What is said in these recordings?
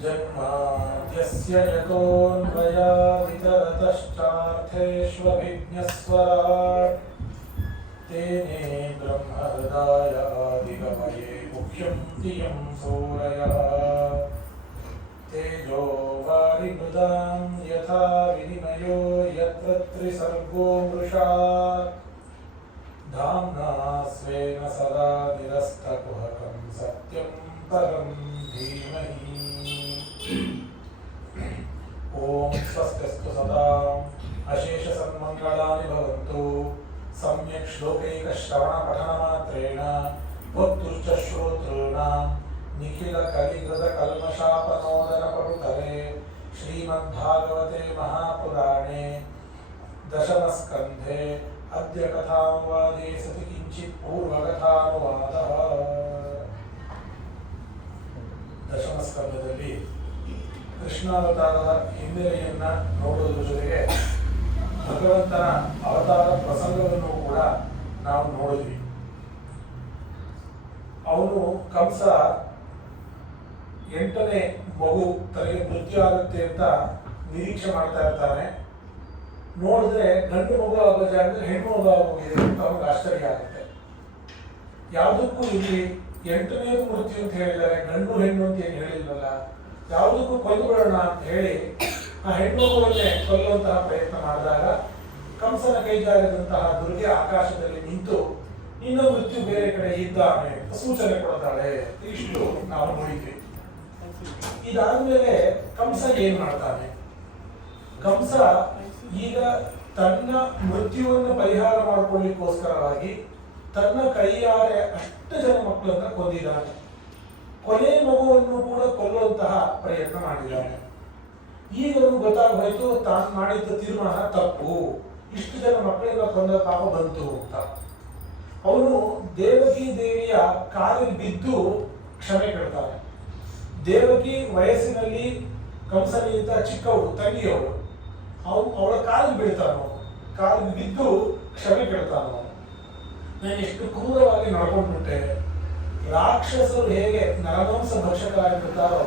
जन्माद्यस्य यतोऽन्वयादितरतश्चार्थेष्वभिज्ञस्वराट् तेने ब्रह्महृदायादिकमये मुख्यं तियं सूरयः तेजो वारिमृदां यथा विनिमयो यत्र त्रिसर्गो मृषा धाम्ना स्वेन सदा निरस्तकुहकं सत्यं परं धीमहि। ओम स्वस्त्यस्तु सदा अशेषसन्मङ्गलानि भवन्तु। सम्यक् श्लोकैकश्रवणपठनमात्रेण वक्तुश्च श्रोतॄणां निखिलकलिकृतकल्मषापनोदनपटुतले श्रीमद्भागवते महापुराणे दशमस्कन्धे अद्य कथानुवादे सति किञ्चित् पूर्वकथानुवादः। दशमस्कन्धದಲ್ಲಿ ಕೃಷ್ಣಾವತಾರದ ಹಿನ್ನೆಲೆಯನ್ನ ನೋಡುವುದರ ಜೊತೆಗೆ ಭಗವಂತನ ಅವತಾರ ಪ್ರಸಂಗವನ್ನು ಕೂಡ ನಾವು ನೋಡಿದ್ವಿ. ಅವನು ಕಂಸ 8ನೇ ಮಗು ತನಗೆ ಮೃತ್ಯು ಆಗುತ್ತೆ ಅಂತ ನಿರೀಕ್ಷೆ ಮಾಡ್ತಾ ಇರ್ತಾನೆ. ನೋಡಿದ್ರೆ ಗಂಡು ಮಗು ಆಗೋ ಜಾಗದಲ್ಲಿ ಹೆಣ್ಣು ಮಗು ಆಗೋಗಿದೆ ಅಂತ ಅವನಿಗೆ ಆಶ್ಚರ್ಯ ಆಗುತ್ತೆ. ಯಾವುದಕ್ಕೂ ಇಲ್ಲಿ 8ನೇ ಮೃತ್ಯು ಅಂತ ಹೇಳಿದ್ದಾರೆ, ಗಂಡು ಹೆಣ್ಣು ಅಂತ ಏನು ಹೇಳಿಲ್ವಲ್ಲ, ಯಾವುದಕ್ಕೂ ಕೊಂದುಬಿಡೋಣ ಅಂತ ಹೇಳಿ ಆ ಹೆಣ್ಮಗುವನ್ನೇ ಕೊಲ್ಲುವಂತಹ ಪ್ರಯತ್ನ ಮಾಡಿದಾಗ ಕಂಸನ ಕೈಗಾರದಂತಹ ದುರ್ಗೆ ಆಕಾಶದಲ್ಲಿ ನಿಂತು ಇನ್ನು ಮೃತ್ಯು ಬೇರೆ ಕಡೆ ಇದ್ದಾನೆ ಸೂಚನೆ ಕೊಡ್ತಾಳೆ. ಇಷ್ಟು ನಾವು ನೋಡಿದ್ವಿ. ಇದಾದ್ಮೇಲೆ ಕಂಸ ಏನ್ ಮಾಡ್ತಾನೆ? ಕಂಸ ಈಗ ತನ್ನ ಮೃತ್ಯುವನ್ನು ಪರಿಹಾರ ಮಾಡಿಕೊಳ್ಳಿಕ್ಕೋಸ್ಕರವಾಗಿ ತನ್ನ ಕೈಯಾರೆ 8 ಜನ ಮಕ್ಕಳನ್ನ ಕೊಂದಿದ್ದಾನೆ. ಕೊನೆ ಮಗುವನ್ನು ಕೂಡ ಕೊಲ್ಲುವಂತಹ ಪ್ರಯತ್ನ ಮಾಡಿದ್ದಾನೆ. ಈಗ ಅವನು ಗೊತ್ತಾಗೋಯ್ತು ತಾನು ಮಾಡಿದ್ದ ತೀರ್ಮಾನ ತಪ್ಪು, ಇಷ್ಟು ಜನ ಮಕ್ಕಳಿಂದ ಕೊಂದ ಪಾಪ ಬಂತು ಅಂತ. ಅವನು ದೇವಕಿ ದೇವಿಯ ಕಾಲಿಗೆ ಬಿದ್ದು ಕ್ಷಮೆ ಕೇಳ್ತಾನೆ. ದೇವಕಿ ವಯಸ್ಸಿನಲ್ಲಿ ಕಂಸನಿಗಿಂತ ಚಿಕ್ಕವಳು, ತಂಗಿಯವಳು. ಅವಳ ಕಾಲಿಗೆ ಬೀಳ್ತಾನು, ಕಾಲಿಗೆ ಬಿದ್ದು ಕ್ಷಮೆ ಕೇಳ್ತಾನು. ನಾನು ಎಷ್ಟು ಕ್ರೂರವಾಗಿ ನಡ್ಕೊಂಡ್ಬಿಟ್ಟೆ. ರಾಕ್ಷಸರು ಹೇಗೆ ನರಮಾಂಸ ಭಕ್ಷಕರಾಗಿರ್ತಾರೋ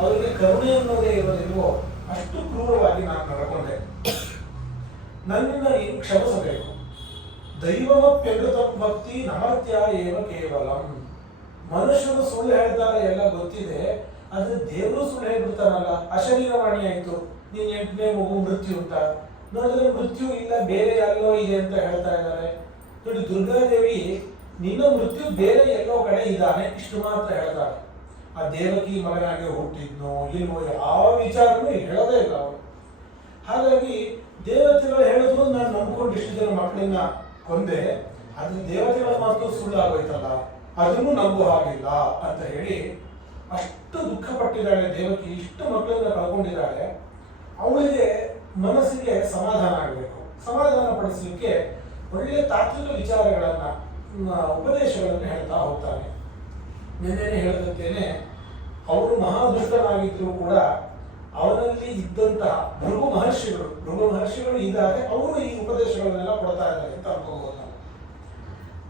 ಅವರಿಗೆ ಕರುಣೆ ಅನ್ನೋದೇ ಇರೋದಿಲ್ವೋ ಅಷ್ಟು ಕ್ರೂರವಾಗಿ ನಾನು ನಡ್ಕೊಂಡೆ. ನನ್ನನ್ನು ನೀನು ಕ್ಷಮಿಸಬೇಕು. ದೈವಮಪ್ಯಗೃತಂ ಭಕ್ತಿ ನಮರ್ತ್ಯ ಏವ ಕೇವಲಂ. ಮನುಷ್ಯರು ಸುಳ್ಳು ಹೇಳ್ತಾರೆ ಎಲ್ಲ ಗೊತ್ತಿದೆ, ಆದ್ರೆ ದೇವರು ಸುಳ್ಳು ಹೇಳ್ಬಿಡ್ತಾರಲ್ಲ. ಅಶರೀರವಾಣಿ ಆಯ್ತು, ನೀನ್ 8ನೇ ಮಗು ಮೃತ್ಯು ಅಂತ ನೋಡಿದ್ರೆ ಮೃತ್ಯು ಇಲ್ಲ, ಬೇರೆ ಎಲ್ಲೋ ಇದೆ ಅಂತ ಹೇಳ್ತಾ ಇದ್ದಾರೆ. ನೋಡಿ, ದುರ್ಗಾದೇವಿ ನಿನ್ನ ಮೃತ್ಯು ಬೇರೆ ಎಲ್ಲೋ ಕಡೆ ಇದ್ದಾನೆ ಇಷ್ಟು ಮಾತ್ರ ಹೇಳ್ತಾಳೆ. ಆ ದೇವಕಿ ಮಗನಾಗಿ ಹುಟ್ಟಿದ್ನೋ ಇಲ್ವೋ ಯಾವ ವಿಚಾರನೂ ಹೇಳೋದೇ ಇಲ್ಲ ಅವನು. ಹಾಗಾಗಿ ದೇವತೆಗಳು ಹೇಳಿದ್ರು ನಾನು ನಂಬ್ಕೊಂಡು ಇಷ್ಟು ಜನ ಮಕ್ಕಳನ್ನ ಕೊಂದೆ, ಆದ್ರೆ ದೇವತೆಗಳ ಮಾತು ಸುಳ್ಳಾಗೋಯ್ತಲ್ಲ, ಅದನ್ನು ನಂಬುವ ಹಾಗಿಲ್ಲ ಅಂತ ಹೇಳಿ ಅಷ್ಟು ದುಃಖ ಪಟ್ಟಿದ್ದಾಳೆ ದೇವಕಿ. ಇಷ್ಟು ಮಕ್ಕಳನ್ನ ಕಳ್ಕೊಂಡಿದ್ದಾಳೆ. ಅವಳಿಗೆ ಮನಸ್ಸಿಗೆ ಸಮಾಧಾನ ಆಗಬೇಕು. ಸಮಾಧಾನ ಪಡಿಸಲಿಕ್ಕೆ ಒಳ್ಳೆಯ ತಾತ್ವಿಕ ವಿಚಾರಗಳನ್ನ ಉಪದೇಶಗಳನ್ನು ಹೇಳ್ತಾ ಹೋಗ್ತಾನೆ. ನಿನ್ನೆನೆ ಹೇಳಿದಂತೇನೆ ಅವರು ಮಹಾದುಷ್ಟನಾಗಿದ್ರು ಕೂಡ ಅವನಲ್ಲಿ ಇದ್ದಂತಹ ಭೃಗು ಮಹರ್ಷಿಗಳು ಇದ್ದಾರೆ, ಅವರು ಈ ಉಪದೇಶಗಳನ್ನೆಲ್ಲ ಕೊಡ್ತಾ ಇದ್ದಾರೆ ಅಂತ ಅನ್ಕೋಬಹುದು ನಾವು.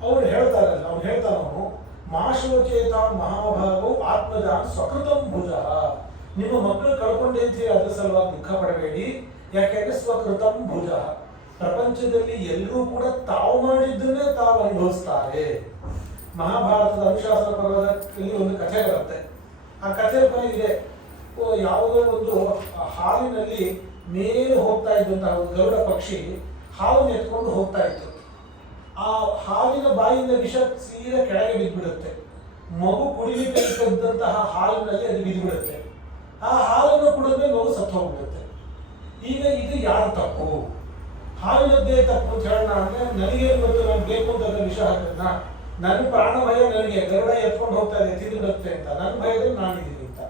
ಅವ್ರು ಹೇಳ್ತಾನವನು ಮಾಶೋಚೇತ ಮಹಾಭಾಗವು ಆತ್ಮಜಾನ್ ಸ್ವಕೃತಂ ಭುಜ. ನಿಮ್ಮ ಮಕ್ಕಳು ಕಳ್ಕೊಂಡೇ ಅಂತೀರಿ, ಅದ್ರ ಸಲುವಾಗಿ ದುಃಖ ಪಡಬೇಡಿ. ಯಾಕೆಂದ್ರೆ ಸ್ವಕೃತಂ ಭುಜ, ಪ್ರಪಂಚದಲ್ಲಿ ಎಲ್ಲರೂ ಕೂಡ ತಾವು ಮಾಡಿದ್ದನ್ನೇ ತಾವು ಅನುಭವಿಸ್ತಾರೆ. ಮಹಾಭಾರತದ ಅನುಶಾಸನ ಪರ್ವದಲ್ಲಿ ಒಂದು ಕಥೆ ಬರುತ್ತೆ. ಆ ಕಥೆ ಇದೆ, ಯಾವುದೋ ಒಂದು ಹಾಲಿನಲ್ಲಿ ಮೇಲೆ ಹೋಗ್ತಾ ಇದ್ದಂತಹ ಒಂದು ಗರುಡ ಪಕ್ಷಿ ಹಾಲನ್ನು ಎತ್ಕೊಂಡು ಹೋಗ್ತಾ ಇತ್ತು. ಆ ಹಾಲಿನ ಬಾಯಿಂದ ವಿಷ ಸೀದಾ ಕೆಳಗೆ ಬಿದ್ದುಬಿಡುತ್ತೆ. ಮಗು ಕುಡಿಲಿಕ್ಕೆ ಇದ್ದಂತಹ ಹಾಲಿನಲ್ಲಿ ಅದು ಬಿದ್ದುಬಿಡುತ್ತೆ. ಆ ಹಾಲನ್ನು ಕುಡಿದ್ರೆ ಮಗು ಸತ್ತು ಹೋಗ್ಬಿಡುತ್ತೆ. ಈಗ ಇದು ಯಾರು ತಪ್ಪು? ಹಾಲಿನದ್ದೇ ತಪ್ಪು ಅಂತ ಹೇಳೋಣ ಅಂದ್ರೆ ನನಗೇನು ಗೊತ್ತು, ನಾನು ಬೇಕು ಅಂತ ವಿಷ ಹಾಕದ್ನ, ನನ್ನ ಪ್ರಾಣ ಭಯ ನನಗೆ, ಗರುಡ ಎತ್ಕೊಂಡು ಹೋಗ್ತಾ ಇದೆ ತಿರುಗುತ್ತೆ ಅಂತ, ನನ್ನ ಭಯದಲ್ಲಿ ನಾನಿದ್ದೀನಿ ಅಂತ.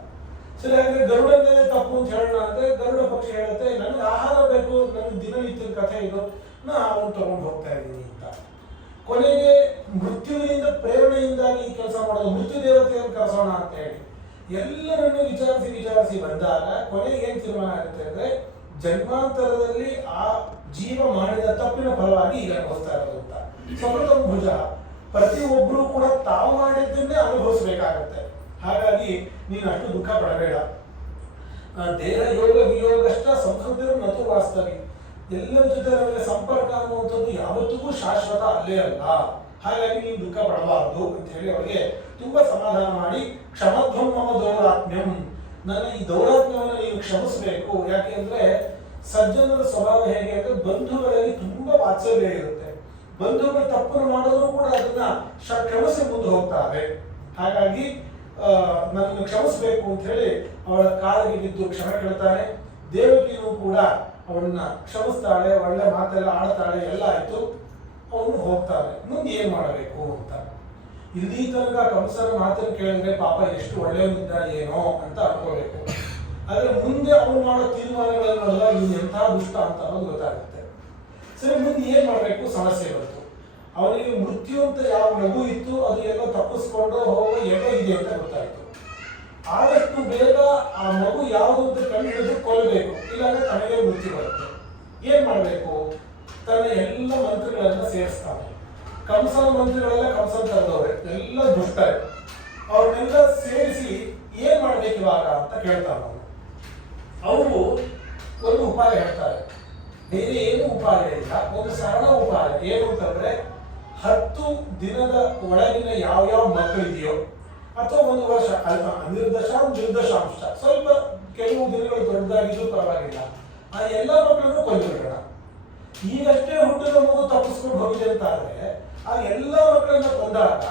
ಸರಿ, ಹಾಗೆ ಗರುಡನೇ ತಪ್ಪು ಅಂತ ಹೇಳೋಣ ಅಂದ್ರೆ ಗರುಡ ಪಕ್ಷಿ ಹೇಳುತ್ತೆ ನನಗೆ ಆಹಾರ ಬೇಕು, ನನಗೆ ದಿನನಿತ್ಯದ ಕಥೆ ಇದು, ನಾ ಅವನು ತಗೊಂಡು ಹೋಗ್ತಾ ಇದ್ದೀನಿ ಅಂತ. ಕೊನೆಗೆ ಮೃತ್ಯುವಿನಿಂದ ಪ್ರೇರಣೆಯಿಂದಾಗಿ ಈ ಕೆಲಸ ಮಾಡೋದು, ಮೃತ್ಯು ದೇವತೆಯನ್ನು ಕರೆಸೋಣ ಅಂತ ಹೇಳಿ ಎಲ್ಲರನ್ನು ವಿಚಾರಿಸಿ ಬಂದಾಗ ಕೊನೆಗೆ ಏನ್ ತೀರ್ಮಾನ ಆಗುತ್ತೆ ಅಂದ್ರೆ ಜನ್ಮಾಂತರದಲ್ಲಿ ಆ ಜೀವ ಮಾಡಿದ ತಪ್ಪಿನ ಫಲವಾಗಿ ಈಗ ಅನುಭವಿಸ್ತಾ ಇರೋದು ಅಂತ. ಸ್ವಕೃತಂ ಭುಜ, ಪ್ರತಿಯೊಬ್ಬರು ಕೂಡ ತಾವು ಮಾಡಿದ್ದನ್ನೇ ಅನುಭವಿಸಬೇಕಾಗತ್ತೆ. ಹಾಗಾಗಿ ನೀನು ಅಷ್ಟು ದುಃಖ ಪಡಬೇಡ. ದೇಹ ಯೋಗ ವಿಯೋಗಷ್ಟ ಸಂಸ್ಕೃತಿಯು ನತು ವಾಸ್ತವಿ. ಎಲ್ಲರ ಜೊತೆ ನಮಗೆ ಸಂಪರ್ಕ ಅನ್ನುವಂಥದ್ದು ಯಾವತ್ತಿಗೂ ಶಾಶ್ವತ ಅಲ್ಲೇ ಅಲ್ಲ. ಹಾಗಾಗಿ ನೀವು ದುಃಖ ಪಡಬಾರದು ಅಂತ ಹೇಳಿ ಅವರಿಗೆ ತುಂಬಾ ಸಮಾಧಾನ ಮಾಡಿ, ಕ್ಷಮಧ್ವಂ ಮಮ ದೌರಾತ್ಮ್ಯಂ, ನನ್ನ ಈ ದೌರಾತ್ಮ್ಯವನ್ನು ನೀವು ಕ್ಷಮಿಸಬೇಕು. ಯಾಕೆ ಅಂದ್ರೆ ಸಜ್ಜನರ ಸ್ವಭಾವ ಹೇಗೆ ಅಂದ್ರೆ ಬಂಧುಗಳಲ್ಲಿ ತುಂಬಾ ವಾತ್ಸಲ್ಯ ಇರುತ್ತೆ. ಬಂಧುಗಳು ತಪ್ಪನ್ನು ಮಾಡಿದ್ರು ಕೂಡ ಅದನ್ನ ಕ್ಷಮಿಸಿ ಮುಂದೆ ಹೋಗ್ತಾರೆ. ಹಾಗಾಗಿ ನನ್ನನ್ನು ಕ್ಷಮಿಸಬೇಕು ಅಂತ ಹೇಳಿ ಅವಳ ಕಾಲಿಗೆ ಬಿದ್ದು ಕ್ಷಮೆ ಕೇಳ್ತಾನೆ. ದೇವಕಿಯೂ ಕೂಡ ಅವಳನ್ನ ಕ್ಷಮಿಸ್ತಾಳೆ, ಒಳ್ಳೆ ಮಾತೆಲ್ಲ ಆಡ್ತಾಳೆ, ಎಲ್ಲ ಆಯ್ತು. ಅವನು ಹೋಗ್ತಾನೆ. ಮುಂದೆ ಏನ್ ಮಾಡಬೇಕು ಅಂತ ಇಲ್ಲಿ ತನಕ ಕಂಸನ ಮಾತನ್ನು ಕೇಳಿದ್ರೆ ಪಾಪ ಎಷ್ಟು ಒಳ್ಳೆಯವನಿದ್ದ ಏನೋ ಅಂತ ಅನ್ಕೋಬೇಕು. ಆದ್ರೆ ಮುಂದೆ ಅವನು ಮಾಡೋ ತೀರ್ಮಾನಗಳನ್ನೆಲ್ಲ ಇವ್ನು ಎಂಥ ದುಷ್ಟ ಅಂತ ಅನ್ನೋದು ಗೊತ್ತಾಗುತ್ತೆ. ಸರಿ, ಮುಂದೆ ಏನ್ ಮಾಡ್ಬೇಕು? ಸಮಸ್ಯೆ ಬಂತು. ಅವನಿಗೆ ಮೃತ್ಯು ಅಂತ ಯಾವ ಮಗು ಇತ್ತು ಅದು ಎಲ್ಲೋ ತಪ್ಪಿಸ್ಕೊಂಡು ಹೋಗೋ ಎಲ್ಲೋ ಇದೆ ಅಂತ ಗೊತ್ತಾಯ್ತು. ಆದಷ್ಟು ಬೇಗ ಆ ಮಗು ಯಾವುದು ಅಂತ ಕಂಡು ಹಿಡಿದು ಕೊಲ್ಲಬೇಕು, ಇಲ್ಲಾಂದ್ರೆ ತನಗೆ ಮೃತ್ಯು ಬರುತ್ತೆ. ಏನ್ ಮಾಡ್ಬೇಕು? ತನ್ನ ಎಲ್ಲ ಮಂತ್ರಿಗಳನ್ನ ಸೇರಿಸ್ತಾನೆ. ಕಂಸನ ಮಂತ್ರಿಗಳೆಲ್ಲ ಕಂಸನ ತರದವ್ರೆ, ಎಲ್ಲ ದುಷ್ಟರೆ. ಅವ್ರನ್ನೆಲ್ಲ ಸೇರಿಸಿ ಏನ್ ಮಾಡ್ಬೇಕು ಇವಾಗ ಅಂತ ಕೇಳ್ತಾನ ಅವನು. ಅವರು ಒಂದು ಉಪಾಯ ಹೇಳ್ತಾರೆ. ಬೇರೆ ಏನು ಉಪಾಯ ಇಲ್ಲ, ಒಂದು ಸರಳ ಉಪಾಯ. ಏನು ಅಂತಂದ್ರೆ 10 ದಿನದ ಒಳಗಿನ ಯಾವ ಮಕ್ಕಳಿದೆಯೋ ಅಥವಾ 1 ವರ್ಷ ನಿರ್ದಶಾಂಶ ಸ್ವಲ್ಪ ಕೆಲವು ದಿನಗಳು ದೊಡ್ಡದಾಗಿದ್ದು ಪರವಾಗಿಲ್ಲ, ಆ ಎಲ್ಲ ಮಕ್ಕಳನ್ನು ಕೊಂದುಬಿಡೋಣ. ಈಗಷ್ಟೇ ಹುಟ್ಟಿದ ಮಗು ತಪ್ಪಿಸ್ಕೊಂಡು ಹೋಗಿದೆ ಅಂತ ಆದ್ರೆ ಆ ಎಲ್ಲ ಮಕ್ಕಳನ್ನ ಕೊಂದಾಗ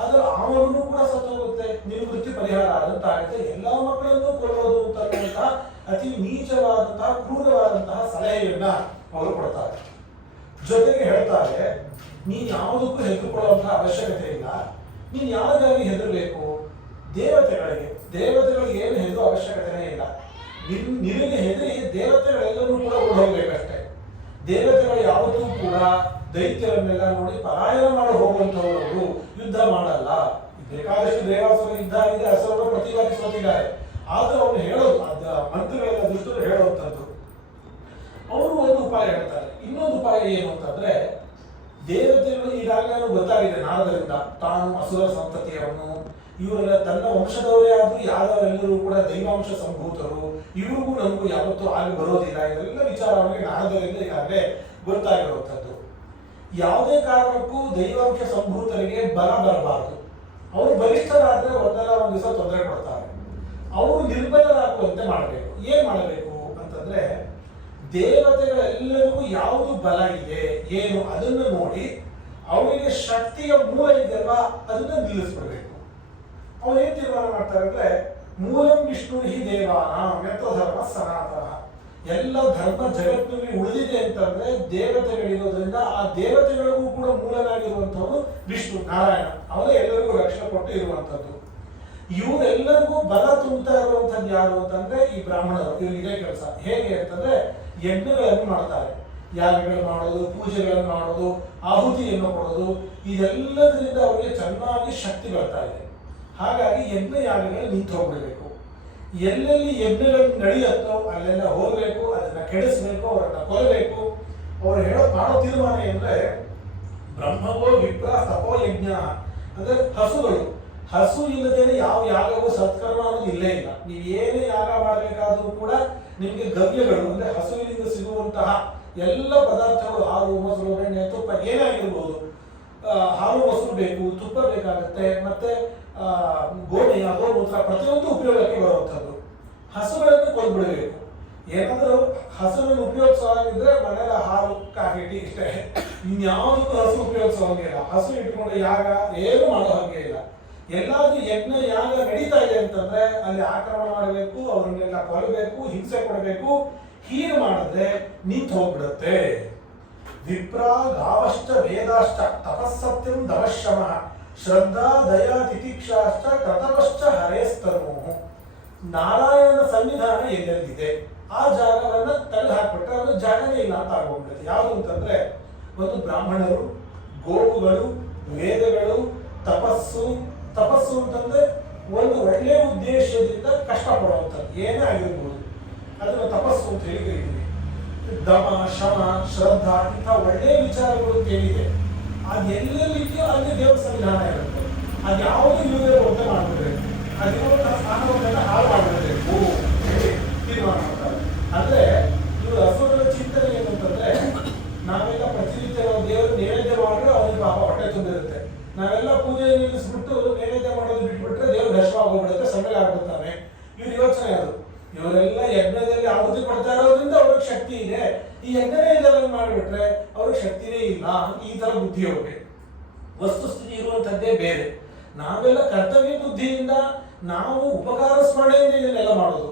ಅದರ ಆ ಮಗನೂ ಕೂಡ ಸತ್ತು ಹೋಗುತ್ತೆ, ನೀವು ಮೃತ್ಯು ಪರಿಹಾರ ಆದಂತ ಆಗುತ್ತೆ. ಎಲ್ಲಾ ಮಕ್ಕಳನ್ನು ಕೊಲ್ಲೋದು ಅಂತಕ್ಕಂತಹ ಅತಿ ನೀಚವಾದಂತಹ ಕ್ರೂರವಾದಂತಹ ಸಲಹೆಯನ್ನ ಅವರು ಕೊಡ್ತಾರೆ. ಜೊತೆಗೆ ಹೇಳ್ತಾರೆ, ನೀನ್ ಯಾವುದಕ್ಕೂ ಹೆದರ್ಕೊಳ್ಳುವಂತಹ ಅವಶ್ಯಕತೆ ಇಲ್ಲ. ನೀನ್ ಯಾರಿಗಾಗಿ ಹೆದರ್ಬೇಕು? ದೇವತೆಗಳಿಗೆ ಏನು ಹೆದರೋ ಅವಶ್ಯಕತೆನೇ ಇಲ್ಲ. ನಿನಗೆ ಹೆದರಿ ದೇವತೆಗಳೆಲ್ಲರೂ ಕೂಡ ಓಡೋಗ್ಬೇಕಷ್ಟೇ. ದೇವತೆಗಳು ಯಾವತ್ತೂ ಕೂಡ ದೈತ್ಯರನ್ನೆಲ್ಲ ನೋಡಿ ಪಲಾಯನ ಮಾಡಿ ಹೋಗುವಂತವರು ಯುದ್ಧ ಮಾಡಲ್ಲ. ಬೇಕಾದಷ್ಟು ದೇವಾಸುರ ಯುದ್ಧ ಆಗಿದೆ, ಅಸುರರು ಪ್ರತಿವಾದಿ ಸೋತಿದ್ದಾರೆ. ಆದ್ರೂ ಅವನು ಹೇಳೋದು ಮಂತ್ರಿಗಳೆಲ್ಲ ದುಷ್ಟರು ಹೇಳುವಂಥದ್ದು. ಅವರು ಒಂದು ಉಪಾಯ ಹೇಳ್ತಾರೆ. ಇನ್ನೊಂದು ಉಪಾಯ ಏನು ಅಂತಂದ್ರೆ, ದೇವತೆಗಳು ಈಗಾಗಲೇ ಗೊತ್ತಾಗಿದೆ ನಾರದರಿಂದ ತಾನು ಅಸುರ ಸಂತತಿಯವನು, ಇವರೆಲ್ಲ ತನ್ನ ವಂಶದವರೇ ಆದ್ರೂ ಯಾದವರೆಲ್ಲರೂ ಕೂಡ ದೈವಾಂಶ ಸಂಭೂತರು, ಇವ್ರಿಗೂ ನಮಗೂ ಯಾವತ್ತೂ ಆಗಿ ಬರೋದಿಲ್ಲ. ಇದೆಲ್ಲ ವಿಚಾರ ಅವರಿಗೆ ನಾರದರಿಂದ ಈಗಾಗಲೇ ಗೊತ್ತಾಗಿರುವಂಥದ್ದು. ಯಾವುದೇ ಕಾರಣಕ್ಕೂ ದೈವಾಂಶ ಸಂಭೂತರಿಗೆ ಬಲ ಬರಬಾರದು. ಅವರು ಬಲಿಷ್ಠರಾದ್ರೆ ಒಂದಲ್ಲ ಒಂದು ದಿವಸ ತೊಂದರೆ ಕೊಡ್ತಾರೆ. ಅವರು ನಿರ್ಬಲರಾಗುವಂತೆ ಮಾಡಬೇಕು. ಏನ್ ಮಾಡಬೇಕು ಅಂತಂದ್ರೆ, ದೇವತೆಗಳೆಲ್ಲರಿಗೂ ಯಾವುದು ಬಲ ಇದೆ ಏನು ಅದನ್ನು ನೋಡಿ ಅವರಿಗೆ ಶಕ್ತಿಯ ಮೂಲ ಇದೆಯಲ್ವಾ ಅದನ್ನ ನಿಲ್ಲಿಸ್ಬಿಡ್ಬೇಕು. ಅವ್ರು ಏನ್ ತೀರ್ಮಾನ ಮಾಡ್ತಾರೆ ಅಂದ್ರೆ, ಮೂಲಂ ವಿಷ್ಣು ಹಿ ದೇವಾನ ಯತ್ರ ಧರ್ಮ ಸನಾತನ. ಎಲ್ಲ ಧರ್ಮ ಜಗತ್ತಿನಲ್ಲಿ ಉಳಿದಿದೆ ಅಂತಂದ್ರೆ ದೇವತೆಗಳಿರೋದ್ರಿಂದ ಆ ದೇವತೆಗಳಿಗೂ ಕೂಡ ಮೂಲನಾಗಿರುವಂತವನು ವಿಷ್ಣು ನಾರಾಯಣ. ಅವರೇ ಎಲ್ಲರಿಗೂ ರಕ್ಷಣೆ ಕೊಟ್ಟು ಇರುವಂತದ್ದು. ಇವರೆಲ್ಲರಿಗೂ ಬಲ ತುಂಬುತ್ತಾ ಇರುವಂತದ್ದು ಯಾರು ಅಂತಂದ್ರೆ ಈ ಬ್ರಾಹ್ಮಣರು. ಇವ್ರಿಗೆ ಕೆಲಸ ಹೇಗೆ ಅಂತಂದ್ರೆ, ಯಜ್ಞಗಳನ್ನು ಮಾಡ್ತಾರೆ, ಯಾಗಗಳು ಮಾಡೋದು, ಪೂಜೆಗಳನ್ನು ಮಾಡೋದು, ಆಹುತಿಯನ್ನು ಕೊಡೋದು, ಇದೆಲ್ಲದರಿಂದ ಅವರಿಗೆ ಚೆನ್ನಾಗಿ ಶಕ್ತಿ ಬರ್ತಾ ಇದೆ. ಹಾಗಾಗಿ ಯಜ್ಞ ಯಾಗಗಳು ನಿಂತು ಹೋಗ್ಬಿಡ್ಬೇಕು. ಎಲ್ಲೆಲ್ಲಿ ಯಜ್ಞಗಳು ನಡೆಯುತ್ತೋ ಅಲ್ಲೆಲ್ಲ ಹೋಗ್ಬೇಕು, ಅದನ್ನ ಕೆಡಿಸ್ಬೇಕು, ಅವರನ್ನ ಕೊಲ್ಲಬೇಕು. ಅವ್ರು ಮಾಡೋ ತೀರ್ಮಾನ ಅಂದ್ರೆ, ಬ್ರಹ್ಮವೋ ವಿಪ್ರ ತಪೋ ಯಜ್ಞ ಅಂದ್ರೆ ಹಸು ಇಲ್ಲದೇನೆ ಯಾವ ಯಾಗವೂ ಸತ್ಕರ್ಮ ಅನ್ನೋದು ಇಲ್ಲೇ ಇಲ್ಲ. ನೀವು ಏನೇ ಯಾಗ ಮಾಡಬೇಕಾದ್ರೂ ಕೂಡ ನಿಮ್ಗೆ ಗವ್ಯಗಳು ಅಂದ್ರೆ ಹಸುವಿನಿಂದ ಸಿಗುವಂತಹ ಎಲ್ಲ ಪದಾರ್ಥಗಳು, ಹಾಲು ಮೊಸರು ಬೆಣ್ಣೆ ತುಪ್ಪ ಏನಾಗಿರ್ಬೋದು, ಹಾಲು ಮೊಸರು ಬೇಕು, ತುಪ್ಪ ಬೇಕಾಗುತ್ತೆ, ಮತ್ತೆ ಗೋಣೆಯ ಗೋಮೂತ್ರ ಪ್ರತಿಯೊಂದು ಉಪಯೋಗಕ್ಕೆ ಬರುವಂಥದ್ದು. ಹಸುಗಳನ್ನು ಕೊಂಡ್ಬಿಡಬೇಕು. ಏನಾದರೂ ಹಸುವನ್ನು ಉಪಯೋಗಿಸೋದಿದ್ರೆ ಮನೆಯ ಹಾಲು ಕಾಫಿ ಟೀ ಇಷ್ಟೇ, ಇನ್ಯಾವುದಕ್ಕೂ ಹಸು ಉಪಯೋಗಿಸೋ ಹಂಗಿಲ್ಲ. ಹಸು ಇಟ್ಕೊಂಡು ಯಾಗ ಏನು ಮಾಡೋ ಹಂಗೆ ಇಲ್ಲ. ಎಲ್ಲಾದ್ರೂ ಯಜ್ಞ ಯಾಗ ನಡೀತಾ ಇದೆ ಅಂತಂದ್ರೆ ಅಲ್ಲಿ ಆಕ್ರಮಣ ಮಾಡಬೇಕು, ಅವ್ರನ್ನೆಲ್ಲ ಕೊಲ್ಲಬೇಕು, ಹಿಂಸೆ ಕೊಡಬೇಕು. ಹೀಗೆ ಮಾಡಿದ್ರೆ ನಿಂತು ಹೋಗ್ಬಿಡುತ್ತೆ. ವಿಪ್ರ ಗಾವಶ್ಚ ವೇದಾಶ್ಚ ತಪಸ್ಸತ್ಯಂ ದಮಶ್ರಮ ಶ್ರದ್ಧಾ ದಯಾ ತಿತಿಕ್ಷಾಶ್ಚ ಕೃತವಶ್ಚ ಹರೇಸ್ತನು. ನಾರಾಯಣನ ಸನ್ನಿಧಾನ ಎಲ್ಲೆಲ್ಲಿದೆ ಆ ಜಾಗವನ್ನ ತೆಗೆದು ಹಾಕ್ಬಿಟ್ರೆ ಅದು ಜಾಗನೇ ಇಲ್ಲ ಅಂತ ಆಗೋಗ್ಬಿಡುತ್ತೆ. ಯಾವುದು ಅಂತಂದ್ರೆ, ಒಂದು ಬ್ರಾಹ್ಮಣರು, ಗೋವುಗಳು, ವೇದಗಳು, ತಪಸ್ಸು ಅಂತಂದ್ರೆ ಒಂದು ಒಳ್ಳೆಯ ಉದ್ದೇಶದಿಂದ ಕಷ್ಟಪಡುವಂಥದ್ದು ಏನೇ ಆಗಿರ್ಬೋದು, ಅದನ್ನು ತಪಸ್ಸು ಅಂತ ಹೇಳಿ ಕರೀತೀವಿ. ದಮ, ಶಮ, ಶ್ರದ್ಧಾ ಇಂಥ ಒಳ್ಳೆಯ ವಿಚಾರಗಳು ಕೇಳಿದೆ. ಅದು ಎಲ್ಲೆಲ್ಲಿದೆಯೋ ಅಲ್ಲಿ ದೇವರ ಸನ್ನಿಧಾನ ಇರುತ್ತೆ. ಅದು ಯಾವುದು ಇಲ್ಲದೆ ಹೋಗದೆ ಮಾಡ್ಬಿಡ್ಬೇಕು. ಅದಿರುವಂತಹ ಸ್ಥಾನವನ್ನೆಲ್ಲ ಹಾಳು ಮಾಡಿಬಿಡಬೇಕು ಹೇಳಿ ನಾವೆಲ್ಲ ಪೂಜೆ ನಿಲ್ಲಿಸ್ಬಿಟ್ಟು ನೈವೇದ್ಯ ಮಾಡೋದು ಬಿಟ್ಬಿಟ್ರೆ ದೇವ್ರು ಹಶ್ವಾಗೋಗ್ಬಿಡುತ್ತೆ, ಸಮೇಲೆ ಆಗ್ಬಿಡ್ತಾನೆ. ಇವ್ರ ಯೋಚನೆ ಅದು. ಇವರೆಲ್ಲ ಯಜ್ಞದಲ್ಲಿ ಆಹುತಿ ಕೊಡ್ತಾ ಇರೋದ್ರಿಂದ ಅವ್ರಿಗೆ ಶಕ್ತಿ ಇದೆ, ಈ ಯಜ್ಞನೇ ಇದೆಲ್ಲ ಮಾಡಿಬಿಟ್ರೆ ಅವ್ರಿಗೆ ಶಕ್ತಿನೇ ಇಲ್ಲ, ಈ ತರ ಬುದ್ಧಿ ಅವ್ರಿಗೆ. ವಸ್ತುಸ್ಥಿತಿ ಇರುವಂತದ್ದೇ ಬೇರೆ. ನಾವೆಲ್ಲ ಕರ್ತವ್ಯ ಬುದ್ಧಿಯಿಂದ ನಾವು ಉಪಕಾರ ಸ್ಮರಣೆಯಿಂದ ಇದನ್ನೆಲ್ಲ ಮಾಡೋದು.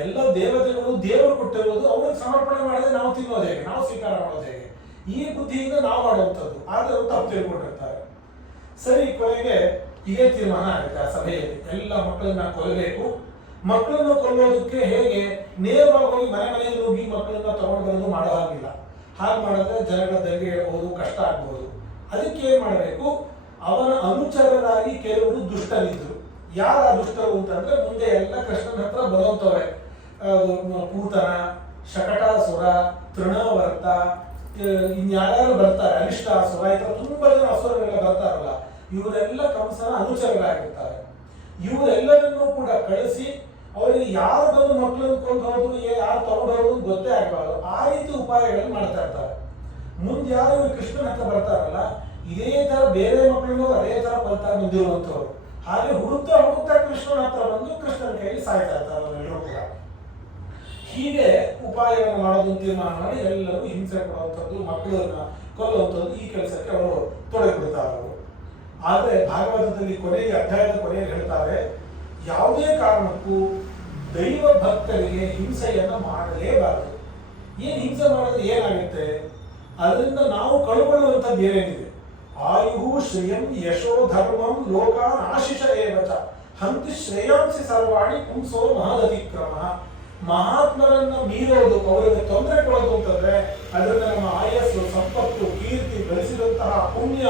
ಎಲ್ಲ ದೇವತೆಗಳು ದೇವರು ಕೊಟ್ಟಿರೋದು ಅವ್ರಿಗೆ ಸಮರ್ಪಣೆ ಮಾಡಿದ್ರೆ ನಾವು ತಿನ್ನೋದು ಹೇಗೆ, ನಾವು ಸ್ವೀಕಾರ ಮಾಡೋದು ಹೇಗೆ, ಈ ಬುದ್ಧಿಯಿಂದ ನಾವು ಮಾಡುವಂಥದ್ದು. ಆದ್ರೆ ಅವರು ತಪ್ಪು ತಿಳ್ಕೊಂಡಿರ್ತಾರೆ. ಸರಿ, ಕೊನೆಗೆ ಇದೇ ತೀರ್ಮಾನ ಆಗುತ್ತೆ ಆ ಸಭೆಯಲ್ಲಿ, ಎಲ್ಲ ಮಕ್ಕಳನ್ನ ಕೊಲ್ಲಬೇಕು. ಮಕ್ಕಳನ್ನು ಕೊಲ್ಲೋದಕ್ಕೆ ಹೇಗೆ ನೇರವಾಗಿ ಹೋಗಿ ಮನೆ ಮನೆಯಲ್ಲಿ ಹೋಗಿ ಮಕ್ಕಳನ್ನ ತಗೊಂಡು ಬರೋದು ಮಾಡೋ ಹಾಗಿಲ್ಲ. ಹಾಗೆ ಮಾಡಿದ್ರೆ ಜನಗಳ ದಂಗೆ ಹೇಳ್ಬೋದು, ಕಷ್ಟ ಆಗ್ಬೋದು. ಅದಕ್ಕೆ ಏನ್ ಮಾಡಬೇಕು, ಅವನ ಅನುಚರರಾಗಿ ಕೆಲವರು ದುಷ್ಟರಿದ್ರು. ಯಾರ ದುಷ್ಟರು ಅಂತಂದ್ರೆ ಮುಂದೆ ಎಲ್ಲ ಕೃಷ್ಣನ ಹತ್ರ ಬರುವಂತವ್ರೆ. ಪೂತನ, ಶಕಟಾಸುರ, ತೃಣವರ್ತ, ಇನ್ಯಾರ್ಯಾರು ಬರ್ತಾರೆ, ಅರಿಷ್ಟಾಸುರ, ಈ ತರ ತುಂಬಾ ಜನ ಅಸುರರೆಲ್ಲ ಬರ್ತಾರಲ್ಲ, ಇವರೆಲ್ಲ ಕಂಸನ ಅನುಚರರಾಗಿರ್ತಾರೆ. ಇವರೆಲ್ಲರನ್ನೂ ಕೂಡ ಕಳಿಸಿ ಅವರಿಗೆ ಯಾರು ಬಂದು ಮಕ್ಕಳನ್ನು ಕೊಂಡು ಹೋದ್ರು, ಯಾರು ತಗೊಂಡು ಹೋದ್ರು ಗೊತ್ತೇ ಆಗಬಾರ್ದು, ಆ ರೀತಿ ಉಪಾಯಗಳನ್ನು ಮಾಡ್ತಾ ಇರ್ತಾರೆ. ಮುಂದೆ ಯಾರು ಇವರು ಕೃಷ್ಣನ ಹತ್ರ ಬರ್ತಾರಲ್ಲ, ಇದೇ ತರ ಬೇರೆ ಮಕ್ಕಳನ್ನು ಅದೇ ತರ ಬರ್ತಾ ಬಂದಿರುವಂತವ್ರು. ಹಾಗೆ ಹುಡುಕ್ತಾ ಹುಡುಕ್ತಾ ಕೃಷ್ಣನ ಹತ್ರ ಬಂದು ಕೃಷ್ಣನ ಕೈಯಲ್ಲಿ ಸಾಯ್ತಾ ಇರ್ತಾರೆ ಅವರೆಲ್ಲರೂ ಕೂಡ. ಹೀಗೆ ಉಪಾಯವನ್ನು ಮಾಡೋದು ತೀರ್ಮಾನ ಮಾಡಿ ಎಲ್ಲರೂ ಹಿಂಸೆ ಕೊಡುವಂಥದ್ದು, ಮಕ್ಕಳನ್ನ ಕೊಲ್ಲುವಂಥದ್ದು, ಈ ಕೆಲಸಕ್ಕೆ ಅವರು ತೊಡಗಿಬಿಡ್ತಾರೆ ಅವರು. ಆದ್ರೆ ಭಾಗವತದಲ್ಲಿ ಕೊನೆಗೆ ಅಧ್ಯಾಯದ ಕೊನೆಯಲ್ಲಿ ಹೇಳ್ತಾರೆ, ಯಾವುದೇ ಕಾರಣಕ್ಕೂ ದೈವ ಭಕ್ತರಿಗೆ ಹಿಂಸೆಯನ್ನು ಮಾಡಲೇಬಾರದು. ಏನ್ ಹಿಂಸೆ ಮಾಡೋದು ಏನಾಗುತ್ತೆ, ಅದರಿಂದ ನಾವು ಕಳ್ಕೊಳ್ಳುವಂಥದ್ದು ಏನೇನಿದೆ, ಆಯು ಶ್ರೇಯಂ ಯಶೋ ಧರ್ಮಂ ಲೋಕಾನ್ ಆಶಿಷ ಏವಚ ಹಂತಿ ಶ್ರೇಯಾಂಸಿ ಸರ್ವಾಣಿ ಪುಂಸೋ ಮಹದತಿಕ್ರಮ. ಮಹಾತ್ಮರನ್ನ ಮೀರೋದು, ಅವರಿಗೆ ತೊಂದರೆ ಕೊಡೋದು ಅಂತಂದ್ರೆ ಅದರಿಂದ ನಮ್ಮ ಆಯಸ್ಸು, ಸಂಪತ್ತು, ಕೀರ್ತಿ, ಗಳಿಸಿದಂತಹ ಪುಣ್ಯ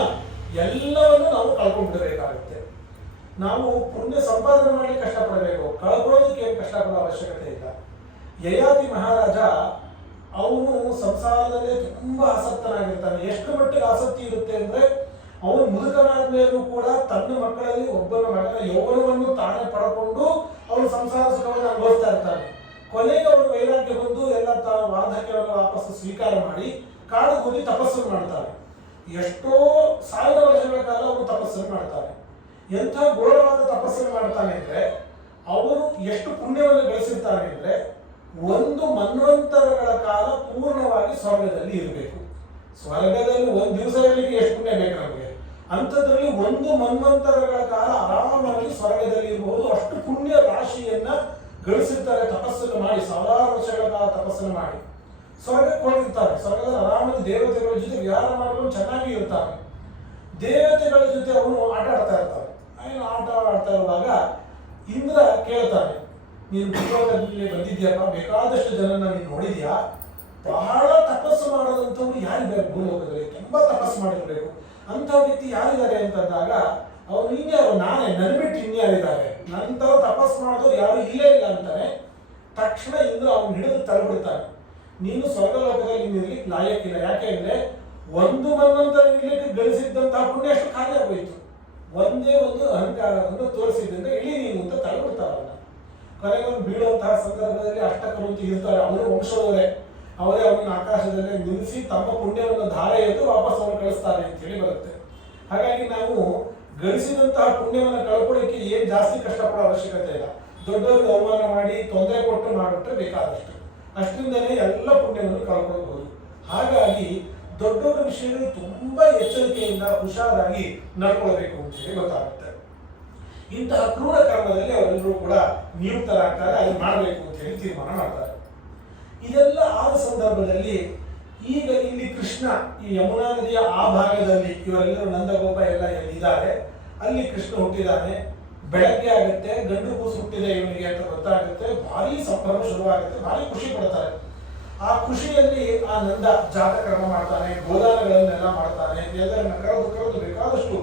ಎಲ್ಲವನ್ನು ನಾವು ಕಳ್ಕೊಂಡ್ಬಿಡಬೇಕಾಗುತ್ತೆ. ನಾವು ಪುಣ್ಯ ಸಂಪಾದನೆ ಮಾಡಲಿಕ್ಕೆ ಕಷ್ಟಪಡಬೇಕು, ಕಳ್ಕೊಳ್ಳೋದಕ್ಕೆ ಏನು ಕಷ್ಟಪಡೋ ಅವಶ್ಯಕತೆ ಇಲ್ಲ. ಯಯಾತಿ ಮಹಾರಾಜ ಅವನು ಸಂಸಾರದಲ್ಲೇ ತುಂಬಾ ಆಸಕ್ತನಾಗಿರ್ತಾನೆ. ಎಷ್ಟು ಮಟ್ಟಿಗೆ ಆಸಕ್ತಿ ಇರುತ್ತೆ ಅಂದ್ರೆ, ಅವನು ಮುದುಕನಾದ ಮೇಲೂ ಕೂಡ ತನ್ನ ಮಕ್ಕಳಲ್ಲಿ ಒಬ್ಬನ ಮಗನ ಯೌವನವನ್ನು ತಾನೇ ಪಡ್ಕೊಂಡು ಅವನು ಸಂಸಾರ ಸುಖವನ್ನು ಅನುಭವಿಸ್ತಾ ಇರ್ತಾನೆ. ಕೊನೆಗೆ ಅವನು ವೈರಾಗ್ಯ ಬಂದು ಎಲ್ಲ ವಾರ್ಧಕ್ಯವನ್ನು ವಾಪಸ್ ಸ್ವೀಕಾರ ಮಾಡಿ ಕಾಡು ಹೋಗಿ ತಪಸ್ಸನ್ನು ಮಾಡ್ತಾನೆ. ಎಷ್ಟೋ ಸಾವಿರ ವರ್ಷಗಳ ಕಾಲ ಅವನು ತಪಸ್ಸನ್ನು ಮಾಡ್ತಾನೆ. ಎಂಥ ಘೋರವಾದ ತಪಸ್ಸನ್ನು ಮಾಡ್ತಾನೆ ಅಂದ್ರೆ, ಅವನು ಎಷ್ಟು ಪುಣ್ಯವನ್ನು ಗಳಿಸಿರ್ತಾನೆ ಅಂದ್ರೆ, ಒಂದು ಮನ್ವಂತರಗಳ ಕಾಲ ಪೂರ್ಣವಾಗಿ ಸ್ವರ್ಗದಲ್ಲಿ ಇರಬೇಕು. ಸ್ವರ್ಗದಲ್ಲಿ ಒಂದು ದಿವಸ ಇರಲಿಕ್ಕೆ ಎಷ್ಟು ಪುಣ್ಯ ಬೇಕು ನಮಗೆ, ಅಂಥದ್ರಲ್ಲಿ ಒಂದು ಮನ್ವಂತರಗಳ ಕಾಲ ಆರಾಮವಾಗಿ ಸ್ವರ್ಗದಲ್ಲಿ ಇರಬಹುದು. ಅಷ್ಟು ಪುಣ್ಯ ರಾಶಿಯನ್ನ ಗಳಿಸಿರ್ತಾರೆ ತಪಸ್ಸನ್ನು ಮಾಡಿ, ಸಾವಿರಾರು ವರ್ಷಗಳ ಕಾಲ ತಪಸ್ಸನ್ನು ಮಾಡಿ ಸ್ವರ್ಗಕ್ಕೆ ಹೋಗಿರ್ತಾರೆ. ಸ್ವರ್ಗದಲ್ಲಿ ಆರಾಮಾಗಿ ದೇವತೆಗಳ ಜೊತೆ ವಿಹಾರ ಮಾಡಿಕೊಂಡು ಚೆನ್ನಾಗಿ ಇರ್ತಾರೆ. ದೇವತೆಗಳ ಜೊತೆ ಅವನು ಆಟ ಆಡ್ತಾ ಇರ್ತಾರೆ. ಆಟ ಆಡ್ತಾ ಇರುವಾಗ ಇಂದ್ರ ಕೇಳ್ತಾನೆ, ನೀನು ಭೂಲೋಕದಲ್ಲಿ ಬಂದಿದ್ಯಪ್ಪ, ಬೇಕಾದಷ್ಟು ಜನನ ನೀನು ನೋಡಿದ್ಯಾ, ಬಹಳ ತಪಸ್ಸು ಮಾಡೋದಂಥವ್ರು ಯಾರಿದ್ದಾರೆ ಭೂಲೋಕದಲ್ಲಿ, ತುಂಬಾ ತಪಸ್ಸು ಮಾಡಿರ್ಬೇಕು, ಅಂತ ವ್ಯಕ್ತಿ ಯಾರಿದ್ದಾರೆ ಅಂತಂದಾಗ ಅವನು ಇನ್ಯಾರು, ನಾನೇ, ನನ್ ಬಿಟ್ಟು ಇನ್ಯಾರಿದ್ದಾರೆ, ನಂತರ ತಪಸ್ಸು ಮಾಡೋದು ಯಾರು ಇಲ್ಲೇ ಇಲ್ಲ ಅಂತಾನೆ. ತಕ್ಷಣ ಇಂದ್ರ ಅವನು ಹಿಡಿದು ತಳ್ಬಿಡ್ತಾನೆ, ನೀನು ಸ್ವರ್ಗಲೋಕದಲ್ಲಿ ಇರ್ಲಿಕ್ಕೆ ಲಾಯಕ್ಕಿಲ್ಲ. ಯಾಕೆ ಅಂದ್ರೆ ಒಂದು ಮನ್ವಂತರ ಇರ್ಲಿಕ್ಕೆ ಗಳಿಸಿದ್ದಂತಹ ಪುಣ್ಯ ಅಷ್ಟು ಖಾಲಿ ಆಗೋಯ್ತು. ಒಂದೇ ಒಂದು ಅಹಂಕಾರವನ್ನು ತೋರಿಸಿದ್ರಿಂದ ಇಳಿ ನೀನು ಅಂತ ತಳ್ಬಿಡ್ತಾರಲ್ಲ. ಕೊನೆಗೊಂದು ಬೀಳುವಂತಹ ಸಂದರ್ಭದಲ್ಲಿ ಅಷ್ಟಕರು ಅಂತ ಇರ್ತಾರೆ, ಅವರು ವಂಶದವರೇ, ಅವರೇ ಅವನ ಆಕಾಶದಲ್ಲಿ ನಿಲ್ಲಿಸಿ ತಮ್ಮ ಪುಣ್ಯವನ್ನು ಧಾರೆ ಎದ್ದು ವಾಪಸ್ ಅವನು ಕಳಿಸ್ತಾರೆ ಅಂತ ಹೇಳಿ ಬರುತ್ತೆ. ಹಾಗಾಗಿ ನಾವು ಗಳಿಸಿದಂತಹ ಪುಣ್ಯವನ್ನು ಕಳ್ಕೊಳ್ಳಿಕ್ಕೆ ಏನ್ ಜಾಸ್ತಿ ಕಷ್ಟಪಡೋ ಅವಶ್ಯಕತೆ ಇಲ್ಲ. ದೊಡ್ಡವರಿಗೆ ಅವಮಾನ ಮಾಡಿ ತೊಂದರೆ ಕೊಟ್ಟು ಮಾಡಿಬಿಟ್ರೆ ಬೇಕಾದಷ್ಟು, ಅಷ್ಟರಿಂದಲೇ ಎಲ್ಲ ಪುಣ್ಯವನ್ನು ಕಳ್ಕೊಳ್ಬಹುದು. ಹಾಗಾಗಿ ದೊಡ್ಡವರ ವಿಷಯಗಳು ತುಂಬಾ ಎಚ್ಚರಿಕೆಯಿಂದ ಹುಷಾರಾಗಿ ನಡ್ಕೊಳ್ಬೇಕು ಅಂತ ಹೇಳಿ ಗೊತ್ತಾಗುತ್ತೆ. ಇಂತಹ ಕ್ರೂರ ಕರ್ಮದಲ್ಲಿ ಅವರೆಲ್ಲರೂ ಕೂಡ ನಿಯುಕ್ತರಾಗ್ತಾರೆ, ಅದನ್ನು ಮಾಡಬೇಕು ಅಂತ ಹೇಳಿ ತೀರ್ಮಾನ ಮಾಡ್ತಾರೆ. ಇದೆಲ್ಲ ಆದ ಸಂದರ್ಭದಲ್ಲಿ ಈಗ ಇಲ್ಲಿ ಕೃಷ್ಣ ಈ ಯಮುನಾ ನದಿಯ ಆ ಭಾಗದಲ್ಲಿ ಇವರೆಲ್ಲರೂ ನಂದಗೋಪ ಎಲ್ಲ ಎಲ್ಲಿದ್ದಾರೆ ಅಲ್ಲಿ ಕೃಷ್ಣ ಹುಟ್ಟಿದ್ದಾನೆ. ಬೆಳಗ್ಗೆ ಆಗುತ್ತೆ, ಗಂಡು ಕೂಸು ಹುಟ್ಟಿದೆ ಇವನಿಗೆ ಅಂತ ಗೊತ್ತಾಗುತ್ತೆ. ಭಾರಿ ಸಂಭ್ರಮ ಶುರುವಾಗುತ್ತೆ, ಭಾರಿ ಖುಷಿ ಪಡ್ತಾರೆ. ಆ ಖುಷಿಯಲ್ಲಿ ಆ ನಂದ ಜಾತಕರ್ಮ ಮಾಡ್ತಾನೆ, ಗೋದಾನಗಳನ್ನೆಲ್ಲ ಮಾಡ್ತಾನೆ, ಎಲ್ಲರನ್ನ ಕರೆದು ಬೇಕಾದಷ್ಟು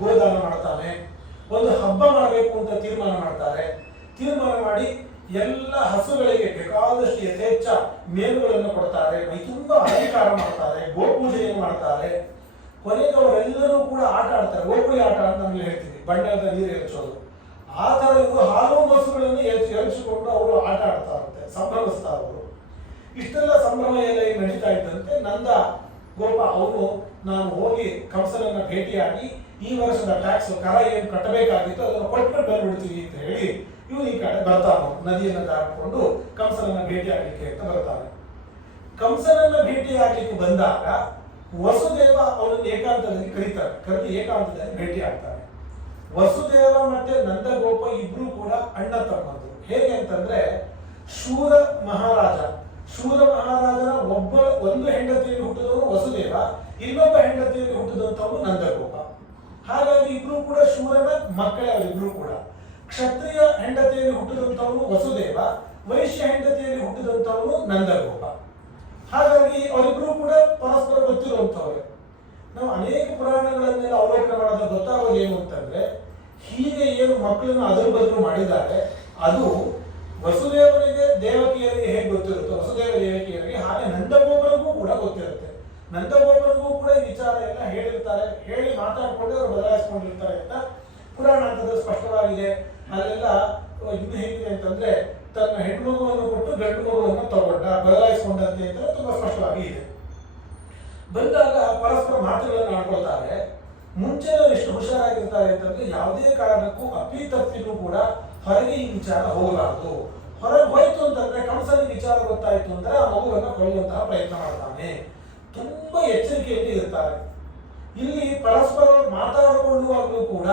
ಗೋದಾನ ಮಾಡ್ತಾನೆ. ಒಂದು ಹಬ್ಬ ಮಾಡಬೇಕು ಅಂತ ತೀರ್ಮಾನ ಮಾಡ್ತಾರೆ. ತೀರ್ಮಾನ ಮಾಡಿ ಎಲ್ಲ ಹಸುಗಳಿಗೆ ಬೇಕಾದಷ್ಟು ಯಥೇಚ್ಛ ಮೇವುಗಳನ್ನು ಕೊಡ್ತಾರೆ, ಮೈ ತುಂಬಾ ಅಲಂಕಾರ ಮಾಡ್ತಾರೆ, ಗೋಪೂಜೆಯನ್ನು ಮಾಡ್ತಾರೆ. ಕೊನೆಗೆ ಅವರೆಲ್ಲರೂ ಕೂಡ ಆಟ ಆಡ್ತಾರೆ. ಗೋಕುಳಿ ಆಟ ಅಂತ ನಮ್ಗೆ ಹೇಳ್ತೀವಿ, ಬಣ್ಣದ ನೀರು ಎರಚೋದು. ಆ ತರ ಇವರು ಹಾಲು ಮೊಸರುಗಳನ್ನು ಎರಚಿಕೊಂಡು ಅವರು ಆಟ ಆಡ್ತಾ ಇರುತ್ತೆ, ಸಂಭ್ರಮಿಸ್ತಾ ಅವರು. ಇಷ್ಟೆಲ್ಲ ಸಂಭ್ರಮ ಎಲ್ಲ ನಡೀತಾ ಇದ್ದಂತೆ ನಂದ ಗೋಪ ಅವನು ನಾನು ಹೋಗಿ ಕಂಸನನ್ನ ಭೇಟಿಯಾಗಿ ಈ ವರ್ಷದ ಟ್ಯಾಕ್ಸ್ ಕರ ಏನು ಕಟ್ಟಬೇಕಾಗಿತ್ತು ಅದನ್ನು ಕೊಟ್ಬಿಟ್ಟು ಬಂದ್ಬಿಡ್ತೀವಿ ಅಂತ ಹೇಳಿ ಇವನು ಈ ಕಡೆ ಬರ್ತಾನೆ, ನದಿಯನ್ನು ದಾಟಿಕೊಂಡು ಕಂಸನನ್ನ ಭೇಟಿ ಆಗ್ಲಿಕ್ಕೆ ಅಂತ ಬರ್ತಾನೆ. ಕಂಸನನ್ನ ಭೇಟಿ ಆಗ್ಲಿಕ್ಕೆ ಬಂದಾಗ ವಸುದೇವ ಅವನನ್ನು ಏಕಾಂತದಲ್ಲಿ ಕರೀತಾರೆ, ಕರೆದು ಏಕಾಂತದಲ್ಲಿ ಭೇಟಿ ಆಗ್ತಾರೆ. ವಸುದೇವ ಮತ್ತೆ ನಂದಗೋಪ ಇಬ್ರು ಕೂಡ ಅಣ್ಣ ತಮ್ಮಂದ್ರು. ಹೇಗೆ ಅಂತಂದ್ರೆ ಶೂರ ಮಹಾರಾಜನ ಒಂದು ಹೆಂಡತಿಯಲ್ಲಿ ಹುಟ್ಟಿದವನು ವಸುದೇವ, ಇನ್ನೊಬ್ಬ ಹೆಂಡತಿಯಲ್ಲಿ ಹುಟ್ಟಿದಂತವನು ನಂದಗೋಪ. ಹಾಗಾಗಿ ಇಬ್ರು ಕೂಡ ಶೂರನ ಮಕ್ಕಳೇ ಅವರಿಬ್ರು ಕೂಡ. ಕ್ಷತ್ರಿಯ ಹೆಂಡತಿಯಲ್ಲಿ ಹುಟ್ಟಿದಂತವನು ವಸುದೇವ, ವೈಶ್ಯ ಹೆಂಡತಿಯಲ್ಲಿ ಹುಟ್ಟಿದಂತವನು ನಂದಗೋಪ. ಹಾಗಾಗಿ ಅವರಿಬ್ರು ಕೂಡ ಪರಸ್ಪರ ಗೊತ್ತಿರುವಂತವ್ರೆ. ನಾವು ಅನೇಕ ಪುರಾಣಗಳನ್ನೆಲ್ಲ ಅವಲೋಕನ ಮಾಡೋದು ಗೊತ್ತಾಗೋದು ಏನು ಅಂತಂದ್ರೆ, ಹೀಗೆ ಏನು ಮಕ್ಕಳನ್ನು ಅದರ ಬದಲು ಮಾಡಿದ್ದಾರೆ ಅದು ವಸುದೇವನಿಗೆ ದೇವಕಿಯರಿಗೆ ಹೇಗೆ ಗೊತ್ತಿರುತ್ತೋ ವಸುದೇವ ದೇವಕಿಯರಿಗೆ, ಹಾಗೆ ನಂದಗೋಪನಿಗೂ ಕೂಡ ಗೊತ್ತಿರುತ್ತೆ. ನಂದಗೋಪನಿಗೂ ಕೂಡ ಈ ವಿಚಾರ ಎಲ್ಲ ಹೇಳಿರ್ತಾರೆ, ಹೇಳಿ ಮಾತಾಡ್ಕೊಂಡು ಅವರು ಬದಲಾಯಿಸ್ಕೊಂಡಿರ್ತಾರೆ ಅಂತ ಪುರಾಣ ಅಂತದ್ದು ಸ್ಪಷ್ಟವಾಗಿದೆ. ಅಲ್ಲೆಲ್ಲ ಇನ್ನು ಹೇಗಿದೆ ಅಂತಂದ್ರೆ ತನ್ನ ಹೆಣ್ಮಗುವನ್ನು ಕೊಟ್ಟು ಗಂಡು ಮಗುವನ್ನು ತಗೊಂಡ, ಬದಲಾಯಿಸಿಕೊಂಡಂತೆ ಅಂತ ತುಂಬಾ ಸ್ಪಷ್ಟವಾಗಿ ಇದೆ. ಬಂದಾಗ ಪರಸ್ಪರ ಮಾತುಗಳನ್ನು ಆಡ್ಕೊಳ್ತಾರೆ. ಮುಂಚೆ ಎಷ್ಟು ಹುಷಾರಾಗಿರ್ತಾರೆ ಅಂತಂದ್ರೆ ಯಾವುದೇ ಕಾರಣಕ್ಕೂ ಅಪ್ಪಿತಪ್ಪಿನೂ ಕೂಡ ಹೊರಗೆ ಈ ವಿಚಾರ ಹೋಗಬಾರದು. ಹೊರಗೆ ಹೋಯ್ತು ಅಂತಂದ್ರೆ ಕಂಸನ ವಿಚಾರ ಗೊತ್ತಾಯ್ತು ಅಂದ್ರೆ ಆ ಮಗುವನ್ನು ಕೊಲ್ಲುವಂತಹ ಪ್ರಯತ್ನ ಮಾಡ್ತಾನೆ. ತುಂಬಾ ಎಚ್ಚರಿಕೆಯಲ್ಲಿ ಇರ್ತಾರೆ. ಇಲ್ಲಿ ಪರಸ್ಪರ ಮಾತಾಡಿಕೊಳ್ಳುವಾಗಲೂ ಕೂಡ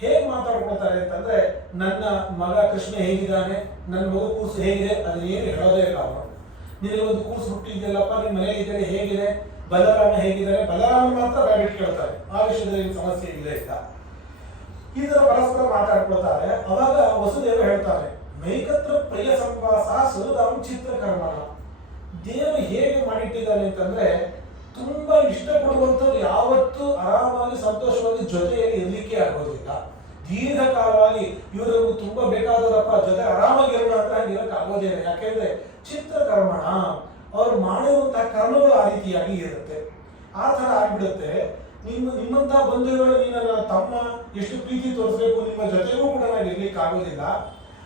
ಹೇಗೆ ಮಾತಾಡ್ಕೊಳ್ತಾರೆ ಅಂತಂದ್ರೆ, ನನ್ನ ಮಗ ಕೃಷ್ಣ ಹೇಗಿದ್ದಾನೆ, ನನ್ನ ಮಗು ಕೂಸು ಹೇಗಿದೆ ಅದನ್ನೇನು ಹೇಳೋದೇ ಇಲ್ಲ ಅವರು. ನಿನಗೆ ಒಂದು ಕೂಸು ಹುಟ್ಟಿದೆಯಲ್ಲಪ್ಪ, ನಿಮ್ಮ ಮನೆಯಲ್ಲಿ ಇದ್ದರೆ ಹೇಗಿದೆ, ಬಲರಾಮ ಹೇಗಿದ್ದಾರೆ, ಬಲರಾಮ ಮಾತ್ರ ಬ್ಯಾಬಿಟ್ ಕೇಳ್ತಾರೆ, ಆ ವಿಷಯದಲ್ಲಿ ಸಮಸ್ಯೆ ಇಲ್ಲ ಇಲ್ಲ. ಈ ತರ ಪರಸ್ಪರ ಮಾತಾಡ್ಕೊಳ್ತಾರೆ. ಅವಾಗ ವಸುದೇವ ಹೇಳ್ತಾರೆ, ನೈಕತ್ರ ಪ್ರಿಯ ಸಂವಾಸ ಸುರದಾಂ ಚಿತ್ರಕರ್ಮಣ. ದೇವರು ಹೇಗೆ ಮಾಡಿಟ್ಟಿದ್ದಾನೆ ಅಂತಂದ್ರೆ, ತುಂಬಾ ಇಷ್ಟಪಡುವಂಥವ್ರು ಯಾವತ್ತೂ ಆರಾಮಾಗಿ ಸಂತೋಷವಾಗಿ ಜೊತೆಯಲ್ಲಿ ಇರ್ಲಿಕ್ಕೆ ಆಗೋದಿಲ್ಲ. ದೀರ್ಘಕಾಲವಾಗಿ ಇವರನ್ನು ತುಂಬಾ ಬೇಕಾದವರಪ್ಪ ಜೊತೆ ಆರಾಮಾಗಿ ಇರೋಣ ಅಂತ ಇರಕ್ಕೆ ಆಗೋದಿಲ್ಲ. ಯಾಕೆಂದ್ರೆ ಚಿತ್ರಕರ್ಮಣ, ಅವ್ರು ಮಾಡಿರುವಂತಹ ಕರ್ಮಗಳು ಆ ರೀತಿಯಾಗಿ ಇರುತ್ತೆ. ಆ ತರ ಆಗ್ಬಿಡುತ್ತೆ. ನಿಮ್ಮಂತ ಬಂಧುಗಳು, ನನ್ನ ತಮ್ಮ ಎಷ್ಟು ಪ್ರೀತಿ ತೋರಿಸ್ಬೇಕು, ನಿಮ್ಮ ಜೊತೆಗೂ ಕೂಡ ನಾವು ಇರ್ಲಿಕ್ಕೆ ಆಗೋದಿಲ್ಲ.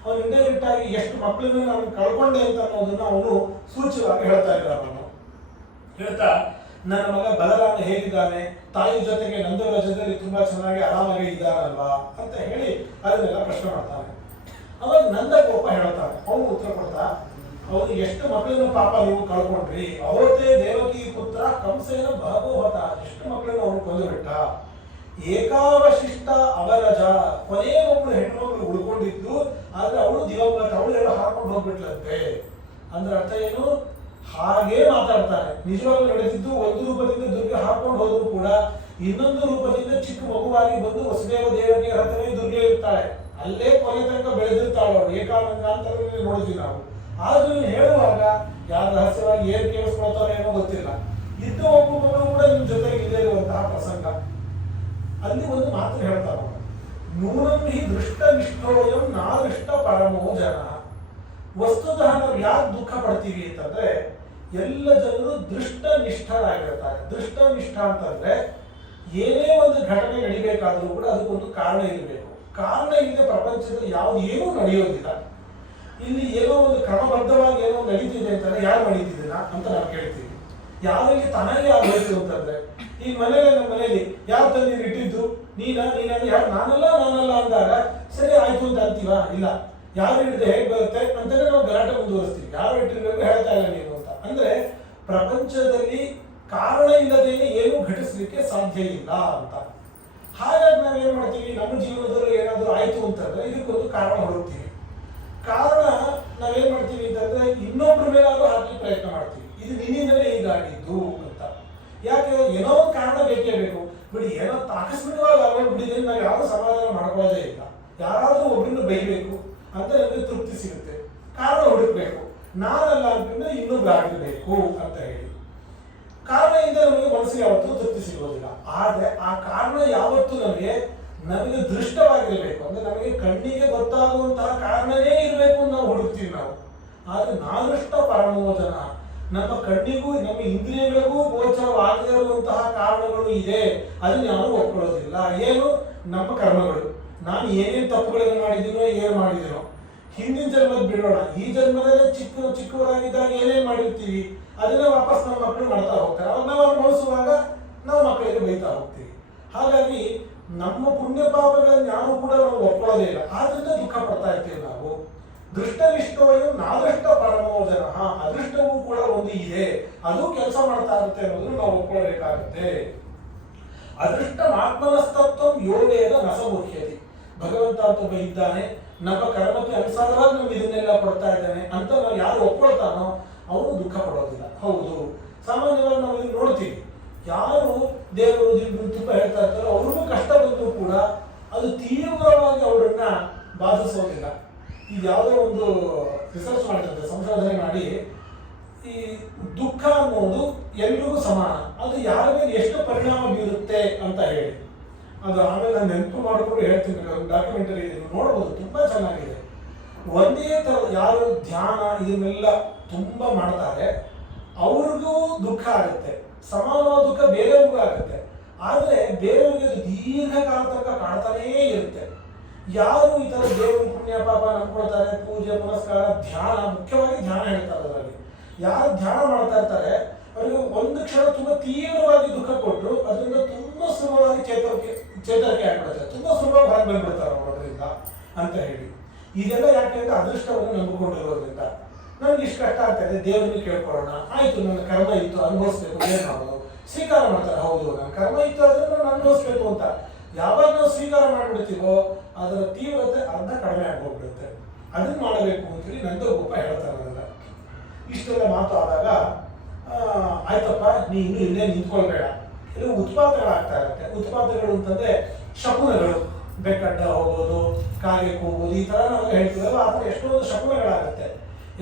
ಅವನು ಇಂಡೈರೆಕ್ಟ್ ಆಗಿ ಎಷ್ಟು ಮಕ್ಕಳನ್ನು ನಾನು ಕಳ್ಕೊಂಡೆ ಅಂತ ಅನ್ನೋದನ್ನ ಅವನು ಸೂಚ್ಯವಾಗಿ ಹೇಳ್ತಾ ಇದ್ದಾರೆ. ಅವನು ಹೇಳ್ತಾ, ನನ್ನ ಮಗ ಬಲರಾಮ ಹೇಗಿದ್ದಾನೆ, ತಾಯಿ ಜೊತೆಗೆ ನಂದವರ ಜೊತೆಲಿ ತುಂಬಾ ಚೆನ್ನಾಗಿ ಆರಾಮಾಗಿ ಇದ್ದಾರಲ್ವಾ ಅಂತ ಹೇಳಿ ಅದನ್ನೆಲ್ಲ ಪ್ರಶ್ನೆ ಮಾಡ್ತಾನೆ. ಅವಾಗ ನಂದಗೋಪ ಹೇಳ್ತಾನೆ, ಅವನು ಉತ್ತರ ಕೊಡ್ತಾ, ಅವನು ಎಷ್ಟು ಮಕ್ಕಳನ್ನು ಪಾಪ ನೀವು ಕಳ್ಕೊಂಡ್ರಿ, ಅವತ್ತೇ ದೇವಕಿ ಪುತ್ರ ಕಂಸೇನ ಭಾಗವತ, ಎಷ್ಟು ಮಕ್ಕಳನ್ನು ಅವನು ಕೊಂದುಬಿಟ್ಟ. ಏಕಾವಶಿಷ್ಟ ಅವರಜ, ಕೊನೆಯ ಒಬ್ಬಳು ಹೆಣ್ಮಗಳು ಉಳ್ಕೊಂಡಿದ್ದು, ಆದ್ರೆ ಅವಳು ದಿವಂಗತ, ಅವಳೆಲ್ಲ ಹಾಕೊಂಡು ಹೋಗ್ಬಿಟ್ಲಂತೆ. ಅಂದ್ರೆ ಅರ್ಥ ಏನು? ಹಾಗೆ ಮಾತಾಡ್ತಾರೆ. ನಿಜವಾಗ್ಲೂ ನಡೆದಿದ್ದು ಒಂದು ರೂಪದಿಂದ ದುರ್ಗೆ ಹಾಕೊಂಡು ಹೋದ್ರು ಕೂಡ ಇನ್ನೊಂದು ರೂಪದಿಂದ ಚಿಕ್ಕ ಮಗುವಾಗಿ ಬಂದು ವಸುದೇವ ದೇವಕಿಯ ಹತ್ರವೇ ದುರ್ಗೆ ಇರ್ತಾಳೆ. ಅಲ್ಲೇ ಕೊನೆ ತನಕ ಬೆಳೆದಿರ್ತಾಳೆ ಅವಳು. ಏಕಾನಂದ ಅಂತ ನೋಡಿದ್ವಿ ನಾವು. ಆದ್ರೂ ಹೇಳುವಾಗ ಯಾರು ರಹಸ್ಯವಾಗಿ ಏನ್ ಕೇಳಿಸ್ಕೊಳ್ತಾರೋ ಏನೋ ಗೊತ್ತಿಲ್ಲ. ಇದ್ದ ಒಬ್ಬ ಮಗಳು ಕೂಡ ನಿಮ್ ಜೊತೆಗೆ ಇಲ್ಲೇ ಇರುವಂತಹ ಪ್ರಸಂಗ. ಅಲ್ಲಿ ಒಂದು ಮಾತು ಹೇಳ್ತಾರೆ, ನೂನಂ ಹಿ ದೃಷ್ಟ ನಿಷ್ಠೋಯಂ ನಾದೃಷ್ಟ ಪರಮೋ ಜನ. ವಸ್ತುತಃ ನಾವು ಯಾಕೆ ದುಃಖ ಪಡ್ತೀವಿ ಅಂತಂದ್ರೆ, ಎಲ್ಲ ಜನರು ದೃಷ್ಟ ನಿಷ್ಠರಾಗಿರ್ತಾರೆ. ದೃಷ್ಟ ನಿಷ್ಠ ಅಂತಂದ್ರೆ ಏನೇ ಒಂದು ಘಟನೆ ನಡಿಬೇಕಾದ್ರೂ ಕೂಡ ಅದಕ್ಕೊಂದು ಕಾರಣ ಇರಬೇಕು. ಕಾರಣ ಇಲ್ಲದೆ ಪ್ರಪಂಚದಲ್ಲಿ ಯಾವ್ದು ಏನೂ ನಡೆಯೋದಿಲ್ಲ. ಇಲ್ಲಿ ಏನೋ ಒಂದು ಕ್ರಮಬದ್ಧವಾಗಿ ಏನೋ ನಡೀತಿದೆ ಅಂತಂದ್ರೆ ಯಾರು ನಡೀತಿದ್ದೀನ ಅಂತ ನಾವು ಕೇಳ್ತೀವಿ. ಯಾರಿಗೆ ತನಗೆ ಆಗ್ಬೇಕು ಅಂತಂದ್ರೆ, ಈ ಮನೇಲಿ ನಮ್ಮ ಮನೇಲಿ ಯಾವ ತಂದು ಇಟ್ಟಿದ್ದು, ಯಾರು ನಾನಲ್ಲ ಅಂದಾಗ ಸರಿ ಆಯ್ತು ಅಂತ ಅಂತೀವ? ಇಲ್ಲ, ಯಾರು ಹಿಡಿದು ಹೇಗೆ ಬರುತ್ತೆ ಅಂತಂದ್ರೆ ನಾವು ಗಲಾಟೆ ಮುಂದುವರಿಸ್ತೀವಿ. ಯಾರು ಇಟ್ಟಿರ್ಬೇಕು ಹೇಳ್ತಾ ಇಲ್ಲ ನೀವು ಅಂತ. ಅಂದ್ರೆ ಪ್ರಪಂಚದಲ್ಲಿ ಕಾರಣ ಇಲ್ಲದೇನೆ ಏನು ಘಟಿಸ್ಲಿಕ್ಕೆ ಸಾಧ್ಯ ಇಲ್ಲ ಅಂತ. ಹಾಗಾಗಿ ನಾವೇನ್ ಮಾಡ್ತೀವಿ, ನಮ್ಮ ಜೀವನದಲ್ಲಿ ಏನಾದರೂ ಆಯ್ತು ಅಂತಂದ್ರೆ ಇದಕ್ಕೊಂದು ಕಾರಣ ಹುಡುಕ್ತೀವಿ. ಕಾರಣ ನಾವೇನ್ ಮಾಡ್ತೀವಿ ಅಂತಂದ್ರೆ ಇನ್ನೊಬ್ಬರ ಮೇಲಾದ್ರೂ ಹಾಕಿ ಪ್ರಯತ್ನ ಮಾಡ್ತೀವಿ. ಇದು ನಿನ್ನಿಂದಲೇ ಹೀಗಾಗಿದ್ದು ಅಂತ. ಯಾಕೆ? ಏನೋ ಒಂದು ಕಾರಣ ಬೇಕೇ ಬೇಕು. ಬಿಡಿ, ಏನೋ ಆಕಸ್ಮಿಕವಾಗಿ ಆಗೋಗ್ಬಿಟ್ಟಿದೆ, ನಾವು ಯಾರು ಸಮಾಧಾನ ಮಾಡ್ಕೊಳ್ಳೋದೇ ಇಲ್ಲ. ಯಾರಾದ್ರೂ ಒಬ್ಬರನ್ನು ಬೈಬೇಕು ಅಂತ ನಮಗೆ ತೃಪ್ತಿ ಸಿಗುತ್ತೆ. ಕಾರಣ ಹುಡುಕ್ಬೇಕು. ನಾನಲ್ಲ ಅಂತಂದ್ರೆ ಇನ್ನೊಬ್ರು ಆಗಿರ್ಬೇಕು ಅಂತ ಹೇಳಿ. ಕಾರಣ ಇಂದ ನಮಗೆ ಮನಸ್ಸಿಗೆ ಯಾವತ್ತೂ ತೃಪ್ತಿ ಸಿಗೋದಿಲ್ಲ. ಆದ್ರೆ ಆ ಕಾರಣ ಯಾವತ್ತೂ ನಮಗೆ ದೃಷ್ಟವಾಗಿರ್ಬೇಕು. ಅಂದ್ರೆ ನಮಗೆ ಕಣ್ಣಿಗೆ ಗೊತ್ತಾಗುವಂತಹ ಕಾರಣನೇ ಇರಬೇಕು ಅಂತ ನಾವು ಹುಡುಕ್ತೀವಿ ನಾವು. ಆದ್ರೆ ನಾದೃಷ್ಟ ಪರಮೋಚನ, ನಮ್ಮ ಕಣ್ಣಿಗೂ ನಮ್ಮ ಇಂದ್ರಿಯಗಳಿಗೂ ಗೋಚರವಾಗದೇ ಇರುವಂತಹ ಕಾರಣಗಳು ಇದೆ, ಅದನ್ನ ಯಾರು ಒಪ್ಕೊಳ್ಳೋದಿಲ್ಲ. ಏನು? ನಮ್ಮ ಕರ್ಮಗಳು. ನಾನು ಏನೇನು ತಪ್ಪುಗಳನ್ನು ಮಾಡಿದ್ದೀನೋ, ಏನು ಮಾಡಿದ್ದೀನೋ, ಹಿಂದಿನ ಜನ್ಮದ ಬಿಡೋಣ, ಈ ಜನ್ಮದಲ್ಲೇ ಚಿಕ್ಕವರಾಗಿದ್ದಾಗ ಏನೇನ್ ಮಾಡಿರ್ತೀವಿ ಅದನ್ನ ವಾಪಸ್ ನಮ್ಮ ಮಕ್ಕಳು ಮಾಡ್ತಾ ಹೋಗ್ತಾರೆ. ಅವಾಗ ನಾವು ಅನುಭವಿಸುವಾಗ ನಾವು ಮಕ್ಕಳಿಗೆ ಬೈತಾ ಹೋಗ್ತೀವಿ. ಹಾಗಾಗಿ ನಮ್ಮ ಪುಣ್ಯ ಪಾಪಗಳನ್ನು ಯಾರು ಕೂಡ ನಾವು ಒಪ್ಕೊಳ್ಳೋದೇ ಇಲ್ಲ, ಆದ್ರಿಂದ ದುಃಖ ಪಡ್ತಾ ಇರ್ತೀವಿ ನಾವು. ದೃಷ್ಟನಿಷ್ಠವೂ ನಾದೃಷ್ಟ ಪರಮೋ ಜನ, ಅದೃಷ್ಟವೂ ಕೂಡ ಒಂದು ಇದೆ, ಅದು ಕೆಲಸ ಮಾಡ್ತಾ ಇರುತ್ತೆ ಅನ್ನೋದನ್ನು ನಾವು ಒಪ್ಕೊಳ್ಬೇಕಾಗುತ್ತೆ. ಅದೃಷ್ಟ ಆತ್ಮನಸ್ತತ್ವ ಯೋಗೇನ ನಸಮುಖ್ಯತೆ. ಭಗವಂತ ಅಂತ ಒಬ್ಬ ಇದ್ದಾನೆ, ನಮ್ಮ ಕರ್ಮಕ್ಕೆ ಅನುಸಾರವಾಗಿ ನಾವು ಇದನ್ನೆಲ್ಲ ಕೊಡ್ತಾ ಇದ್ದಾನೆ ಅಂತ ನಾವು ಯಾರು ಒಪ್ಕೊಳ್ತಾನೋ ಅವರು ದುಃಖ ಪಡೋದಿಲ್ಲ. ಹೌದು, ಸಾಮಾನ್ಯವಾಗಿ ನಾವು ಇದನ್ನು ನೋಡ್ತೀವಿ, ಯಾರು ದೇವರು ತುಂಬ ಹೇಳ್ತಾ ಇರ್ತಾರೋ ಅವ್ರಿಗೂ ಕಷ್ಟ ಬಂದರೂ ಕೂಡ ಅದು ತೀವ್ರವಾಗಿ ಅವರನ್ನ ಬಾಧಿಸೋದಿಲ್ಲ. ಇದು ಯಾವುದೋ ಒಂದು ರಿಸರ್ಚ್ ಮಾಡಿದಂತೆ, ಸಂಶೋಧನೆ ಮಾಡಿ, ಈ ದುಃಖ ಅನ್ನೋದು ಎಲ್ರಿಗೂ ಸಮಾನ, ಅದು ಯಾರ ಮೇಲೆ ಎಷ್ಟು ಪರಿಣಾಮ ಬೀರುತ್ತೆ ಅಂತ ಹೇಳಿ, ಅದು ಆಮೇಲೆ ನಾನು ನೆನಪು ಮಾಡಿಕೊಂಡು ಹೇಳ್ತೀನಿ. ಡಾಕ್ಯುಮೆಂಟರಿ ನೋಡ್ಬೋದು, ತುಂಬ ಚೆನ್ನಾಗಿದೆ. ಒಂದೇ ಥರ ಯಾರು ಧ್ಯಾನ ಇದನ್ನೆಲ್ಲ ತುಂಬ ಮಾಡ್ತಾರೆ ಅವ್ರಿಗೂ ದುಃಖ ಆಗುತ್ತೆ, ಸಮಾನವಾದ ದುಃಖ ಬೇರೆಯವ್ರಿಗೂ ಆಗುತ್ತೆ. ಆದರೆ ಬೇರೆಯವ್ರಿಗೆ ಅದು ದೀರ್ಘಕಾಲ ತನಕ ಕಾಡ್ತಾನೇ ಇರುತ್ತೆ. ಯಾರು ಈ ಥರ ದೇವರು ಪುಣ್ಯ ಪಾಪ ನಂಬ್ಕೊಳ್ತಾರೆ, ಪೂಜೆ ಪುನಸ್ಕಾರ ಧ್ಯಾನ, ಮುಖ್ಯವಾಗಿ ಧ್ಯಾನ ಹೇಳ್ತಾರೆ ಅದರಲ್ಲಿ, ಯಾರು ಧ್ಯಾನ ಮಾಡ್ತಾ ಇರ್ತಾರೆ ಅವರಿಗೆ ಒಂದು ಕ್ಷಣ ತುಂಬ ತೀವ್ರವಾಗಿ ದುಃಖ ಕೊಟ್ಟು ಅದರಿಂದ ತುಂಬ ಸುಲಭವಾಗಿ ಚೇತರಿಕೆ ಆಗ್ಬಿಡುತ್ತೆ, ತುಂಬ ಸುಲಭವಾಗಿ ಹೊರಗೆ ಬಂದ್ಬಿಡ್ತಾರೆ ಅವರಿಂದ ಅಂತ ಹೇಳಿ. ಇದೆಲ್ಲ ಯಾಕೆ ಅಂದರೆ ಅದೃಷ್ಟವನ್ನು ನಂಬಿಕೊಂಡಿರೋದ್ರಿಂದ. ನನಗೆ ಇಷ್ಟು ಕಷ್ಟ ಆಗ್ತಾಯಿದೆ, ದೇವರನ್ನು ಕೇಳ್ಕೊಳ್ಳೋಣ, ಆಯಿತು ನನ್ನ ಕರ್ಮ ಇತ್ತು ಅನುಭವಿಸ್ಬೇಕು, ಏನು ಮಾಡೋದು, ಸ್ವೀಕಾರ ಮಾಡ್ತಾರೆ. ಹೌದು, ನನ್ನ ಕರ್ಮ ಇತ್ತು ಅದನ್ನು ನಾನು ಅನುಭವಿಸ್ಬೇಕು ಅಂತ ಯಾವಾಗ ನಾವು ಸ್ವೀಕಾರ ಮಾಡಿಬಿಡ್ತೀವೋ ಅದರ ತೀವ್ರತೆ ಅರ್ಧ ಕಡಿಮೆ ಆಗೋಗ್ಬಿಡುತ್ತೆ. ಅದನ್ನು ಮಾಡಬೇಕು ಅಂತೇಳಿ ನಂದಗೋಪ ಹೇಳ್ತಾರೆ. ಅದೆಲ್ಲ ಇಷ್ಟೆಲ್ಲ ಮಾತು ಆದಾಗ ಆಯ್ತಪ್ಪ ನೀನು ಇಲ್ಲೇ ನಿಂತ್ಕೊಳ್ಬೇಡ, ಕೆಲವು ಉತ್ಪಾದಗಳಾಗ್ತಾ ಇರುತ್ತೆ. ಉತ್ಪಾದಗಳು ಅಂತಂದ್ರೆ ಶಕುನಗಳು, ಬೆಕ್ಕಡ್ಡ ಹೋಗೋದು, ಕಾಗೆ ಹೋಗೋದು, ಈ ಥರ ನಾವು ಹೇಳ್ತೀವಲ್ಲ, ಆ ಥರ ಎಷ್ಟೊಂದು ಶಕುನಗಳಾಗುತ್ತೆ,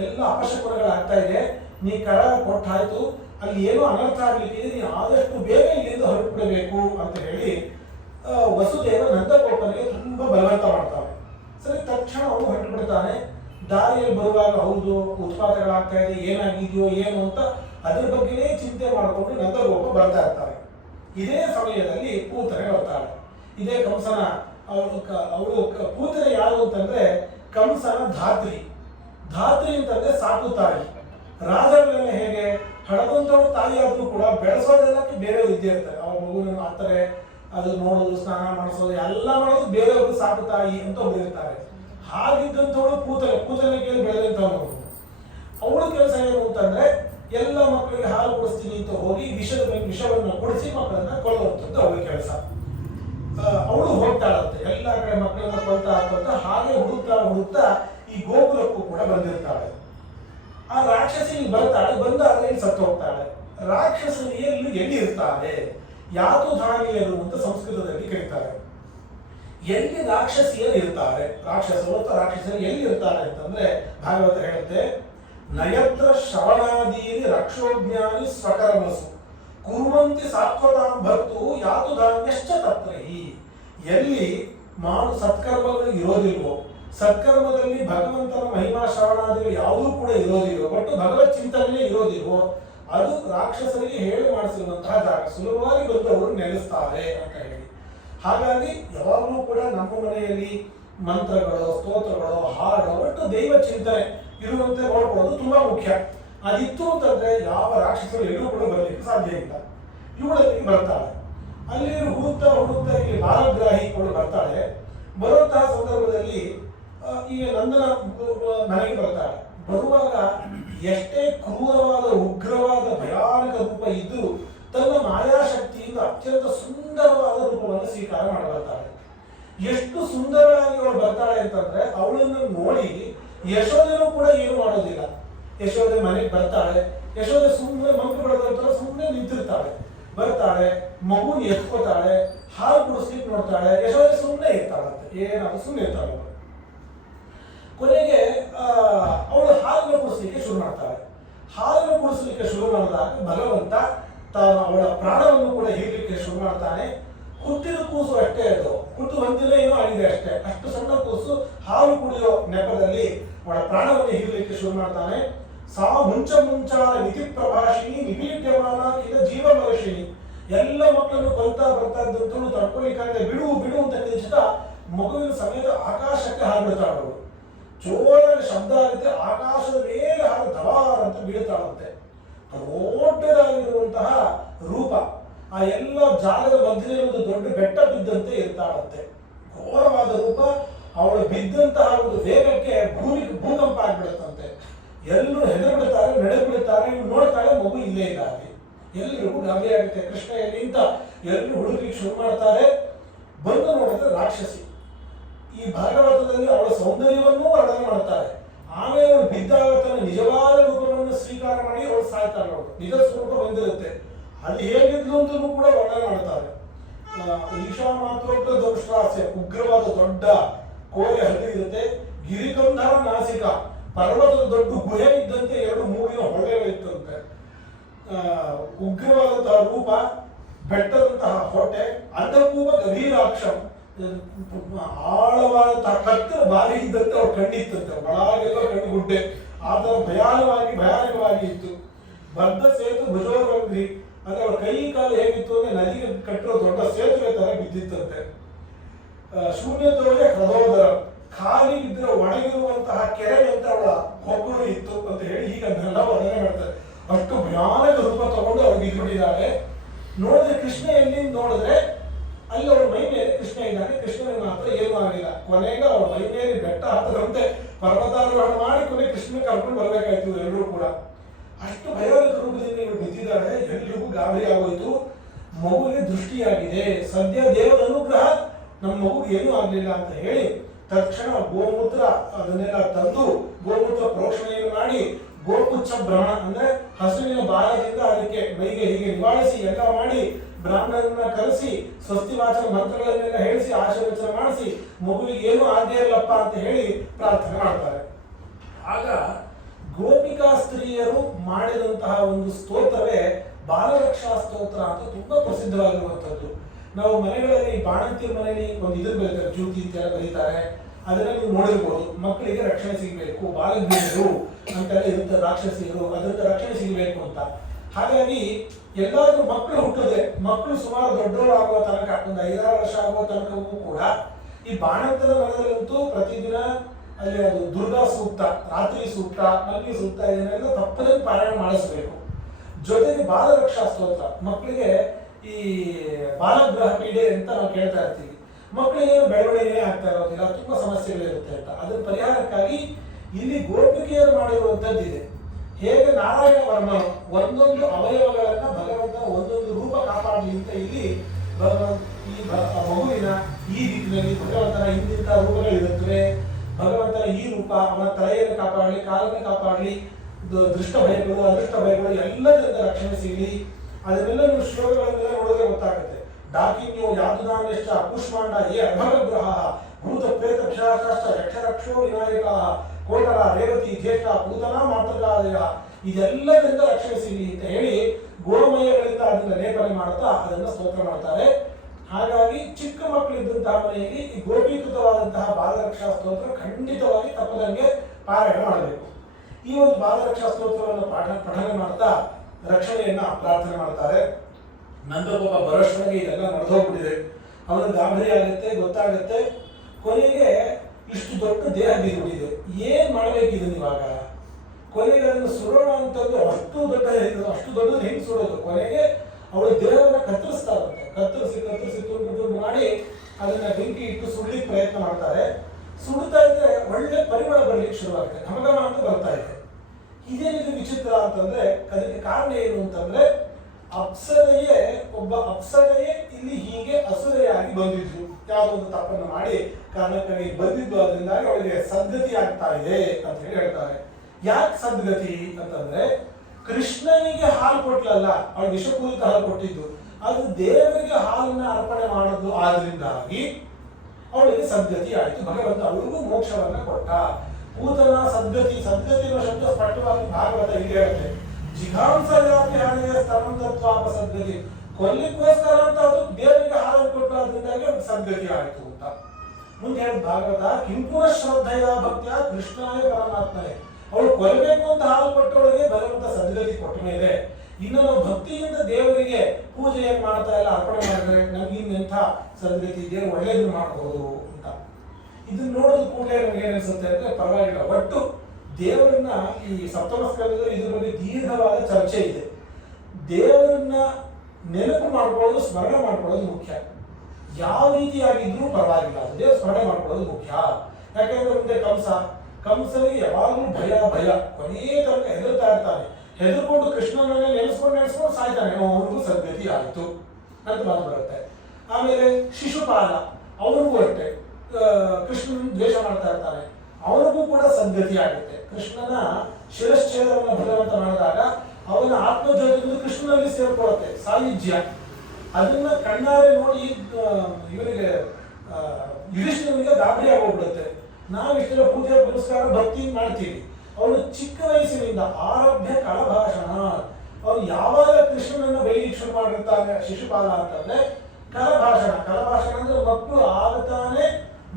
ಎಲ್ಲ ಅಪಶಕುನಗಳಾಗ್ತಾ ಇದೆ. ನೀ ಕರ ಕೊಟ್ಟಾಯ್ತು, ಅಲ್ಲಿ ಏನೋ ಅನರ್ಥ ಆಗ್ಲಿಕ್ಕೆ ನೀನು ಆದಷ್ಟು ಬೇಗ ಇಲ್ಲಿಂದ ಹೊರಟುಬಿಡಬೇಕು ಅಂತ ಹೇಳಿ ವಸುದೇವ ನಂದಗೋಪನಿಗೆ ತುಂಬ ಬಲವಂತ ಮಾಡ್ತಾನೆ. ಸರಿ, ತಕ್ಷಣ ಅವನು ಹೊರಟು ಬಿಡ್ತಾನೆ. ದಾರಿಯಲ್ಲಿ ಬರುವಾಗ ಹೌದು ಉತ್ಪಾದಗಳಾಗ್ತಾ ಇದೆ, ಏನಾಗಿದೆಯೋ ಏನು ಅಂತ ಅದ್ರ ಬಗ್ಗೆನೇ ಚಿಂತೆ ಮಾಡಿಕೊಂಡು ನಂದಗೋಪ ಬರ್ತಾ ಇರ್ತಾರೆ. ಇದೇ ಸಮಯದಲ್ಲಿ ಪೂತನೆ ಬರ್ತಾಳೆ. ಇದೇ ಕಂಸನ ಅವಳು ಪೂತನೆ ಯಾರು ಅಂತಂದ್ರೆ ಕಂಸನ ಧಾತ್ರಿ. ಧಾತ್ರಿ ಅಂತಂದ್ರೆ ಸಾಕು ತಾಯಿ. ರಾಜಗಳೆಲ್ಲ ಹೇಗೆ ಹಡದಂತವಳು ತಾಯಿ ಆದ್ರೂ ಕೂಡ ಬೆಳೆಸೋದೆಲ್ಲಕ್ಕೆ ಬೇರೆ ಇದ್ದೇ ಇರ್ತಾರೆ. ಅವ್ರ ಮಗುನ ಮಾಡ್ತಾರೆ, ಅದು ನೋಡೋದು, ಸ್ನಾನ ಮಾಡಿಸೋದು ಎಲ್ಲ ಮಾಡೋದು ಬೇರೆಯವರು ಸಾಕು ತಾಯಿ ಅಂತ ಇರ್ತಾರೆ. ಹಾಗಿದ್ದಂಥವಳು ಪೂತನಿಗೆ ಬೆಳೆದಂಥವಳು. ಅವಳ ಕೆಲಸ ಏನು ಅಂತಂದ್ರೆ ಎಲ್ಲ ಮಕ್ಕಳಿಗೆ ಹಾಲು ಕೊಡಿಸ್ತೀನಿ ಅಂತ ಹೋಗಿ ವಿಷವನ್ನು ಕೊಡಿಸಿ ಮಕ್ಕಳನ್ನ ಕೊಲ್ಲುವಂಥದ್ದು ಅವಳ ಕೆಲಸ. ಅವಳು ಹೋಗ್ತಾಳಂತೆ ಎಲ್ಲ ಕಡೆ ಮಕ್ಕಳನ್ನ ಕೊಲ್ತಾ ಹಾಗೆ ಹುಡುಕ್ತಾ ಈ ಗೋಕುಲಕ್ಕೂ ಕೂಡ ಬಂದಿರ್ತಾಳೆ. ಆ ರಾಕ್ಷಸಿಗೆ ಬರ್ತಾಳೆ, ಬಂದಾಗ ಇಲ್ಲಿ ಸತ್ತು ಹೋಗ್ತಾಳೆ. ರಾಕ್ಷಸನಿಯಲ್ಲಿ ಎಲ್ಲಿ ಇರ್ತಾರೆ, ಯಾತುಧಾನಿಯರು ಅಂತ ಸಂಸ್ಕೃತದಲ್ಲಿ ಕರೀತಾರೆ. ಎಲ್ಲಿ ರಾಕ್ಷಸಿಯರು ಇರ್ತಾರೆ, ರಾಕ್ಷಸರು ಅಥವಾ ರಾಕ್ಷಸರು ಎಲ್ಲಿ ಇರ್ತಾರೆ ಅಂತಂದ್ರೆ ಭಾಗವತ ಹೇಳುತ್ತೆ, ನಯತ್ರ ಶ್ರವಣಾದೀನಿ ರಕ್ಷೋಜ್ಞಾನಿ ಸ್ವಕರ್ಮಸು ಕುರುವಂತಿ ಸಾತ್ವತಾಂ ಭಕ್ತು ಯಾತುಧಾನ್ಯಶ್ಚ ತತ್ರಹಿ. ಎಲ್ಲಿ ಸತ್ಕರ್ಮಗಳು ಇರೋದಿಲ್ವೋ, ಸತ್ಕರ್ಮದಲ್ಲಿ ಭಗವಂತನ ಮಹಿಮಾ ಶ್ರವಣಾದಿಗಳು ಯಾವುದೂ ಕೂಡ ಇರೋದಿಲ್ವೋ, ಒಟ್ಟು ಭಗವತ್ ಚಿಂತನೆ ಇರೋದಿಲ್ವೋ, ಅದು ರಾಕ್ಷಸರಿಗೆ ಹೇಳಿ ಮಾಡಿಸಿರುವಂತಹ ಜಾಗ. ಸುಲಭವಾಗಿ ಬಂದವರು ನೆಲೆಸ್ತಾರೆ ಅಂತ ಹೇಳಿ. ಹಾಗಾಗಿ ಯಾವಾಗಲೂ ಕೂಡ ನಮ್ಮ ಮನೆಯಲ್ಲಿ ಮಂತ್ರಗಳು, ಸ್ತೋತ್ರಗಳು, ಹಾಡು, ಒಟ್ಟು ದೈವ ಚಿಂತನೆ ಇರುವಂತೆ ನೋಡ್ಕೊಳ್ಳೋದು ತುಂಬಾ ಮುಖ್ಯ. ಅದಿತ್ತು ಅಂತಂದ್ರೆ ಯಾವ ರಾಕ್ಷಸರು ಎಲ್ಲೂ ಕೂಡ ಬರಲಿಕ್ಕೆ ಸಾಧ್ಯ ಇಲ್ಲ. ಇವಳಲ್ಲಿ ಬರ್ತಾಳೆ, ಅಲ್ಲಿ ಹುಡುಕ್ತಾ ಇಲ್ಲಿ ಬಾಲಗ್ರಾಹಿಗಳು ಬರ್ತಾಳೆ. ಬರುವಂತಹ ಸಂದರ್ಭದಲ್ಲಿ ಈಗ ನಂದನ ಮನೆಗೆ ಬರ್ತಾಳೆ. ಬರುವಾಗ ಎಷ್ಟೇ ಕ್ರೂರವಾದ ಉಗ್ರವಾದ ಭಯಾನಕ ರೂಪ ಇದ್ದರೂ ತನ್ನ ಮಾಯಾಶಕ್ತಿಯಿಂದ ಅತ್ಯಂತ ಸುಂದರವಾದ ರೂಪವನ್ನು ಸ್ವೀಕಾರ ಮಾಡಬರ್ತಾಳೆ. ಎಷ್ಟು ಸುಂದರವಾಗಿ ಅವಳು ಬರ್ತಾಳೆ ಅಂತಂದ್ರೆ ಅವಳನ್ನು ನೋಡಿ ಯಶೋಧೆನೂ ಕೂಡ ಏನು ಮಾಡೋದಿಲ್ಲ. ಯಶೋಧೆ ಮನೆಗೆ ಬರ್ತಾಳೆ, ಯಶೋಧೆ ಸುಮ್ಮನೆ ಮಂಕು ಬೆಳೆದಂತರ ಸುಮ್ಮನೆ ನಿಂತಿರ್ತಾಳೆ. ಬರ್ತಾಳೆ, ಮಗುನ ಎತ್ಕೋತಾಳೆ, ಹಾಲು ಕುಡಿಸ್ಲಿಕ್ಕೆ ನೋಡ್ತಾಳೆ. ಯಶೋಧೆ ಸುಮ್ಮನೆ ಇರ್ತಾಳಂತೆ, ಏನಾದ್ರು ಸುಮ್ಮನೆ ಇರ್ತಾಳೆ. ಕೊನೆಗೆ ಅವಳು ಹಾಲನ್ನು ಕುಡಿಸ್ಲಿಕ್ಕೆ ಶುರು ಮಾಡ್ತಾಳೆ. ಹಾಲನ್ನು ಕುಡಿಸ್ಲಿಕ್ಕೆ ಶುರು ಮಾಡಿದಾಗ ಭಗವಂತ ತಾನು ಅವಳ ಪ್ರಾಣವನ್ನು ಕೂಡ ಹೀರ್ಲಿಕ್ಕೆ ಶುರು ಮಾಡ್ತಾನೆ. ಹುಟ್ಟಿದ ಕೂಸು ಅಷ್ಟೇ, ಅದು ಹುಟ್ಟು ಹೊಂದಿಲ್ಲ ಏನೋ ಆಗಿದೆ ಅಷ್ಟೇ, ಅಷ್ಟು ಸಣ್ಣ ಕೂಸು ಹಾಲು ಕುಡಿಯೋ ನೆಪದಲ್ಲಿ ಅವಳ ಪ್ರಾಣವನ್ನು ಹೀರ್ಲಿಕ್ಕೆ ಶುರು ಮಾಡ್ತಾನೆ. ಸಾ ಮುಂಚಾಲ ನಿಧಿ ಪ್ರಭಾಷಿಣಿ ನಿಬೀಡ್ಯಮಾನ ಕಿಲ ಜೀವ ಮನುಷ್ಯನಿ. ಎಲ್ಲ ಮಕ್ಕಳನ್ನು ಕೊಲ್ತಾ ಬರ್ತಾ ಇದ್ದಂತೂ ತಡ್ಕೊಳ್ಳಿಕ್ಕಾಗದೆ ಬಿಡು ಅಂತ ತಿಳಿಸಿದ ಮಗುವಿನ ಸಮೇತ ಆಕಾಶಕ್ಕೆ ಹಾರಿಬಿಡ್ತಾಳವಳು. ಜೋರಾಗಿ ಶಬ್ದ ಆಗುತ್ತೆ, ಆಕಾಶದ ಮೇಲೆ ಹಾಗೆ ದವಾರ ಅಂತ ಬೀಳ್ತಾಳಂತೆ. ದೊಡ್ಡದಾಗಿರುವಂತಹ ರೂಪ, ಆ ಎಲ್ಲ ಜಾಗದ ಮಧ್ಯೆ ಒಂದು ದೊಡ್ಡ ಬೆಟ್ಟ ಬಿದ್ದಂತೆ ಇರ್ತಾಳಂತೆ. ಘೋರವಾದ ರೂಪ. ಅವಳು ಬಿದ್ದಂತಹ ಒಂದು ವೇಗಕ್ಕೆ ಭೂಕಂಪ ಆಗ್ಬಿಡುತ್ತಂತೆ. ಎಲ್ಲರೂ ಹೆದರು ಬಿಡ್ತಾರೆ, ನಡೆದು ಬಿಡುತ್ತಾರೆ. ಇವ್ರು ನೋಡ್ತಾಳೆ, ಮಗು ಇಲ್ಲೇ ಇಲ್ಲ ಅಲ್ಲಿ. ಎಲ್ಲರಿಗೂ ಗಾಬರಿ ಆಗುತ್ತೆ. ಕೃಷ್ಣ ಎಲ್ಲಿ ಅಂತ ಎಲ್ಲರೂ ಹುಡುಕಲಿಕ್ಕೆ ಶುರು ಮಾಡ್ತಾರೆ. ಬಂದು ನೋಡಿದ್ರೆ ರಾಕ್ಷಸಿ. ಈ ಭಾಗವತದಲ್ಲಿ ಅವಳ ಸೌಂದರ್ಯವನ್ನೂ ವರ್ಣನೆ ಮಾಡ್ತಾರೆ. ಆಮೇಲೆ ಅವಳು ಬಿದ್ದಾಗ ತನ್ನ ನಿಜವಾದ ರೂಪವನ್ನು ಸ್ವೀಕಾರ ಮಾಡಿ ಅವಳು ಸಾಯ್ತಾಳೆ. ಅವಳು ನಿಜ ಸ್ವರೂಪ ಬಂದಿರುತ್ತೆ. ಅಲ್ಲಿ ಹೇಗಿದ್ಲು ಅಂತಲೂ ಕೂಡ ವರ್ಣನೆ ಮಾಡ್ತಾರೆ. ಈಶಾ ಮಾತ್ರ ದೋಷಾಸ್ಯ, ಉಗ್ರವಾದ ದೊಡ್ಡ ಕೋರೆ ಹಲ್ಲು ಇರುತ್ತೆ. ಗಿರಿಕಂಧರ ನಾಸಿಕ, ಪರ್ವತದ ದೊಡ್ಡ ಗುಹೆ ಇದ್ದಂತೆ ಎರಡು ಮೂಗಿನ ಹೊಳೆಗಳಿತ್ತಂತೆ. ಉಗ್ರವಾದಂತಹ ರೂಪ, ಬೆಟ್ಟದಂತಹ ಹೊಟ್ಟೆ, ಅಂಧಕೂಪ ಗಭೀರಾಕ್ಷಂ, ಆಳವಾದಂತಹ ಕತ್ತಲ ಬಾರಿ ಇದ್ದಂತೆ ಅವ್ರು ಕಣ್ಣಿತ್ತಂತೆ. ಒಳಗೆಲ್ಲ ಕಣ್ಣು ಗುಡ್ಡೆ, ಆ ತರ ಭಯಾನಕವಾಗಿ ಇತ್ತು. ಬದ್ಧ ಸೇತು ಭುಜೋರ್ವಿ, ಅಂದ್ರೆ ಅವಳ ಕೈ ಕಾಲು ಹೇಗಿತ್ತು ಅಂದ್ರೆ ನದಿಗೆ ಕಟ್ಟಿರೋ ದೊಡ್ಡ ಸೇತುವೆ ತರ ಬಿದ್ದಿತ್ತಂತೆ. ಶೂನ್ಯತೋರೆ ಹೃದೋದರ, ಖಾಲಿ ಇದ್ರೆ ಒಣಗಿರುವಂತಹ ಕೆರೆ ಅಂತ ಅವಳ ಹೊಕ್ಕಳು ಇತ್ತು ಅಂತ ಹೇಳಿ ಈಗ ಅದನ್ನೆಲ್ಲ ವರ್ಣನೆ ಮಾಡ್ತಾರೆ. ಅಷ್ಟು ಭಯಾನಕ ರೂಪ ತಗೊಂಡು ಅವ್ರಿಗೆ ಇಟ್ಬಿಟ್ಟಿದ್ದಾರೆ. ನೋಡಿದ್ರೆ ಕೃಷ್ಣ ಎಲ್ಲಿಂದ ನೋಡಿದ್ರೆ ಅಲ್ಲಿ ಅವಳ ಮೈ ಮೇಲೆ ಕೃಷ್ಣ ಇದ್ದಾನೆ. ಕೃಷ್ಣನಿಗೆ ಮಾತ್ರ ಏನೂ ಆಗಿಲ್ಲ. ಕೊನೆಗೆ ಅವಳ ಮೈ ಮೇಲೆ ಬೆಟ್ಟ ಹತ್ತದಂತೆ ಪರ್ವತಾರೋಹಣ ಮಾಡಿ ಕೊನೆ ಕೃಷ್ಣ ಕರ್ಕೊಂಡು ಬರ್ಬೇಕಾಯ್ತು ಎಲ್ಲರೂ ಕೂಡ. ಅಷ್ಟು ಭಯಾನಕ ರೂಪದಿಂದ ಇವರು ಬಿದ್ದಿದ್ದಾಳೆ. ಎಲ್ರಿಗೂ ಗಾಬರಿ ಆಗೋಯ್ತು. ಮಗುವಿಗೆ ದೃಷ್ಟಿಯಾಗಿದೆ, ಸದ್ಯ ದೇವರ ಅನುಗ್ರಹ, ನಮ್ಮ ಮಗುಗೆ ಏನೂ ಆಗ್ಲಿಲ್ಲ ಅಂತ ಹೇಳಿ ತಕ್ಷಣ ಗೋಮೂತ್ರ ಅದನ್ನೆಲ್ಲ ತಂದು ಗೋಮೂತ್ರ ಪ್ರೋಕ್ಷಣೆಯನ್ನು ಮಾಡಿ ಗೋಪುಚ್ಛ ಭ್ರಮಣ ಅಂದ್ರೆ ಹಸುವಿನ ಬಾಲದಿಂದ ಅದಕ್ಕೆ ಮೈಗೆ ಹೀಗೆ ನಿವಾಳಿಸಿ ಎಲ್ಲ ಮಾಡಿ ಬ್ರಾಹ್ಮಣರನ್ನ ಕರೆಸಿ ಸ್ವಸ್ತಿ ವಾಚನ ಮಂತ್ರಗಳನ್ನೆಲ್ಲ ಹೇಳಿಸಿ ಆಶೀರ್ವಚನ ಮಾಡಿಸಿ ಮಗುವಿಗೆ ಏನೂ ಆಗದೇ ಇರಲಪ್ಪ ಅಂತ ಹೇಳಿ ಪ್ರಾರ್ಥನೆ ಮಾಡ್ತಾರೆ. ಆಗ ಗೋಪಿಕಾ ಸ್ತ್ರೀಯರು ಮಾಡಿದಂತಹ ಒಂದು ಸ್ತೋತ್ರವೇ ಬಾಲರಕ್ಷಾ ಸ್ತೋತ್ರ ಅಂತ ತುಂಬಾ ಪ್ರಸಿದ್ಧವಾಗಿರುವಂಥದ್ದು. ನಾವು ಮನೆಗಳಲ್ಲಿ ಬಾಣಂತಿಯರ ಮನೆಯಲ್ಲಿ ಒಂದು ಇದನ್ನು ಬರೀತಾರೆ, ಜ್ಯೋತಿ ಅಂತೆಲ್ಲ ಬರೀತಾರೆ. ಅದನ್ನ ನೀವು ನೋಡಿರ್ಬೋದು. ಮಕ್ಕಳಿಗೆ ರಕ್ಷಣೆ ಸಿಗಬೇಕು, ಬಾಲಗ್ನಿಯರು ಅಂತೆಲ್ಲ ಇರುತ್ತೆ, ರಾಕ್ಷಸಿಯರು, ಅದರಿಂದ ರಕ್ಷಣೆ ಸಿಗಬೇಕು ಅಂತ. ಹಾಗಾಗಿ ಎಲ್ಲಾದ್ರೂ ಮಕ್ಕಳು ಹುಟ್ಟಿದ್ರೆ, ಮಕ್ಕಳು ಸುಮಾರು ದೊಡ್ಡವರು ಆಗುವ ತನಕ, ಒಂದು 5-6 ವರ್ಷ ಆಗುವ ತನಕವೂ ಕೂಡ ಈ ಬಾಣಂತರ ಮನೆಯಲ್ಲಂತೂ ಪ್ರತಿದಿನ ಅಲ್ಲಿ ಅದು ದುರ್ಗಾ ಸೂಕ್ತ, ರಾತ್ರಿ ಸೂಕ್ತ, ಮಲ್ಗಿ ಸೂಕ್ತ ಇದನ್ನೆಲ್ಲ ತಪ್ಪದೇ ಪಾರಾಯಣ ಮಾಡಿಸಬೇಕು. ಜೊತೆಗೆ ಬಾಲರಕ್ಷಾ ಸ್ತೋತ್ರ, ಮಕ್ಕಳಿಗೆ ಈ ಬಾಲಗ್ರಹ ಪೀಡೆ ಅಂತ ನಾವು ಕೇಳ್ತಾ ಇರ್ತೀವಿ. ಮಕ್ಕಳಿಗೆ ಬೆಳವಣಿಗೆ ಆಗ್ತಾ ಇರೋದಿಲ್ಲ, ತುಂಬಾ ಸಮಸ್ಯೆಗಳಿರುತ್ತೆ ಅಂತ. ಅದರ ಪರಿಹಾರಕ್ಕಾಗಿ ಇಲ್ಲಿ ಗೋಪಿಕೆಯರು ಮಾಡಿರುವಂತದ್ದಿದೆ. ಹೇಗೆ ನಾರಾಯಣ ವರ್ಮನು ಒಂದೊಂದು ಅವಯವಗಳನ್ನ ಭಗವಂತನ ಒಂದೊಂದು ರೂಪ ಕಾಪಾಡಲಿ ಅಂತ ಇಲ್ಲಿ ಈ ಮಗುವಿನ ಈ ರೀತಿಯಲ್ಲಿ ಭಗವಂತನ ಇಂತಿಂತ ರೂಪಗಳಿರುತ್ತವೆ. ಭಗವಂತನ ಈ ರೂಪ ಅವನ ತಲೆಯನ್ನು ಕಾಪಾಡಲಿ, ಕಾಲನ್ನು ಕಾಪಾಡಲಿ, ದೃಷ್ಟ ಭಯಗಳು ಅದೃಷ್ಟ ಭಯಗಳು ಎಲ್ಲದರಿಂದ ರಕ್ಷಣೆ ಸಿಗಲಿ. ಅದನ್ನೆಲ್ಲ ನೀವು ಶ್ಲೋಕಗಳನ್ನೆಲ್ಲ ನೋಡಿದ್ರೆ ಗೊತ್ತಾಗುತ್ತೆ. ಡಾಕಿನ್ಯೋ ಯಾದುದಾನ್ಯಶ್ಚ ಕೂಷ್ಮಾಂಡ ಯೇ ಅಭಗಗ್ರಹ ಭೂತ ಪ್ರೇತ ಪಿಶಾಚಾಶ್ಚ ಯಕ್ಷರಕ್ಷೋ ವಿನಾಯಕಃ ಕೋಟರ ರೇವತಿ ಜ್ಯೇಷ್ಠ ಪೂತನ ಮಾತೃಗಾದಯ, ಇದೆಲ್ಲದರಿಂದ ರಕ್ಷಣೆ ಸಿಗಲಿ ಅಂತ ಹೇಳಿ ಗೋಮಯಗಳಿಂದ ಅದನ್ನ ಲೇಪನೆ ಮಾಡ್ತಾ ಅದನ್ನ ಸ್ತೋತ್ರ ಮಾಡ್ತಾರೆ. ಹಾಗಾಗಿ ಚಿಕ್ಕ ಮಕ್ಕಳಿದ್ದಂತಹ ಮನೆಯಲ್ಲಿ ಈ ಗೋಪೀಕೃತವಾದಂತಹ ಬಾಲರಕ್ಷಾ ಸ್ತೋತ್ರ ಖಂಡಿತವಾಗಿ ತಪ್ಪದಂಗೆ ಪಾರಾಯಣ ಮಾಡಬೇಕು. ಈ ಒಂದು ಬಾಲರಕ್ಷಾ ಸ್ತೋತ್ರವನ್ನು ಪಠನೆ ಮಾಡ್ತಾ ರಕ್ಷಣೆಯನ್ನ ಪ್ರಾರ್ಥನೆ ಮಾಡ್ತಾರೆ. ನಂದಗೋಪ ಬರೋಷ್ಟೊಳಗೆ ಇದೆಲ್ಲ ನಡೆದೋಗ್ಬಿಟ್ಟಿದೆ. ಅವನಿಗೆ ಗಾಬರಿ ಆಗುತ್ತೆ, ಗೊತ್ತಾಗುತ್ತೆ. ಕೊನೆಗೆ ಇಷ್ಟು ದೊಡ್ಡ ದೇಹ ಬಿದ್ದುಬಿಟ್ಟಿದೆ, ಏನ್ ಮಾಡ್ಬೇಕು ಇದನ್ನ ಇವಾಗ? ಕೊನೆಗೆ ಅದನ್ನು ಸುಡೋಣ ಅಂತಂದು ಅಷ್ಟು ದೊಡ್ಡದು ಹೆಂಗ್ ಸುಡೋದು? ಕೊನೆಗೆ ಅವಳ ದೇಹವನ್ನ ಕತ್ತರಿಸ್ತಾರಂತೆ. ಕತ್ತರಿಸಿ ತುಂಡು ಮಾಡಿ ಅದನ್ನ ಬೆಂಕಿ ಇಟ್ಟು ಸುಡ್ಲಿಕ್ಕೆ ಪ್ರಯತ್ನ ಮಾಡ್ತಾರೆ. ಸುಡ್ತಾ ಇದ್ರೆ ಒಳ್ಳೆ ಪರಿಮಳ ಬರ್ಲಿಕ್ಕೆ ಶುರುವಾಗುತ್ತೆ, ಘಮಘಮ ಅಂತ ಬರ್ತಾ ಇದೆ. ಇದೇನಿದು ವಿಚಿತ್ರ ಅಂತಂದ್ರೆ ಅದಕ್ಕೆ ಕಾರಣ ಏನು ಅಂತಂದ್ರೆ ಒಬ್ಬ ಅಪ್ಸರೆಯೇ ಇಲ್ಲಿ ಹೀಗೆ ಅಸುರೆಯಾಗಿ ಬಂದಿದ್ರು. ಯಾವುದೋ ಒಂದು ತಪ್ಪನ್ನು ಮಾಡಿ ಕಾರಣಕ್ಕಾಗಿ ಬಂದಿದ್ದು, ಅದರಿಂದಾಗಿ ಅವಳಿಗೆ ಸದ್ಗತಿ ಆಗ್ತಾ ಇದೆ ಅಂತ ಹೇಳಿ ಹೇಳ್ತಾರೆ. ಯಾಕೆ ಸದ್ಗತಿ ಅಂತಂದ್ರೆ ಕೃಷ್ಣನಿಗೆ ಹಾಲು ಕೊಟ್ಲಲ್ಲ, ಅವಳು ವಿಷಪೂರಿತ ಹಾಲು ಕೊಟ್ಟಿದ್ದು, ಅದು ದೇವರಿಗೆ ಹಾಲನ್ನ ಅರ್ಪಣೆ ಮಾಡೋದು. ಆದ್ರಿಂದಾಗಿ ಅವಳಿಗೆ ಸದ್ಗತಿ ಆಯಿತು. ಭಗವಂತ ಅವಳಿಗೂ ಮೋಕ್ಷವನ್ನ ಕೊಟ್ಟ. ಪೂತನ ಸದ್ಗತಿ ಅನ್ನೋ ಶಬ್ದ ಸ್ಪಷ್ಟವಾಗಿ ಭಾಗವತ ಇಲ್ಲಿ ಹೇಳುತ್ತೆ. ಜಿಘಾಂಸವ್ಯಾಪ್ಯಾನೆಯ ಸ್ತನಂತತ್ವಾಪ ಸದ್ಗತಿ, ಕೊಲ್ಲಿಕ್ಕೋಸ್ಕರ ಅಂತ ಅದು ದೇವರಿಗೆ ಹಾಲನ್ನು ಕೊಟ್ಟು, ಅದರಿಂದಾಗಿ ಅವ್ರಿಗೆ ಸದ್ಗತಿ ಆಯಿತು ಅಂತ ಮುಂದೆ ಹೇಳಿದ ಭಾಗವತ. ಕಿಂಪುರ ಶ್ರದ್ಧೆಯ ಭಕ್ತಿಯ ಕೃಷ್ಣಾಯ ಪರಮಾತ್ಮನೇ, ಅವಳು ಕೊಲ್ಲಬೇಕು ಅಂತ ಹಾಲು ಕೊಟ್ಟವಳಿಗೆ ಭಗವಂತ ಸದ್ಗತಿ ಕೊಟ್ಟ ಮೇಲೆ ಇನ್ನು ನಾವು ಭಕ್ತಿಯಿಂದ ದೇವರಿಗೆ ಪೂಜೆಯನ್ನು ಮಾಡ್ತಾ ಇಲ್ಲ, ಅರ್ಪಣೆ ಮಾಡಿದ್ರೆ ನಮ್ಗೆ ಇನ್ನೆಂಥ ಸದ್ಗತಿ, ದೇವರು ಒಳ್ಳೇದನ್ನು ಮಾಡಬಹುದು ಅಂತ. ಇದನ್ನ ನೋಡೋದು ಕೂಡಲೇ ನಮ್ಗೆ ಏನಿಸುತ್ತೆ ಅಂದ್ರೆ ಪರವಾಗಿಲ್ಲ. ಒಟ್ಟು ದೇವರನ್ನ ಈ ಸಪ್ತಮ ಸ್ಕಂದದಲ್ಲಿ ಇದ್ರ ಬಗ್ಗೆ ದೀರ್ಘವಾದ ಚರ್ಚೆ ಇದೆ. ದೇವರನ್ನ ನೆನಪು ಮಾಡ್ಕೊಳ್ಳೋದು, ಸ್ಮರಣೆ ಮಾಡ್ಕೊಳ್ಳೋದು ಮುಖ್ಯ. ಯಾವ ರೀತಿಯಾಗಿದ್ರೂ ಪರವಾಗಿಲ್ಲ, ಅದೇ ಸ್ಮರಣೆ ಮಾಡ್ಕೊಳ್ಳೋದು ಮುಖ್ಯ. ಯಾಕೆಂದ್ರೆ ಮುಂದೆ ಕಂಸನಿಗೆ ಯಾವಾಗಲೂ ಭಯ ಭಯ, ಕೊನೆಯ ತನಕ ಹೆದರ್ತಾ ಇರ್ತಾನೆ. ಹೆದರ್ಕೊಂಡು ಕೃಷ್ಣನನ್ನೇ ನೆನೆಸ್ಕೊಂಡು ಸಾಯ್ತಾನೆ. ಅವನಿಗೂ ಸದ್ಗತಿ ಆಯಿತು ಅಂತ ಮಾತು ಬರುತ್ತೆ. ಆಮೇಲೆ ಶಿಶುಪಾಲ, ಅವನಿಗೂ ಅಷ್ಟೇ ಕೃಷ್ಣನ ದ್ವೇಷ ಮಾಡ್ತಾ ಇರ್ತಾನೆ, ಅವನಿಗೂ ಕೂಡ ಸದ್ಗತಿ ಆಗುತ್ತೆ. ಕೃಷ್ಣನ ಶಿರಶ್ಛೇದವನ್ನು ಭಗವಂತ ಮಾಡಿದಾಗ ಅವನ ಆತ್ಮಜ್ಯೋತಿಗಳು ಕೃಷ್ಣನಲ್ಲಿ ಸೇರ್ಕೊಳ್ಳುತ್ತೆ, ಸಾಯುಜ್ಯ. ಅದನ್ನ ಕಣ್ಣಾರೆ ನೋಡಿ ಇವನಿಗೆ ಯುಧಿಷ್ಠಿರನಿಗೆ ಗಾಬರಿ ಆಗೋಗ್ಬಿಡುತ್ತೆ. ನಾವಿಷ್ಟೆಲ್ಲ ಪೂಜೆ ಪುರಸ್ಕಾರ ಭಕ್ತಿ ಮಾಡ್ತೀವಿ, ಅವನು ಚಿಕ್ಕ ವಯಸ್ಸಿನಿಂದ ಆರಭ್ಯ ಕಲಭಾಷಣ. ಅವನು ಯಾವಾಗ ಕೃಷ್ಣನನ್ನ ಬೈಲಿಕ್ಕೆ ಶುರು ಮಾಡಿರ್ತಾನೆ ಶಿಶುಪಾಲ ಅಂತಂದ್ರೆ ಕಲಭಾಷಣ ಅಂದ್ರೆ ಮಕ್ಕಳು ಆಗತಾನೆ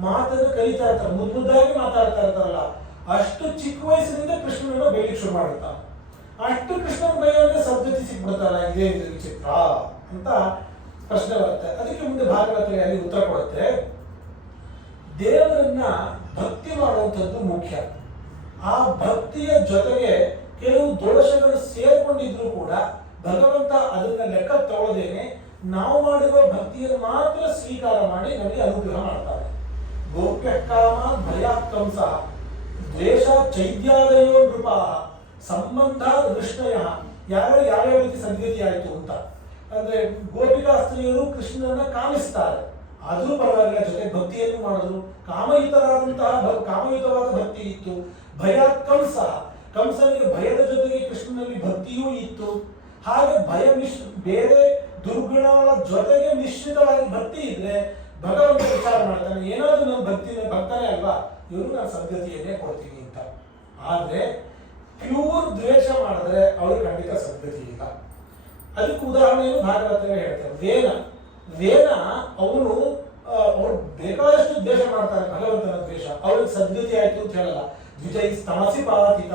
ಮಾತನ್ನು ಕಲಿತಾ ಇರ್ತಾರೆ, ಮುದ್ದಾಗಿ ಮಾತಾಡ್ತಾ ಇರ್ತಾರಲ್ಲ, ಅಷ್ಟು ಚಿಕ್ಕ ವಯಸ್ಸಿನಿಂದ ಕೃಷ್ಣನನ್ನ ಬೈಲಿಕ್ಕೆ ಶುರು ಮಾಡಿರ್ತಾನೆ. ಅಷ್ಟು ಕೃಷ್ಣನ ಬೈಯೋರಿಗೆ ಸದ್ಗತಿ ಸಿಕ್ಬಿಡ್ತಾರ, ಇದೇ ವಿಚಿತ್ರ ಅಂತ ಪ್ರಶ್ನೆ ಬರುತ್ತೆ. ಅದಕ್ಕೆ ಮುಂದೆ ಭಾಗವತರಿಗೆ ಅಲ್ಲಿ ಉತ್ತರ ಕೊಡುತ್ತೆ. ದೇವರನ್ನ ಭಕ್ತಿ ಮಾಡುವಂಥದ್ದು ಮುಖ್ಯ. ಆ ಭಕ್ತಿಯ ಜೊತೆಗೆ ಕೆಲವು ದೋಷಗಳು ಸೇರ್ಕೊಂಡಿದ್ರು ಕೂಡ ಭಗವಂತ ಅದನ್ನ ಲೆಕ್ಕ ತಗೊಳ್ಳದೇನೆ ನಾವು ಮಾಡಿರುವ ಭಕ್ತಿಯನ್ನು ಮಾತ್ರ ಸ್ವೀಕಾರ ಮಾಡಿ ನಮಗೆ ಅನುಗ್ರಹ ಮಾಡ್ತಾರೆ. ಗೋಪ್ಯ ಕಾಮ ಭಯಾತ್ಕಂಸ ದ್ವೇಷ ಚೈದ್ಯಾದಯೋ ನೃಪ ಸಂಬಂಧ ದೃಷ್ಟಯ, ಯಾವ ರೀತಿ ಸದ್ಗತಿ ಆಯಿತು ಅಂತ ಅಂದ್ರೆ ಗೋಪಿಕಾ ಸ್ತ್ರೀಯರು ಕೃಷ್ಣನನ್ನ ಕಾಮಿಸ್ತಾರೆ, ಆದರೂ ಪರವಾಗಿಲ್ಲ, ಜೊತೆ ಭಕ್ತಿಯನ್ನು ಮಾಡಿದ್ರು. ಕಾಮಯುತವಾದ ಭಕ್ತಿ ಇತ್ತು. ಭಯಾತ್ಕಂಸ, ಕಂಸನಿಗೆ ಭಯದ ಜೊತೆಗೆ ಕೃಷ್ಣನಲ್ಲಿ ಭಕ್ತಿಯೂ ಇತ್ತು. ಹಾಗೆ ಬೇರೆ ದುರ್ಗುಣಗಳ ಜೊತೆಗೆ ಮಿಶ್ರಿತವಾಗಿ ಭಕ್ತಿ ಇದ್ರೆ ಭಗವಂತ ವಿಚಾರ ಮಾಡ್ತಾನೆ, ಏನಾದ್ರೂ ನನ್ನ ಭಕ್ತನೇ ಅಲ್ವಾ, ಇವರು ನಾನು ಸದ್ಗತಿಯನ್ನೇ ಕೊಡ್ತೀನಿ ಅಂತ. ಆದ್ರೆ ಪ್ಯೂರ್ ದ್ವೇಷ ಮಾಡಿದ್ರೆ ಅವರು ಖಂಡಿತ ಸದ್ಗತಿ ಇಲ್ಲ. ಅದಕ್ಕೆ ಉದಾಹರಣೆಯನ್ನು ಭಾಗವತನೇ ಹೇಳ್ತಾರೆ. ವೇನ ಅವನು ಅವ್ರು ಬೇಕಾದಷ್ಟು ದ್ವೇಷ ಮಾಡ್ತಾರೆ, ಭಗವಂತನ ದ್ವೇಷ, ಅವ್ರಿಗೆ ಸದ್ಗತಿ ಆಯ್ತು ಅಂತ ಹೇಳಲ್ಲ. ದ್ವಿಜೈ ತಮಸಿ ಪಾತಿತ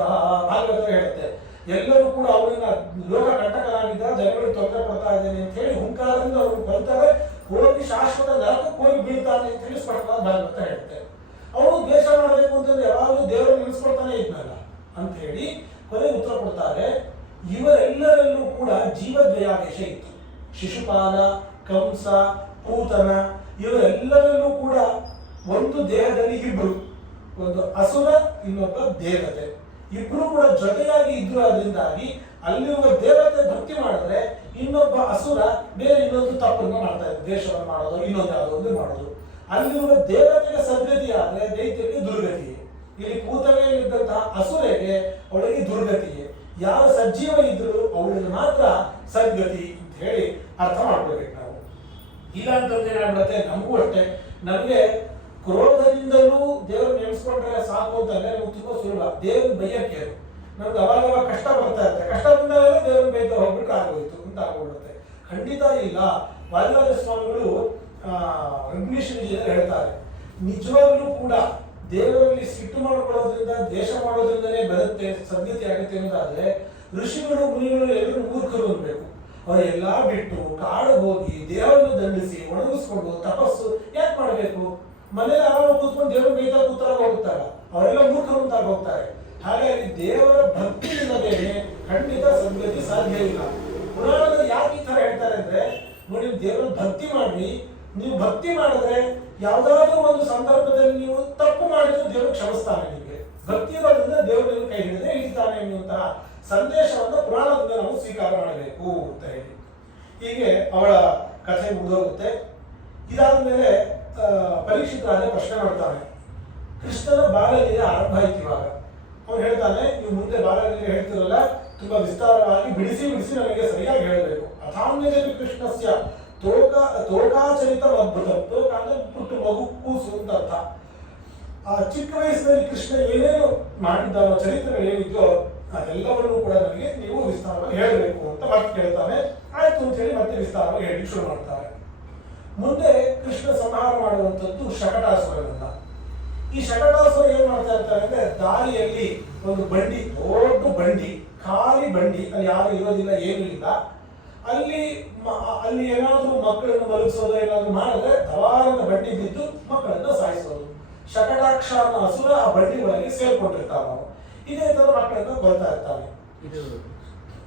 ಭಾಗವತ ಹೇಳುತ್ತೆ, ಎಲ್ಲರೂ ಕೂಡ ಅವರನ್ನ ಲೋಕ ಕಂಟಕನಾಗಿದ್ದ, ಜನಗಳಿಗೆ ತೊಂದರೆ ಕೊಡ್ತಾ ಇದ್ದೇನೆ ಅಂತ ಹೇಳಿ ಹುಂಕಾರದಿಂದ ಅವ್ರು ಬರ್ತಾರೆ, ಹೋಗಿ ಶಾಶ್ವತ ನರಕಕ್ಕೆ ಹೋಗಿ ಬೀಳ್ತಾನೆ ಅಂತ ಹೇಳಿ ಸ್ಪಷ್ಟವಾದ ಭಾಗವತ ಹೇಳುತ್ತೆ. ಅವನು ದ್ವೇಷ ಮಾಡಬೇಕು ಅಂತಂದ್ರೆ ಯಾವಾಗಲೂ ದೇವರನ್ನು ನೆನೆಸ್ಕೊಳ್ತಾನೆ ಇದ್ನಲ್ಲ ಅಂತ ಹೇಳಿ ಕೊನೆ ಉತ್ತರ ಕೊಡ್ತಾರೆ. ಇವರೆಲ್ಲರಲ್ಲೂ ಕೂಡ ಜೀವದ್ವಯಾವೇಶ ಇತ್ತು. ಶಿಶುಪಾಲ, ಕಂಸ, ಪೂತನ ಇವರೆಲ್ಲರಲ್ಲೂ ಕೂಡ ಒಂದು ದೇಹದಲ್ಲಿ ಇಬ್ರು, ಒಂದು ಅಸುರ, ಇನ್ನೊಬ್ಬ ದೇವತೆ, ಇಬ್ರು ಕೂಡ ಜೊತೆಯಾಗಿ ಇದ್ರು. ಅದರಿಂದಾಗಿ ಅಲ್ಲಿರುವ ದೇವತೆ ಭಕ್ತಿ ಮಾಡಿದ್ರೆ ಇನ್ನೊಬ್ಬ ಅಸುರ ಬೇರೆ ಇನ್ನೊಂದು ತಪ್ಪನ್ನು ಮಾಡ್ತಾ ಇದ್ರು, ದ್ವೇಷವನ್ನು ಮಾಡೋದು, ಇನ್ನೊಂದು ಯಾವುದೋ ಒಂದು ಮಾಡೋದು. ಅಲ್ಲಿರುವ ದೇವತೆಗೆ ಸದ್ಗತಿ ಆದ್ರೆ ದೈತ್ಯಕ್ಕೆ ದುರ್ಗತಿಯೇ. ಇಲ್ಲಿ ಪೂತನೆಯಲ್ಲಿದ್ದಂತಹ ಅಸುರೆಗೆ ಅವಳಿಗೆ ದುರ್ಗತಿಯೇ. ಯಾರು ಸಜೀವ ಇದ್ರು ಅವಳಿಗೆ ಮಾತ್ರ ಸದ್ಗತಿ ಅಂತ ಹೇಳಿ ಅರ್ಥ ಮಾಡ್ಕೋಬೇಕು ನಾವು. ಇಲ್ಲ ಅಂತಂದ್ರೆ ಏನಾಗ್ಬಿಡುತ್ತೆ, ನಮಗೂ ಅಷ್ಟೇ, ನಮಗೆ ಕ್ರೋಧದಿಂದಲೂ ದೇವರು ನೆನೆಸ್ಕೊಂಡ್ರೆ ಸಾಕು ಅಂತಂದ್ರೆ ನಮ್ಗೆ ತುಂಬಾ ಸುಲಭ. ದೇವ್ರ ಬೈಯಕ್ಕೆ ನಮ್ಗೆ ಅವಾಗ ಕಷ್ಟ ಬರ್ತಾ ಇರುತ್ತೆ, ಕಷ್ಟ ಬಂದಾಗೆಲ್ಲ ದೇವ್ರ ಬೈತ ಹೋಗ್ಬಿಟ್ರೆ ಆಗೋಯ್ತು ಅಂತ ಆಗೋಗ್ಬಿಡುತ್ತೆ. ಖಂಡಿತ ಇಲ್ಲ. ವಾದಿರಾಜ ಸ್ವಾಮಿಗಳು ಋಗ್ವೇಶ್ವರಿ ಹೇಳ್ತಾರೆ, ನಿಜವಾಗ್ಲೂ ಕೂಡ ದೇವರಲ್ಲಿ ಸಿಟ್ಟು ಮಾಡ್ಕೊಳ್ಳೋದ್ರಿಂದ, ದ್ವೇಷ ಮಾಡೋದ್ರಿಂದನೇ ಬರುತ್ತೆ, ಸದ್ಗತಿ ಆಗುತ್ತೆ ಅನ್ನೋದಾದ್ರೆ ಋಷಿಗಳು ಮುನಿಗಳು ಎಲ್ಲರೂ ಮೂರ್ಖರು ಅನ್ಬೇಕು. ಅವರೆಲ್ಲಾ ಬಿಟ್ಟು ಕಾಡು ಹೋಗಿ ದೇವರನ್ನು ದಂಡಿಸಿ ಒಣಗಿಸ್ಕೊಂಡು ತಪಸ್ಸು ಯಾಕೆ ಮಾಡಬೇಕು? ಮನೇಲಿ ಆರಾಮ ಕೂತ್ಕೊಂಡು ದೇವರ ಬೈತಾ ಕೂತಾಗ ಹೋಗ್ತಾರ, ಅವರೆಲ್ಲ ಮೂರ್ಖರು ಅಂತ ಹೋಗ್ತಾರೆ. ಹಾಗಾಗಿ ದೇವರ ಭಕ್ತಿ ಇಲ್ಲದೇನೆ ಖಂಡಿತ ಸದ್ಗತಿ ಸಾಧ್ಯ ಇಲ್ಲ. ಪುರಾಣದಲ್ಲಿ ಯಾಕೆ ಈ ತರ ಹೇಳ್ತಾರೆ ಅಂದ್ರೆ, ನೋಡಿ, ದೇವರ ಭಕ್ತಿ ಮಾಡಿ, ನೀವು ಭಕ್ತಿ ಮಾಡಿದ್ರೆ ಯಾವ್ದಾದ್ರೂ ಒಂದು ಸಂದರ್ಭದಲ್ಲಿ ನೀವು ತಪ್ಪು ಮಾಡಿದ್ರೆ ದೇವರು ಕ್ಷಮಿಸ್ತಾನೆ. ನಿಮಗೆ ಭಕ್ತಿ ಇರೋದ್ರಿಂದ ದೇವರು ಕೈ ಹಿಡಿದ್ರೆ ಹಿಡಿತಾನೆ ಎನ್ನುವಂತಹ ಸಂದೇಶವನ್ನು ಪುರಾಣದಿಂದ ನಾವು ಸ್ವೀಕಾರ ಮಾಡಬೇಕು ಅಂತ ಹೇಳಿ ಹೀಗೆ ಅವಳ ಕಥೆ ಮುಗಿದೋಗುತ್ತೆ. ಇದಾದ್ಮೇಲೆ ಪರೀಕ್ಷಿತ ರಾಜ ಪ್ರಶ್ನೆ ಮಾಡ್ತಾನೆ, ಕೃಷ್ಣನ ಬಾಲಲೀಲೆ ಆರಂಭ ಆಯ್ತು. ಇವಾಗ ಅವನು ಹೇಳ್ತಾನೆ, ನೀವು ಮುಂದೆ ಬಾಲಲೀಲೆ ಹೇಳ್ತಿರಲ್ಲ, ತುಂಬಾ ವಿಸ್ತಾರವಾಗಿ ಬಿಡಿಸಿ ನನಗೆ ಸರಿಯಾಗಿ ಹೇಳಬೇಕು. ಅಥಾನ್ಯದಲ್ಲಿ ಕೃಷ್ಣಸ್ಯ ತೋಕಾಚರಿತ ಅದ್ಭುತ. ತೋಕ ಅಂದ್ರೆ ಪುಟ್ಟು ಮಗು, ಕೂಸು ಅಂತ ಅರ್ಥ. ಆ ಚಿಕ್ಕ ವಯಸ್ಸಿನಲ್ಲಿ ಕೃಷ್ಣ ಏನೇನು ಮಾಡಿದ್ದಾನೋ, ಚರಿತ್ರೆಗಳು ಏನಿದೆಯೋ ಅದೆಲ್ಲವನ್ನೂ ಕೂಡ ನನಗೆ ನೀವು ವಿಸ್ತಾರವಾಗಿ ಹೇಳಬೇಕು ಅಂತ ಮತ್ತೆ ಕೇಳ್ತಾನೆ. ಆಯ್ತು ಅಂತ ಹೇಳಿ ಮತ್ತೆ ವಿಸ್ತಾರವಾಗಿ ಹೇಳಿ ಶುರು ಮಾಡ್ತಾರೆ. ಮುಂದೆ ಕೃಷ್ಣ ಸಂಹಾರ ಮಾಡುವಂಥದ್ದು ಶಕಟಾಸುರನನ್ನ. ಈ ಶಕಟಾಸುರ ಏನ್ ಮಾಡ್ತಾ ಇರ್ತಾರೆ ಅಂದ್ರೆ, ದಾರಿಯಲ್ಲಿ ಒಂದು ಬಂಡಿ, ದೊಡ್ಡ ಬಂಡಿ, ಖಾಲಿ ಬಂಡಿ, ಅಲ್ಲಿ ಯಾರು ಇರೋದಿಲ್ಲ, ಏನೂ ಇಲ್ಲ. ಅಲ್ಲಿ ಏನಾದ್ರೂ ಮಕ್ಕಳನ್ನು ಮಲಗಿಸೋದು ಏನಾದ್ರು ಮಾಡಿದ್ರೆ ದವಾರನ್ನ ಬಂಡಿ ಬಿದ್ದು ಮಕ್ಕಳನ್ನ ಸಾಯಿಸೋದು. ಶಕಟಾಕ್ಷ ಅನ್ನೋ ಅಸುರ ಆ ಬಂಡಿ ಒಳಗೆ ಸೇರ್ಕೊಂಡಿರ್ತಾವ. ಇದೇ ತರ ಮಕ್ಕಳನ್ನ ಕೊಲ್ತಾ ಇರ್ತಾನೆ. ಇದು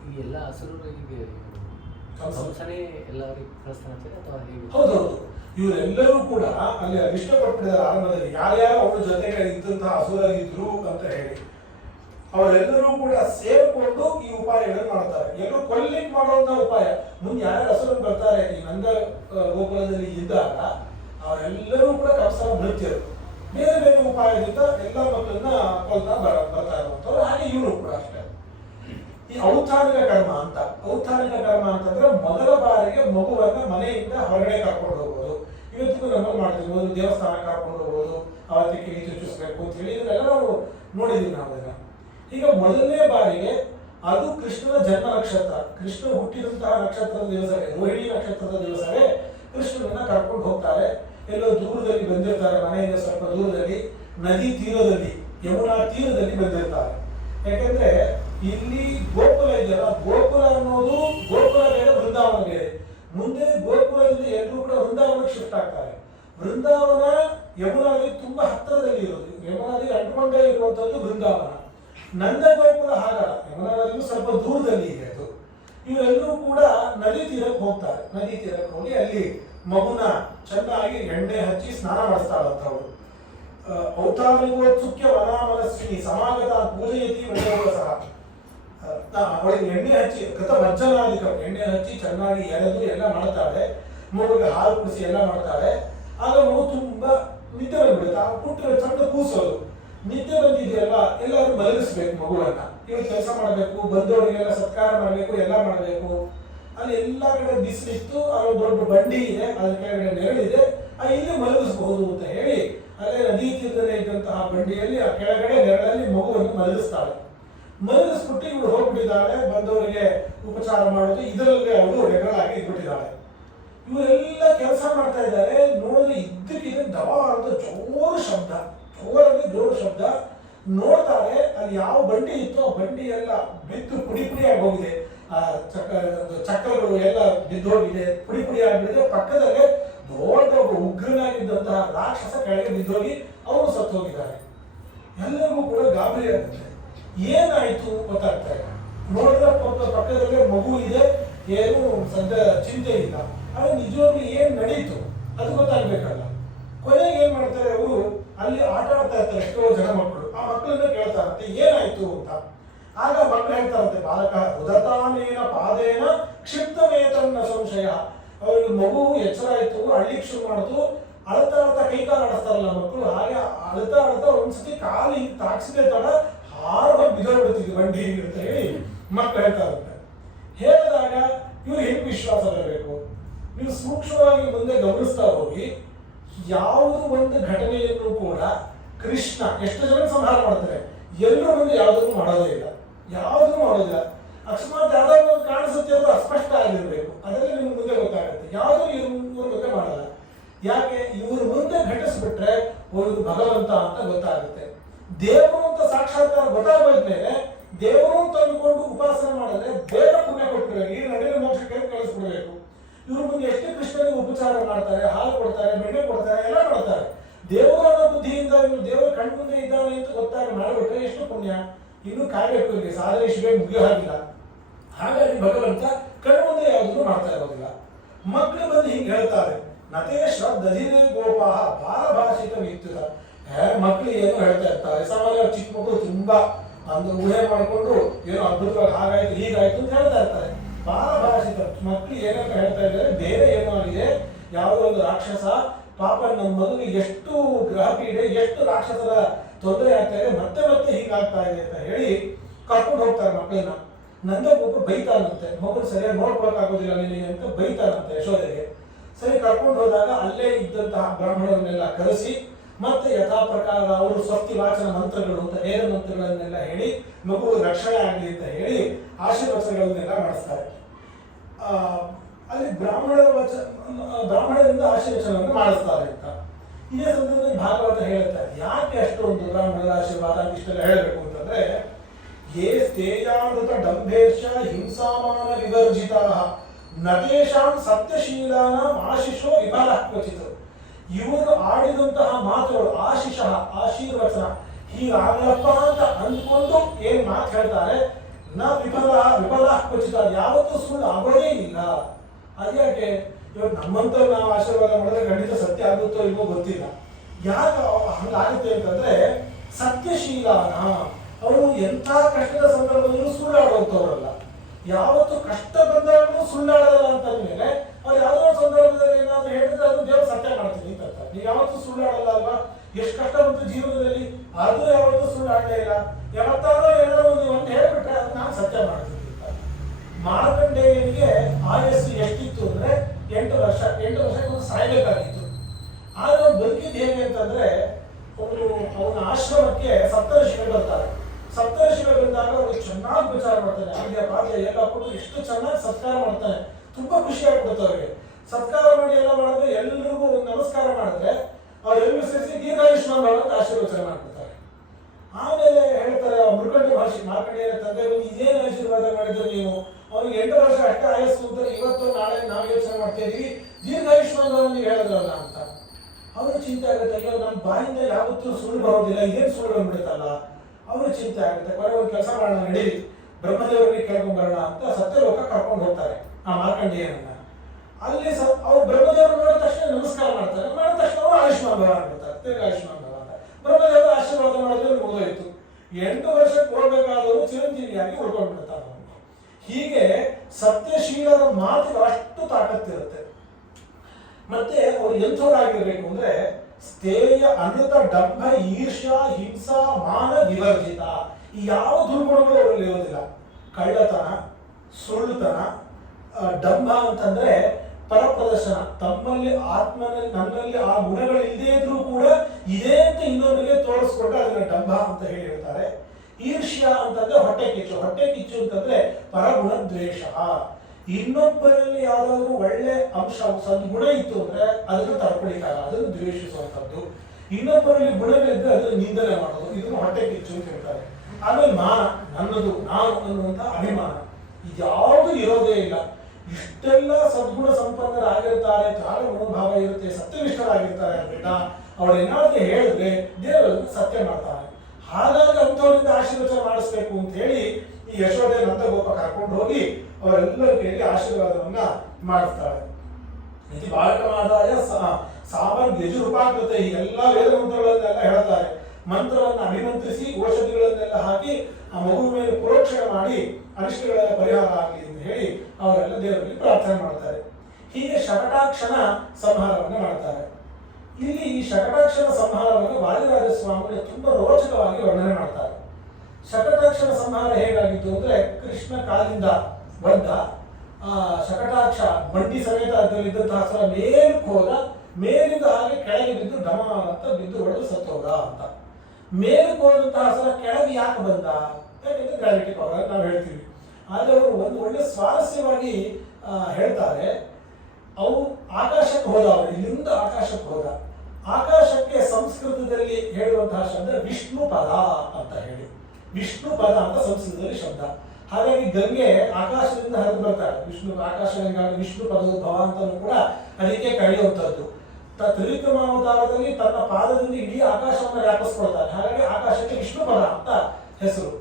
ಈ ಎಲ್ಲ ಹಸುರರಿಗೆ ಕಂಸನೇ ಎಲ್ಲರಿಗೂ ಕಳಿಸ್ತಾನೆ ಅಥವಾ ಹೇಗೆ? ಹೌದೌದು, ಇವರೆಲ್ಲರೂ ಕೂಡ ಅಲ್ಲಿ ಇಷ್ಟಪಟ್ಟಿದ್ದಾರೆ ಆರಂಭದಲ್ಲಿ ಯಾರ್ಯಾರು ಅವರ ಜೊತೆಗೆ ಇದ್ದಂತಹ ಅಸುರರಿದ್ರು ಅಂತ ಹೇಳಿ ಅವರೆಲ್ಲರೂ ಕೂಡ ಸೇರ್ಕೊಂಡು ಈ ಉಪಾಯಗಳನ್ನು ಮಾಡ್ತಾರೆ. ಎಲ್ಲರೂ ಕೊಲ್ಲಿಕ್ ಮಾಡುವಂತಹ ಉಪಾಯ. ಮುಂದೆ ಯಾರ್ಯಾರು ಅಸುರರು ಬರ್ತಾರೆ ಈ ನಂದ ಗೋಕುಲದಲ್ಲಿ ಇದ್ದಾಗ ಅವರೆಲ್ಲರೂ ಕೂಡ ಕಂಸನ ಮೃತ್ಯರು ಬೇರೆ ಬೇರೆ ಉಪಾಯದಿಂದ ಎಲ್ಲ ಮಕ್ಕಳನ್ನ ಕೊಲ್ತಾ ಬರ್ತಾ ಇರುವಂತವ್ರು. ಹಾಗೆ ಇವರು ಕೂಡ ಅಷ್ಟೇ. ಈ ಔತ್ಥಾನಿಕ ಕರ್ಮ ಅಂತ, ಔತ್ಥಾನಿಕ ಕರ್ಮ ಅಂತಂದ್ರೆ ಮೊದಲ ಬಾರಿಗೆ ಮಗುವನ್ನ ಮನೆಯಿಂದ ಹೊರಗಡೆ ಕರ್ಕೊಂಡು ಹೋಗೋದು. ಇವತ್ತಿಗೂ ನಮ್ಮಲ್ಲಿ ಮಾಡ್ತೀವಿ, ಮೊದಲು ದೇವಸ್ಥಾನ ಕರ್ಕೊಂಡು ಹೋಗೋದು, ಅವತ್ತಿಗೆ ಕೈ ಚುಚ್ಚಿಸ್ಬೇಕು ಅಂತ ಹೇಳಿ ಇದನ್ನೆಲ್ಲ ನಾವು ನೋಡಿದೀವಿ ನಾವು ಅದನ್ನ. ಈಗ ಮೊದಲನೇ ಬಾರಿಗೆ ಅದು ಕೃಷ್ಣನ ಜನ್ಮ ನಕ್ಷತ್ರ, ಕೃಷ್ಣ ಹುಟ್ಟಿದಂತಹ ನಕ್ಷತ್ರದ ದಿವಸವೇ, ರೋಹಿಣಿ ನಕ್ಷತ್ರದ ದಿವಸವೇ ಕೃಷ್ಣನನ್ನ ಕರ್ಕೊಂಡು ಹೋಗ್ತಾರೆ. ಎಲ್ಲೋ ದೂರದಲ್ಲಿ ಬಂದಿರ್ತಾರೆ, ಮನೆಯಿಂದ ಸ್ವಲ್ಪ ದೂರದಲ್ಲಿ ನದಿ ತೀರದಲ್ಲಿ, ಯಮುನಾ ತೀರದಲ್ಲಿ ಬಂದಿರ್ತಾರೆ. ಯಾಕಂದ್ರೆ ಇಲ್ಲಿ ಗೋಕುಲ ಇದೆಯಲ್ಲ, ಗೋಕುಲ ಅನ್ನೋದು ಗೋಕುಲ ಬೇರೆ ವೃಂದಾವನ ಬೇರೆ. ಮುಂದೆ ಗೋಕುಲದಿಂದ ಎಲ್ಲರೂ ಕೂಡ ವೃಂದಾವನಕ್ಕೆ ಶಿಫ್ಟ್ ಆಗ್ತಾರೆ. ವೃಂದಾವನ ಯಮುನಾಗೆ ತುಂಬಾ ಹತ್ತಿರದಲ್ಲಿ ಇರೋದು, ಯಮುನಾದಿಗೆ ಅಂಟ್ಕೊಂಡೇ ಇರುವಂತದ್ದು ವೃಂದಾವನ. ನಂದ ಗೋಕುಲ ಹಾಗಲ್ಲ, ಯಮುನಾದಿಗೂ ಸ್ವಲ್ಪ ದೂರದಲ್ಲಿ ಇದೆ ಅದು. ಇವರೆಲ್ಲರೂ ಕೂಡ ನದಿ ತೀರಕ್ಕೆ ಹೋಗ್ತಾರೆ. ನದಿ ತೀರಕ್ಕೆ ಹೋಗಿ ಅಲ್ಲಿ ಮಗುನ ಚೆನ್ನಾಗಿ ಎಣ್ಣೆ ಹಚ್ಚಿ ಸ್ನಾನ ಮಾಡಿಸ್ತಾಳಂತವಳು. ಔತಾನಿಗೋತ್ಸುಕ್ಯ ವನಾಮನಸ್ವಿನಿ ಸಮಾಗತ ಪೂಜಯತಿ ಸಹ ಅವಳಿಗೆ ಎಣ್ಣೆ ಹಚ್ಚಿ ಕೃತ ಮಜ್ಜನಾದಿಕ ಎಣ್ಣೆ ಹಚ್ಚಿ ಚೆನ್ನಾಗಿ ಎಳೆದು ಎಲ್ಲ ಮಾಡ್ತಾಳೆ. ಮಗುಗೆ ಹಾಲು ಕುಡಿಸಿ ಎಲ್ಲ ಮಾಡ್ತಾಳೆ. ಆಗ ಮಗು ತುಂಬಾ ನಿದ್ದೆ ಬಂದ್ಬಿಡುತ್ತೆ. ಆ ಪುಟ್ಟ ಸಣ್ಣ ಕೂಸೋದು ನಿದ್ದೆ ಬಂದಿದೆಯಲ್ಲ, ಎಲ್ಲರೂ ಮಲಗಿಸ್ಬೇಕು ಮಗುವನ್ನ. ಇವ್ರು ಕೆಲಸ ಮಾಡಬೇಕು, ಬಂದವರಿಗೆಲ್ಲ ಸತ್ಕಾರ ಮಾಡಬೇಕು, ಎಲ್ಲ ಮಾಡಬೇಕು. ಅಲ್ಲಿ ಎಲ್ಲಾ ಕಡೆ ಬಿಸಿಲಿತ್ತು, ಅಲ್ಲಿ ದೊಡ್ಡ ಬಂಡಿ ಇದೆ, ಅದ್ರ ಕೆಳಗಡೆ ನೆರಳಿದೆ, ಇಲ್ಲಿ ಮಲಗಿಸಬಹುದು ಅಂತ ಹೇಳಿ ಅಲ್ಲೇ ನದಿ ತೀರದಲ್ಲೇ ಇದ್ದಂತಹ ಬಂಡಿಯಲ್ಲಿ ಆ ಕೆಳಗಡೆ ನೆರಳಲ್ಲಿ ಮಗುವನ್ನು ಮಲಗಿಸ್ತಾಳೆ. ಮಲಗಿಸ್ಬಿಟ್ಟು ಇವಳು ಹೋಗ್ಬಿಟ್ಟಿದ್ದಾಳೆ, ಬಂದವರಿಗೆ ಉಪಚಾರ ಮಾಡೋದು ಇದರಲ್ಲಿ ಅವಳು ನೆರಳಾಗಿ ಇದ್ಬಿಟ್ಟಿದ್ದಾಳೆ. ಇವರೆಲ್ಲ ಕೆಲಸ ಮಾಡ್ತಾ ಇದ್ದಾರೆ. ನೋಡಿದ್ರೆ ಇದ್ದಕ್ಕಿದ್ದ ದವಾ ಅಂತ ಜೋರು ಶಬ್ದ, ಜೋರಾಗಿ ಜೋರು ಶಬ್ದ. ನೋಡ್ತಾರೆ, ಅಲ್ಲಿ ಯಾವ ಬಂಡಿ ಇತ್ತು ಆ ಬಂಡಿ ಎಲ್ಲ ಬಿದ್ದು ಪುಡಿ ಪುಡಿಯಾಗಿ ಹೋಗಿದೆ. ಆ ಚಕ್ರಗಳು ಎಲ್ಲ ಬಿದ್ದು ಹೋಗಿದೆ, ಪುಡಿ ಪುಡಿ ಆಗಿಬಿಟ್ಟಿದೆ. ಪಕ್ಕದಲ್ಲೇ ದೊಡ್ಡ ಉಗ್ರನಾಗಿದ್ದಂತಹ ರಾಕ್ಷಸ ಕೆಳಗೆ ಬಿದ್ದೋಗಿ ಅವರು ಸತ್ತು ಹೋಗಿದ್ದಾರೆ. ಎಲ್ಲರಿಗೂ ಕೂಡ ಗಾಬರಿ ಆಗುತ್ತೆ. ಏನಾಯ್ತು ಗೊತ್ತಾಗ್ತಾ ಇಲ್ಲ. ನೋಡಿದ್ರೆ ಪಕ್ಕದಲ್ಲೇ ಮಗು ಇದೆ, ಏನು ಸದ್ಯ ಚಿಂತೆ ಇಲ್ಲ. ಆದ್ರೆ ನಿಜವಾಗ್ಲೂ ಏನ್ ನಡೀತು ಅದು ಗೊತ್ತಾಗ್ಬೇಕಲ್ಲ. ಕೊನೆಗೆ ಏನ್ ಮಾಡ್ತಾರೆ, ಅವರು ಅಲ್ಲಿ ಆಟ ಆಡ್ತಾ ಇರ್ತಾರೆ ಎಷ್ಟೋ ಜನ ಮಕ್ಕಳು. ಆ ಮಕ್ಕಳನ್ನ ಕೇಳ್ತಾರಂತೆ ಏನಾಯ್ತು ಅಂತ. ಆಗ ಮಕ್ಕಳು ಹೇಳ್ತಾರಂತೆ, ಬಾಲಕ ಉದತಾನೇನ ಪಾದೇನ ಕ್ಷಿಪ್ತವೇತನ್ನ ಸಂಶಯ. ಅವ್ರಿಗೆ ಮಗು ಎಚ್ಚರ ಆಯ್ತು, ಅಳ್ಳಿಕ್ ಶುರು ಮಾಡಿತು. ಅಳ್ತಾ ಅಳ್ತಾ ಕೈ ಕಾಲು ಆಡಿಸ್ತಾರಲ್ಲ ಮಕ್ಕಳು, ಹಾಗೆ ಅಳ್ತಾ ಅಳ್ತಾ ಒಂದ್ಸತಿ ಕಾಲು ಹಿಂಗೆ ತಾಕ್ಸಿದೆ ತಡ ಹಾರ ಬಿದ್ದೋಗ್ಬಿಡ್ತಿದ್ವಿ ಬಂಡಿ ಅಂತ ಹೇಳಿ ಮಕ್ಕಳು ಹೇಳ್ತಾರಂತೆ. ಹೇಳಿದಾಗ ಇವ್ರು ಹೆಂಗ್ ವಿಶ್ವಾಸ ಬರಬೇಕು? ನೀವು ಸೂಕ್ಷ್ಮವಾಗಿ ಮುಂದೆ ಗಮನಿಸ್ತಾ ಹೋಗಿ, ಯಾವುದೋ ಒಂದು ಘಟನೆಯನ್ನು ಕೂಡ ಕೃಷ್ಣ ಎಷ್ಟು ಜನ ಸಂಹಾರ ಮಾಡ್ತಾರೆ, ಎಲ್ಲರೂ ಮುಂದೆ ಯಾವುದನ್ನು ಮಾಡೋದೇ ಇಲ್ಲ, ಯಾವುದನ್ನು ಮಾಡೋದಿಲ್ಲ. ಅಕಸ್ಮಾತ್ ಯಾವ್ದಾದ್ರು ಕಾಣಿಸುತ್ತೆ ಅದು ಅಸ್ಪಷ್ಟ ಆಗಿರ್ಬೇಕು, ಅದರಲ್ಲಿ ನಿಮ್ಗೆ ಮುಂದೆ ಗೊತ್ತಾಗುತ್ತೆ. ಯಾವುದೂ ಇವ್ರ ಮುಂದೆ ಮಾಡಲ್ಲ. ಯಾಕೆ? ಇವರು ಮುಂದೆ ಘಟಿಸ್ಬಿಟ್ರೆ ಅವ್ರಿಗೆ ಭಗವಂತ ಅಂತ ಗೊತ್ತಾಗುತ್ತೆ. ದೇವರು ಅಂತ ಸಾಕ್ಷಾತ್ಕಾರ ಗೊತ್ತಾಗೋದ್ಮೇಲೆ ದೇವರು ಅಂತ ಅಂದ್ಕೊಂಡು ಉಪಾಸನೆ ಮಾಡಿದ್ರೆ ಬೇರೆ ಪುಣ್ಯ ಕೊಟ್ಬಿಡ್ಬೇಕು. ಈ ನಡುವೆ ಮೋಕ್ಷಕ್ಕೆ ಕಳಿಸ್ಬಿಡ್ಬೇಕು. ಇವ್ರ ಮುಂದೆ ಎಷ್ಟು ಕೃಷ್ಣನಿಗೆ ಉಪಚಾರ ಮಾಡ್ತಾರೆ, ಹಾಲು ಕೊಡ್ತಾರೆ, ಬೆಣ್ಣೆ ಕೊಡ್ತಾರೆ, ಎಲ್ಲ ಮಾಡ್ತಾರೆ. ದೇವರು ಅನ್ನೋ ಬುದ್ಧಿಯಿಂದ ಇನ್ನು ದೇವರು ಕಣ್ಮುಂದೆ ಇದ್ದಾನೆ ಅಂತ ಗೊತ್ತಾಗಿ ಮಾಡಿಬಿಟ್ರೆ ಎಷ್ಟು ಪುಣ್ಯ. ಇನ್ನು ಕಾಯಬೇಕು, ಇಲ್ಲಿ ಸಾಧನೆ ಶಿವೆ ಮುಗಿಯೋ ಹಾಗಿಲ್ಲ. ಹಾಗಾಗಿ ಭಗವಂತ ಕಣ್ಮುಂದೆ ಯಾವುದನ್ನು ಮಾಡ್ತಾ ಇರೋದಿಲ್ಲ. ಮಕ್ಕಳು ಬಂದು ಹಿಂಗೆ ಹೇಳ್ತಾರೆ, ನತೇ ಶ್ರದ್ಧಧಿರೇ ಗೋಪಾಹ ಬಾಲಭಾಷಿತ ವಿದ್ಯುತ. ಮಕ್ಕಳು ಏನು ಹೇಳ್ತಾ ಇರ್ತಾರೆ, ಸಾಮಾನ್ಯ ಚಿಕ್ಕ ಮಕ್ಕಳು ತುಂಬಾ ಒಂದು ಊಹೆ ಮಾಡಿಕೊಂಡು ಏನೋ ಅದ್ಭುತವಾಗಿ ಹಾಗಾಯ್ತು ಹೀಗಾಯ್ತು ಅಂತ ಹೇಳ್ತಾ ಇರ್ತಾರೆ. ಬಾಲಭಾಷಿತ ಮಕ್ಕಳು ಏನಂತ ಹೇಳ್ತಾ ಇದ್ದಾರೆ, ಬೇರೆ ಏನೋ ಆಗಿದೆ, ಯಾವುದೋ ಒಂದು ರಾಕ್ಷಸ ಪಾಪ ನಮ್ಮ ಮಗುವಿಗೆ ಎಷ್ಟು ಗ್ರಹ ಪೀಡೆ, ಎಷ್ಟು ರಾಕ್ಷಸರ ತೊಂದರೆ ಆಗ್ತಾ ಇದೆ, ಮತ್ತೆ ಮತ್ತೆ ಹೀಗಾಗ್ತಾ ಇದೆ ಅಂತ ಹೇಳಿ ಕರ್ಕೊಂಡು ಹೋಗ್ತಾರೆ ಮಕ್ಕಳನ್ನ. ನಂದ ಒಬ್ಬ ಬೈತಾನಂತೆ, ಮಗು ಸರಿಯಾಗಿ ನೋಡ್ಕೊಳಕ್ ಆಗೋದಿಲ್ಲ ನಿನಗೆ ಅಂತ ಬೈತಾನಂತೆ ಯಶೋಧೆಗೆ. ಸರಿ ಕರ್ಕೊಂಡು ಹೋದಾಗ ಅಲ್ಲೇ ಇದ್ದಂತಹ ಬ್ರಾಹ್ಮಣರನ್ನೆಲ್ಲ ಕರೆಸಿ ಮತ್ತೆ ಯಥಾ ಪ್ರಕಾರ ಅವರು ಸ್ವಸ್ತಿ ವಾಚನ ಮಂತ್ರಗಳು ಅಂತ ವೇದ ಮಂತ್ರಗಳನ್ನೆಲ್ಲ ಹೇಳಿ ಮಗು ರಕ್ಷಣೆ ಆಗಲಿ ಅಂತ ಹೇಳಿ ಆಶೀರ್ವಚನಗಳನ್ನೆಲ್ಲ ಮಾಡಿಸ್ತಾರೆ. ಅಲ್ಲಿ ಬ್ರಾಹ್ಮಣರಿಂದ ಆಶೀರ್ವಚನವನ್ನು ಮಾಡಿಸ್ತಾರೆ ಅಂತ. ಇದೇ ಸಂದರ್ಭದಲ್ಲಿ ಭಾಗವತ ಹೇಳುತ್ತಾರೆ, ಯಾಕೆ ಅಷ್ಟೊಂದು ಬ್ರಾಹ್ಮಣರ ಆಶೀರ್ವಾದ ಅಂತ ಇಷ್ಟೆಲ್ಲ ಹೇಳಬೇಕು ಅಂತಂದ್ರೆ, ಯೇ ಸ್ಥೇಯಾಮೃತ ಡಂಭೇರ್ಷ ಹಿಂಸಾಮಾನ ವಿವರ್ಜಿತಾ ನಟೇಶಾಂ ಸತ್ಯಶೀಲಾನ ಆಶಿಷೋ ವಿಫಲ ಕ್ವಚಿತ್. ಇವರು ಆಡಿದಂತಹ ಮಾತುಗಳು ಆಶಿಷ ಆಶೀರ್ವಚನ ಹೀಗಾಗಲಪ್ಪ ಅಂತ ಅಂದ್ಕೊಂಡು ಏನ್ ಮಾತು ಹೇಳ್ತಾರೆ, ವಿಫಲ ಕ್ವಚಿತ, ಯಾವತ್ತೂ ಸುಳ್ಳು ಆಗೋದೇ ಇಲ್ಲ. ಅದ್ಯಾಕೆ ಇವತ್ತು ನಮ್ಮಂತವ್ರು ನಾವು ಆಶೀರ್ವಾದ ಮಾಡಿದ್ರೆ ಖಂಡಿತ ಸತ್ಯ ಆಗುತ್ತೋ ಇಲ್ವೋ ಗೊತ್ತಿಲ್ಲ. ಯಾಕೆ ಹಂಗಾಗುತ್ತೆ ಅಂತಂದ್ರೆ ಸತ್ಯಶೀಲಾನ ಅವರು ಎಂಥ ಕಷ್ಟದ ಸಂದರ್ಭದಲ್ಲೂ ಸುಳ್ಳಾಡುವಂಥವ್ರಲ್ಲ. ಯಾವತ್ತು ಕಷ್ಟ ಬಂದಾಗಲೂ ಸುಳ್ಳಾಡಲ್ಲ ಅಂತಂದ್ಮೇಲೆ ಅವ್ರು ಯಾವುದೋ ಸಂದರ್ಭದಲ್ಲಿ ಏನಾದ್ರು ಹೇಳಿದ್ರೆ ಅದು ದೇವ್ರು ಸತ್ಯ ಮಾಡ್ತೀನಿ ಅಂತ. ನೀವು ಯಾವತ್ತೂ ಸುಳ್ಳಾಡಲ್ಲ ಅಲ್ವಾ? ಎಷ್ಟು ಕಷ್ಟ ಬಂತು ಜೀವನದಲ್ಲಿ, ಅದು ಯಾವತ್ತೂ ಸುಳ್ಳಾಡಲೇ ಇಲ್ಲ. ಯಾವತ್ತಾದ್ರೂ ಏನಾದ್ರು ಒಂದು ಹೇಳ್ಬಿಟ್ರೆ ಅದು ನಾನು ಸತ್ಯ ಮಾಡ್ತೀನಿ ಅಂತ. ಮಾರ್ಕಂಡೇಯನಿಗೆ ಆಯಸ್ಸು ಎಷ್ಟಿತ್ತು ಅಂದ್ರೆ 8 ವರ್ಷ. 8 ವರ್ಷಕ್ಕೆ ಸಾಯ್ಬೇಕಾಗಿತ್ತು. ಆದ್ರೆ ಬದುಕಿದ್ದು ಹೇಗೆ ಅಂತಂದ್ರೆ ಅವನ ಆಶ್ರಮಕ್ಕೆ ಸಪ್ತರ್ಷಿಗಳು ಬರ್ತಾರೆ. ಸಪ್ತರ್ಷಿಗಳು ಬಂದಾಗ ಅವ್ರು ಚೆನ್ನಾಗಿ ವಿಚಾರ ಮಾಡ್ತಾನೆ, ಆದ್ಯ ಪಾದ್ಯ ಎಲ್ಲ ಕೊಟ್ಟು ಎಷ್ಟು ಚೆನ್ನಾಗಿ ಸತ್ಕಾರ ಮಾಡ್ತಾನೆ. ತುಂಬಾ ಖುಷಿ ಆಗ್ಬಿಡುತ್ತೆ ಅವ್ರಿಗೆ. ಸತ್ಕಾರ ಮಾಡಿ ಎಲ್ಲ ಮಾಡಿದ್ರೆ ಎಲ್ರಿಗೂ ನಮಸ್ಕಾರ ಮಾಡಿದ್ರೆ ಅವ್ರೆಲ್ಲರೂ ಸೇರಿಸಿ ದೀರ್ಘಾಯುಷ್ಮಾನ್ ಭವ ಅಂತ ಆಶೀರ್ವಚನ ಮಾಡ್ಬಿಡ್ತಾರೆ. ಆಮೇಲೆ ಹೇಳ್ತಾರೆ ಮೃಕಂಡ ಮಹರ್ಷಿ ಮಾರ್ಕಂಡೇಯನ ತಂದೆ ಬಂದು ಇದೇನು ಆಶೀರ್ವಾದ ಮಾಡಿದ್ರು ನೀವು, ಅವ್ನಿಗೆ 8 ವರ್ಷ ಅಷ್ಟೇ ಆಯಸ್ಸು ಅಂತ ಇವತ್ತು ನಾಳೆ ನಾವು ಯೋಚನೆ ಮಾಡ್ತಾ ಇದೀವಿ, ದೀರ್ಘಾಯುಷ್ಮಾನ್ ಭವ ನೀವು ಹೇಳಿದ್ರಲ್ಲ ಅಂತ. ಅವರು ಚಿಂತೆ ಆಗುತ್ತೆ, ಅಯ್ಯೋ ನಮ್ಮ ಬಾಯಿಂದ ಯಾವತ್ತೂ ಸುಳ್ಳು ಬರೋದಿಲ್ಲ, ಇದೇನು ಸುಳ್ಳು ಬಂದ್ಬಿಡುತ್ತಲ್ಲ. ಅವರು ಚಿಂತೆ ಆಗುತ್ತೆ. ಕೊನೆ ಒಂದು ಕೆಲಸ ಮಾಡೋಣ ನಡೀರಿ, ಬ್ರಹ್ಮದೇವರಿಗೆ ಕೇಳ್ಕೊಂಡ್ ಬರೋಣ ಅಂತ ಸತ್ಯಲೋಕ ಕರ್ಕೊಂಡು ಹೋಗ್ತಾರೆ ಆ ಮಾರ್ಕಂಡೇಯನನ್ನ. ಅಲ್ಲಿ ಅವ್ರು ಬ್ರಹ್ಮದೇವರು ನೋಡಿದ ತಕ್ಷಣ ನಮಸ್ಕಾರ ಮಾಡ್ತಾರೆ. ಮಾಡಿದ ತಕ್ಷಣ ಅವರು ಆಯುಷ್ಮಾನ್ ಭವ ಅಂದ್ಬಿಡ್ತಾರೆ, ದೀರ್ಘಾಯುಷ್ಮಾನ್ ಭವ ಅಂತ. ಬ್ರಹ್ಮದೇವರು ಆಶೀರ್ವಾದ ಮಾಡಿದ್ರೆ ಮುಗಿದೋಯ್ತು. 8 ವರ್ಷಕ್ಕೆ ಹೋಗ್ಬೇಕಾದವರು ಚಿರಂಜೀವಿಯಾಗಿ ಉಳ್ಕೊಂಡ್ಬಿಡ್ತಾರೆ. ಹೀಗೆ ಸತ್ಯಶೀಲರ ಮಾತಿಗೆ ಅಷ್ಟು ತಾಕತ್ತಿರುತ್ತೆ. ಮತ್ತೆ ಅವ್ರು ಎಂಥವ್ರಾಗಿರ್ಬೇಕು ಅಂದ್ರೆ ಸ್ಥೇಯ ಅನೃತ ಡಂಭ ಈರ್ಷ್ಯಾ ಹಿಂಸಾ ಮಾನ ವಿವರ್ಜಿತ, ಈ ಯಾವ ದುರ್ಗುಣಗಳು ಅವರಲ್ಲಿ ಇರೋದಿಲ್ಲ. ಕಳ್ಳತನ, ಸುಳ್ಳುತನ, ಡಂಭ ಅಂತಂದ್ರೆ ಪರಪ್ರದರ್ಶನ, ತಮ್ಮಲ್ಲಿ ಆತ್ಮನಲ್ಲಿ ನನ್ನಲ್ಲಿ ಆ ಗುಣಗಳು ಇಲ್ಲದೇ ಇದ್ರೂ ಕೂಡ ಇದೇ ಅಂತ ಇನ್ನೊಬ್ಬರಿಗೆ ತೋರಿಸ್ಕೊಂಡ್ರೆ ಅದನ್ನ ಡಂಭ ಅಂತ ಹೇಳಿ ಹೇಳ್ತಾರೆ. ಈರ್ಷ್ಯ ಅಂತಂದ್ರೆ ಹೊಟ್ಟೆ ಕಿಚ್ಚು. ಹೊಟ್ಟೆ ಕಿಚ್ಚು ಅಂತಂದ್ರೆ ಪರಗುಣ ದ್ವೇಷ. ಇನ್ನೊಬ್ಬರಲ್ಲಿ ಯಾವ್ದಾದ್ರು ಒಳ್ಳೆ ಅಂಶ ಸದ್ಗುಣ ಇತ್ತು ಅಂದ್ರೆ ಅದನ್ನು ತಡ್ಕೊಳಿಕ್ಕಾಗ, ಅದನ್ನು ದ್ವೇಷಿಸುವಂಥದ್ದು. ಇನ್ನೊಬ್ಬರಲ್ಲಿ ಗುಣಗಳಿದ್ರೆ ಅದನ್ನು ನಿಂದನೆ ಮಾಡೋದು, ಇದನ್ನು ಹೊಟ್ಟೆ ಕಿಚ್ಚು ಅಂತ ಹೇಳ್ತಾರೆ. ಆಮೇಲೆ ಮಾನ, ನನ್ನದು ನಾನು ಅನ್ನುವಂಥ ಅಭಿಮಾನ, ಇದ್ಯಾವುದು ಇರೋದೇ ಇಲ್ಲ. ಇಷ್ಟೆಲ್ಲ ಸದ್ಗುಣ ಸಂಪನ್ನರಾಗಿರ್ತಾರೆ, ತ್ಯಾಗ ಮನೋಭಾವ ಇರುತ್ತೆ, ಸತ್ಯನಿಷ್ಠರಾಗಿರ್ತಾರೆ ಅಂದ್ಬಿಟ್ಟ ಅವ್ರು ಏನಾದ್ರು ಹೇಳಿದ್ರೆ ದೇವರನ್ನು ಸತ್ಯ ಮಾಡ್ತಾರೆ. ಹಾಗಾಗಿ ಅಂಥವರಿಂದ ಆಶೀರ್ವಚನ ಮಾಡಿಸ್ಬೇಕು ಅಂತ ಹೇಳಿ ಈ ಯಶೋದೆ ನಂದಗೋಪ ಕರ್ಕೊಂಡು ಹೋಗಿ ಅವರೆಲ್ಲರ ಕೈಯಲ್ಲಿ ಆಶೀರ್ವಾದವನ್ನ ಮಾಡಿಸ್ತಾಳೆ. ಇದು ಬಾಲಕಮಾದಾಯ ಸಾಮಾನ್ಯ ಯಜುರೂಪಾಕೃತ, ಈ ಎಲ್ಲಾ ವೇದ ಮಂತ್ರಗಳನ್ನೆಲ್ಲ ಹೇಳ್ತಾರೆ. ಮಂತ್ರವನ್ನ ಅಭಿಮಂತ್ರಿಸಿ ಔಷಧಿಗಳನ್ನೆಲ್ಲ ಹಾಕಿ ಆ ಮಗುವಿನ ಮೇಲೆ ಪ್ರೋಕ್ಷಣ ಮಾಡಿ ಅನಿಷ್ಟಗಳೆಲ್ಲ ಪರಿಹಾರ ಆಗಲಿ ಅಂತ ಹೇಳಿ ಅವರೆಲ್ಲ ದೇವರಲ್ಲಿ ಪ್ರಾರ್ಥನೆ ಮಾಡ್ತಾರೆ. ಹೀಗೆ ಶಕಟಾಕ್ಷಣ ಸಂಹಾರವನ್ನು ಮಾಡ್ತಾರೆ. ಇಲ್ಲಿ ಈ ಶಕಟಾಕ್ಷರ ಸಂಹಾರವನ್ನು ವಾದಿರಾಜ ಸ್ವಾಮಿಗಳು ತುಂಬಾ ರೋಚಕವಾಗಿ ವರ್ಣನೆ ಮಾಡ್ತಾರೆ. ಶಕಟಾಕ್ಷರ ಸಂಹಾರ ಹೇಗಾಗಿತ್ತು ಅಂದ್ರೆ ಕೃಷ್ಣ ಕಾಲಿಂದ ಬಂದ ಶಕಟಾಕ್ಷ ಬಂಡಿ ಸಮೇತ ಅದರಲ್ಲಿದ್ದಂತಹ ಹಸುರ ಮೇಲಕ್ಕೆ ಹೋದ, ಮೇಲಿಂದ ಹಾಗೆ ಕೆಳಗೆ ಬಿದ್ದು ಡಮ ಅಂತ ಬಿದ್ದು ಹೊಡೆದು ಸತ್ತೋದ ಅಂತ. ಮೇಲಕ್ಕೆ ಹೋದಂತಹ ಹಸುರ ಕೆಳಗೆ ಯಾಕೆ ಬಂದ? ಯಾಕಂದ್ರೆ ಗ್ರಾವಿಟಿ ಪವರ್ ನಾವು ಹೇಳ್ತೀವಿ. ಆದ್ರೆ ಅವರು ಒಂದು ಒಳ್ಳೆ ಸ್ವಾರಸ್ಯವಾಗಿ ಹೇಳ್ತಾರೆ. ಅವು ಆಕಾಶಕ್ಕೆ ಹೋದ, ಅವರು ಇಲ್ಲಿಂದ ಆಕಾಶಕ್ಕೆ ಹೋದ. ಆಕಾಶಕ್ಕೆ ಸಂಸ್ಕೃತದಲ್ಲಿ ಹೇಳುವಂತಹ ಶಬ್ದ ವಿಷ್ಣು ಪದ ಅಂತ ಹೇಳಿ, ವಿಷ್ಣು ಪದ ಅಂತ ಸಂಸ್ಕೃತದಲ್ಲಿ ಶಬ್ದ. ಹಾಗಾಗಿ ಗಂಗೆ ಆಕಾಶದಿಂದ ಹರಿದು ಬರ್ತಾರೆ. ಆಕಾಶಗಂಗಾ ವಿಷ್ಣು ಪದೋದ್ಭವ ಅಂತಲೂ ಕೂಡ ಅದಕ್ಕೆ ಕರೆಯುವಂಥದ್ದು. ತ್ರಿವಿಕ್ರಮಾವತಾರದಲ್ಲಿ ತನ್ನ ಪಾದದಿಂದ ಇಡೀ ಆಕಾಶವನ್ನು ವ್ಯಾಪಿಸ್ಕೊಳ್ತಾನೆ. ಹಾಗಾಗಿ ಆಕಾಶಕ್ಕೆ ವಿಷ್ಣು ಪದ ಅಂತ ಹೆಸರು.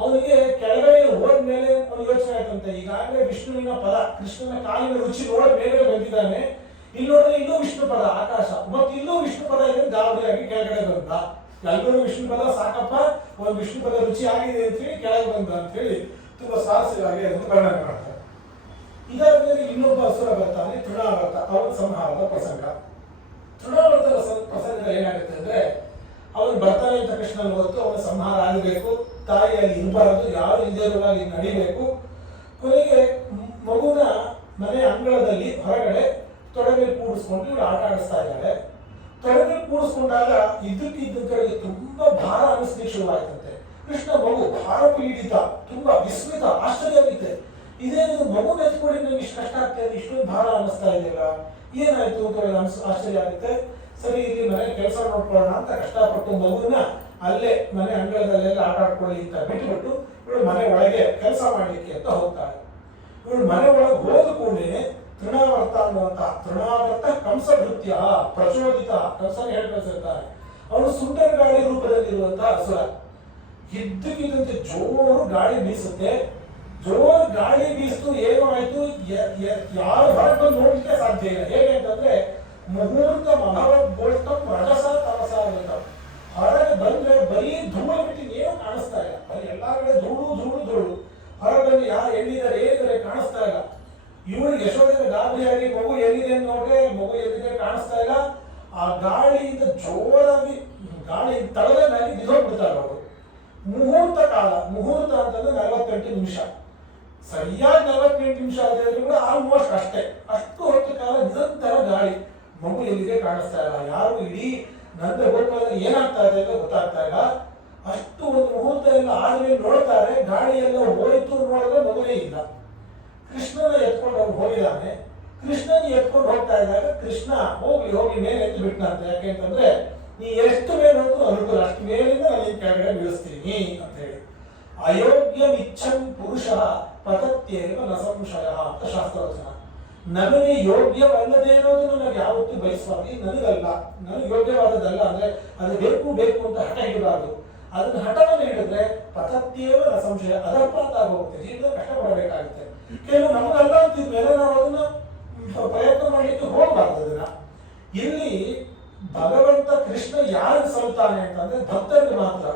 ಅವನಿಗೆ ಕೆಳಗಡೆ ಹೋದ್ಮೇಲೆ ಒಂದು ಯೋಚನೆ ಆಯ್ತಂತೆ, ಈಗಾಗಲೇ ವಿಷ್ಣುವಿನ ಪದ ಕೃಷ್ಣನ ಕಾಲಿನ ರುಚಿ ನೋಡ ಮೇಲೆ ಬಂದಿದ್ದಾನೆ, ಇಲ್ಲಿ ನೋಡಿದ್ರೆ ಇನ್ನೂ ವಿಷ್ಣು ಪದ ಆಕಾಶ, ಮತ್ತೆ ಇನ್ನೂ ವಿಷ್ಣು ಪದ ಇದೆ, ಗಾಬರಿಯಾಗಿ ಕೆಳಗಡೆ ಬಂದ. ಎಲ್ಲರೂ ವಿಷ್ಣು ಪದ ಸಾಕಪ್ಪ, ಒಂದು ವಿಷ್ಣು ಪದ ರುಚಿ ಆಗಿದೆ ಅಂತ ಹೇಳಿ ಕೆಳಗೆ ಬಂದ ಅಂತ ಹೇಳಿ ತುಂಬಾ ಸ್ವಾರಸ್ಯವಾಗಿ ಅದನ್ನು ವರ್ಣನೆ ಮಾಡ್ತಾರೆ. ಇದಾದ್ಮೇಲೆ ಇನ್ನೊಬ್ಬ ಅಸುರ ಬರ್ತಾನೆ, ತೃಣಾವರ್ತ. ಅವನ ಸಂಹಾರದ ಪ್ರಸಂಗ. ತೃಣಾವರ್ತರ ಪ್ರಸಂಗ ಏನಾಗುತ್ತೆ ಅಂದ್ರೆ, ಅವನು ಬರ್ತಾನೆ ಅಂತ ಕೃಷ್ಣನ ಹೊತ್ತು ಅವನ ಸಂಹಾರ ಆಗಬೇಕು, ತಾಯಿಯಾಗಿ ಇರಬಾರದು, ಯಾರು ಇಲ್ಲದೆ ಇರುವಾಗ ನಡಿಬೇಕು. ಕೊನೆಗೆ ಮಗುನ ಮನೆ ಅಂಗಳದಲ್ಲಿ ಹೊರಗಡೆ ತೊಡೆಗೆ ಕೂಡಿಸ್ಕೊಂಡು ಇವಳು ಆಟ ಆಡಿಸ್ತಾ ಇದ್ದಾಳೆ. ತೊಡೆಗೆ ಕೂಡಿಸ್ಕೊಂಡಾಗ ಇದ್ದಕ್ಕಿದ್ದಕ್ಕೆ ತುಂಬಾ ಭಾರ ಅನಿಸ್ಲಿಕ್ಕೆ ಶುರುವಾಯ್ತಂತೆ. ಕೃಷ್ಣ ಮಗು ಭಾರ ಪೀಡಿತ, ತುಂಬಾ ವಿಸ್ಮಿತ, ಆಶ್ಚರ್ಯ ಆಗಿದೆ. ಇದೇನು ಮಗು ಎತ್ಕೊಳ್ಳಿ ನನಗೆ ಇಷ್ಟು ಕಷ್ಟ ಆಗ್ತಾ ಇದೆ, ಇಷ್ಟೊಂದು ಭಾರ ಅನ್ನಿಸ್ತಾ ಇದೆಯಲ್ಲ, ಏನಾಯ್ತು ಅಂತ ಆಶ್ಚರ್ಯ ಆಗುತ್ತೆ. ಸರಿ, ಇಲ್ಲಿ ಮನೆ ಕೆಲಸ ನೋಡ್ಕೊಳ್ಳೋಣ ಅಂತ ಕಷ್ಟಪಟ್ಟು ಮಗುವನ್ನ ಅಲ್ಲೇ ಮನೆ ಅಂಗಳದಲ್ಲೆಲ್ಲ ಆಟ ಆಡ್ಕೊಳ್ಳಿ ಅಂತ ಬಿಟ್ಟುಬಿಟ್ಟು ಇವಳು ಮನೆ ಒಳಗೆ ಕೆಲಸ ಮಾಡ್ಲಿಕ್ಕೆ ಅಂತ ಹೋಗ್ತಾಳೆ. ಇವಳು ಮನೆ ಒಳಗೆ ಹೋದ ಕೂಡಲೇ ತೃಣಾವರ್ತ ಅನ್ನುವಂತಹ ತೃಣಾವರ್ತ ಕಂಸಭೃತ್ಯ ಪ್ರಚೋದಿತ, ಕಂಸನ ಹೇಳಿ ಕಳಿಸಿರ್ತಾರೆ. ಅವನು ಸುಂಟರಗಾಳಿ ರೂಪದಲ್ಲಿರುವಂತಹ ಅಸುರ. ಇದ್ದಕ್ಕಿದ್ದಂತೆ ಜೋರು ಗಾಳಿ ಬೀಸುತ್ತೆ. ಜೋರು ಗಾಳಿ ಬೀಸ್ತು ಏನು ಆಯ್ತು, ಯಾರು ಹೊರಗೆ ಬಂದು ನೋಡ್ಲಿಕ್ಕೆ ಸಾಧ್ಯ ಇಲ್ಲ. ಹೇಗೆ ಅಂತಂದ್ರೆ ಮುಹೂರ್ತ ಮಹವದ್ಗೋಷ್ಠಂ ರಜಸ ತಮಸ ಅಂತ ಹೊರಗೆ ಬಂದ್ರೆ ಬರೀ ಧೂಳು ಬಿಟ್ಟು ಏನು ಕಾಣಿಸ್ತಾ ಇಲ್ಲ. ಬರೀ ಎಲ್ಲಾ ಕಡೆ ಧೂಳು ಧೂಳು ಧೂಳು. ಹೊರಗೆ ಬಂದು ಯಾರು ಎಲ್ಲಿದ್ದಾರೆ ಏನಿದ್ದಾರೆ ಕಾಣಿಸ್ತಾ ಇಲ್ಲ. ಇವಳಿಗೆ ಯಶೋಧೆಗೆ ಗಾಬರಿಯಾಗಿ ಮಗು ಎಲ್ಲಿದೆ ಅಂತ ನೋಡ್ರೆ ಮಗು ಎಲ್ಲಿದೆ ಕಾಣಿಸ್ತಾ ಇಲ್ಲ. ಆ ಗಾಳಿಯಿಂದ ಜೋರಾಗಿ ಗಾಳಿ ತಳದ ಮೇಲೆ ಬಿದ್ದೋಗ್ಬಿಡ್ತಾರೆ ಅವರು. ಮುಹೂರ್ತ ಕಾಲ, ಮುಹೂರ್ತ ಅಂತಂದ್ರೆ 48 ನಿಮಿಷ, ಸರಿಯಾಗಿ 48 ನಿಮಿಷ ಆದ್ರೆ ಕೂಡ ಆಲ್ಮೋಸ್ಟ್ ಅಷ್ಟೇ. ಅಷ್ಟು ಹೊತ್ತು ಕಾಲ ನಿರಂತರ ಗಾಳಿ. ಮಗು ಎಲ್ಲಿದೆ ಕಾಣಿಸ್ತಾ ಇಲ್ಲ. ಯಾರು ಇಡೀ ನಂದ ಗೋಪಾಲದಲ್ಲಿ ಏನಾಗ್ತಾ ಇದೆ ಅಂತ ಗೊತ್ತಾಗ್ತಾ ಇಲ್ಲ. ಅಷ್ಟು ಒಂದು ಮುಹೂರ್ತ ಎಲ್ಲ ಆದ್ಮೇಲೆ ನೋಡ್ತಾರೆ, ಗಾಳಿ ಎಲ್ಲ ಹೋಯ್ತು. ನೋಡಿದ್ರೆ ಮಗುವೇ ಇಲ್ಲ. ಕೃಷ್ಣನ ಎತ್ಕೊಂಡು ಅವ್ನು ಹೋಗಿದ್ದಾನೆ. ಕೃಷ್ಣನ ಎತ್ಕೊಂಡು ಹೋಗ್ತಾ ಇದ್ದಾಗ ಕೃಷ್ಣ ಹೋಗಿ ಮೇಲೆ ಎತ್ತು ಬಿಟ್ಟನಂತೆ. ಯಾಕೆ ಅಂತಂದ್ರೆ ನೀ ಎಷ್ಟು ಮೇಲೆ ಹೋದ್ರು ಅನುಕೂಲ, ಅಷ್ಟು ಮೇಲಿಂದ ನಾನು ಕೆಳಗಡೆ ಬೀಳಿಸ್ತೀನಿ ಅಂತ ಹೇಳಿ. ಅಯೋಗ್ಯ ಇಚ್ಛಂ ಪುರುಷ ಪತತ್ಯೇವ ನ ಸಂಶಯ ಅಂತ ಶಾಸ್ತ್ರವಚನ. ನನಗೆ ಯೋಗ್ಯವಲ್ಲದೆ ಇರೋದು ನನಗೆ ಯಾವತ್ತೂ ಬಯಸುವಾಗಿ ನನಗಲ್ಲ, ನನಗೆ ಯೋಗ್ಯವಾದದಲ್ಲ ಅಂದ್ರೆ ಅದು ಬೇಕು ಬೇಕು ಅಂತ ಹಠ ಹಿಡಬಾರ್ದು. ಅದನ್ನ ಹಠವನ್ನು ಹಿಡಿದ್ರೆ ಪತತ್ಯೇವ ನ ಸಂಶಯ, ಅದರ್ಪಾತ ಆಗೋಗುತ್ತೆ. ಜೀವನ ಕಷ್ಟಪಡಬೇಕಾಗುತ್ತೆ. ಕೆಲವು ನಮಗಲ್ಲ ಅಂತಿದ್ಮೇಲೆ ನಾವು ಅದನ್ನ ಪ್ರಯತ್ನ ಮಾಡಲಿಕ್ಕೆ ಹೋಗಬಾರ್ದು. ಅದನ್ನ ಇಲ್ಲಿ ಭಗವಂತ ಕೃಷ್ಣ ಯಾರಿಗೆ ಸಲ್ತಾನೆ ಅಂತಂದ್ರೆ ಭಕ್ತರಿಗೆ ಮಾತ್ರ.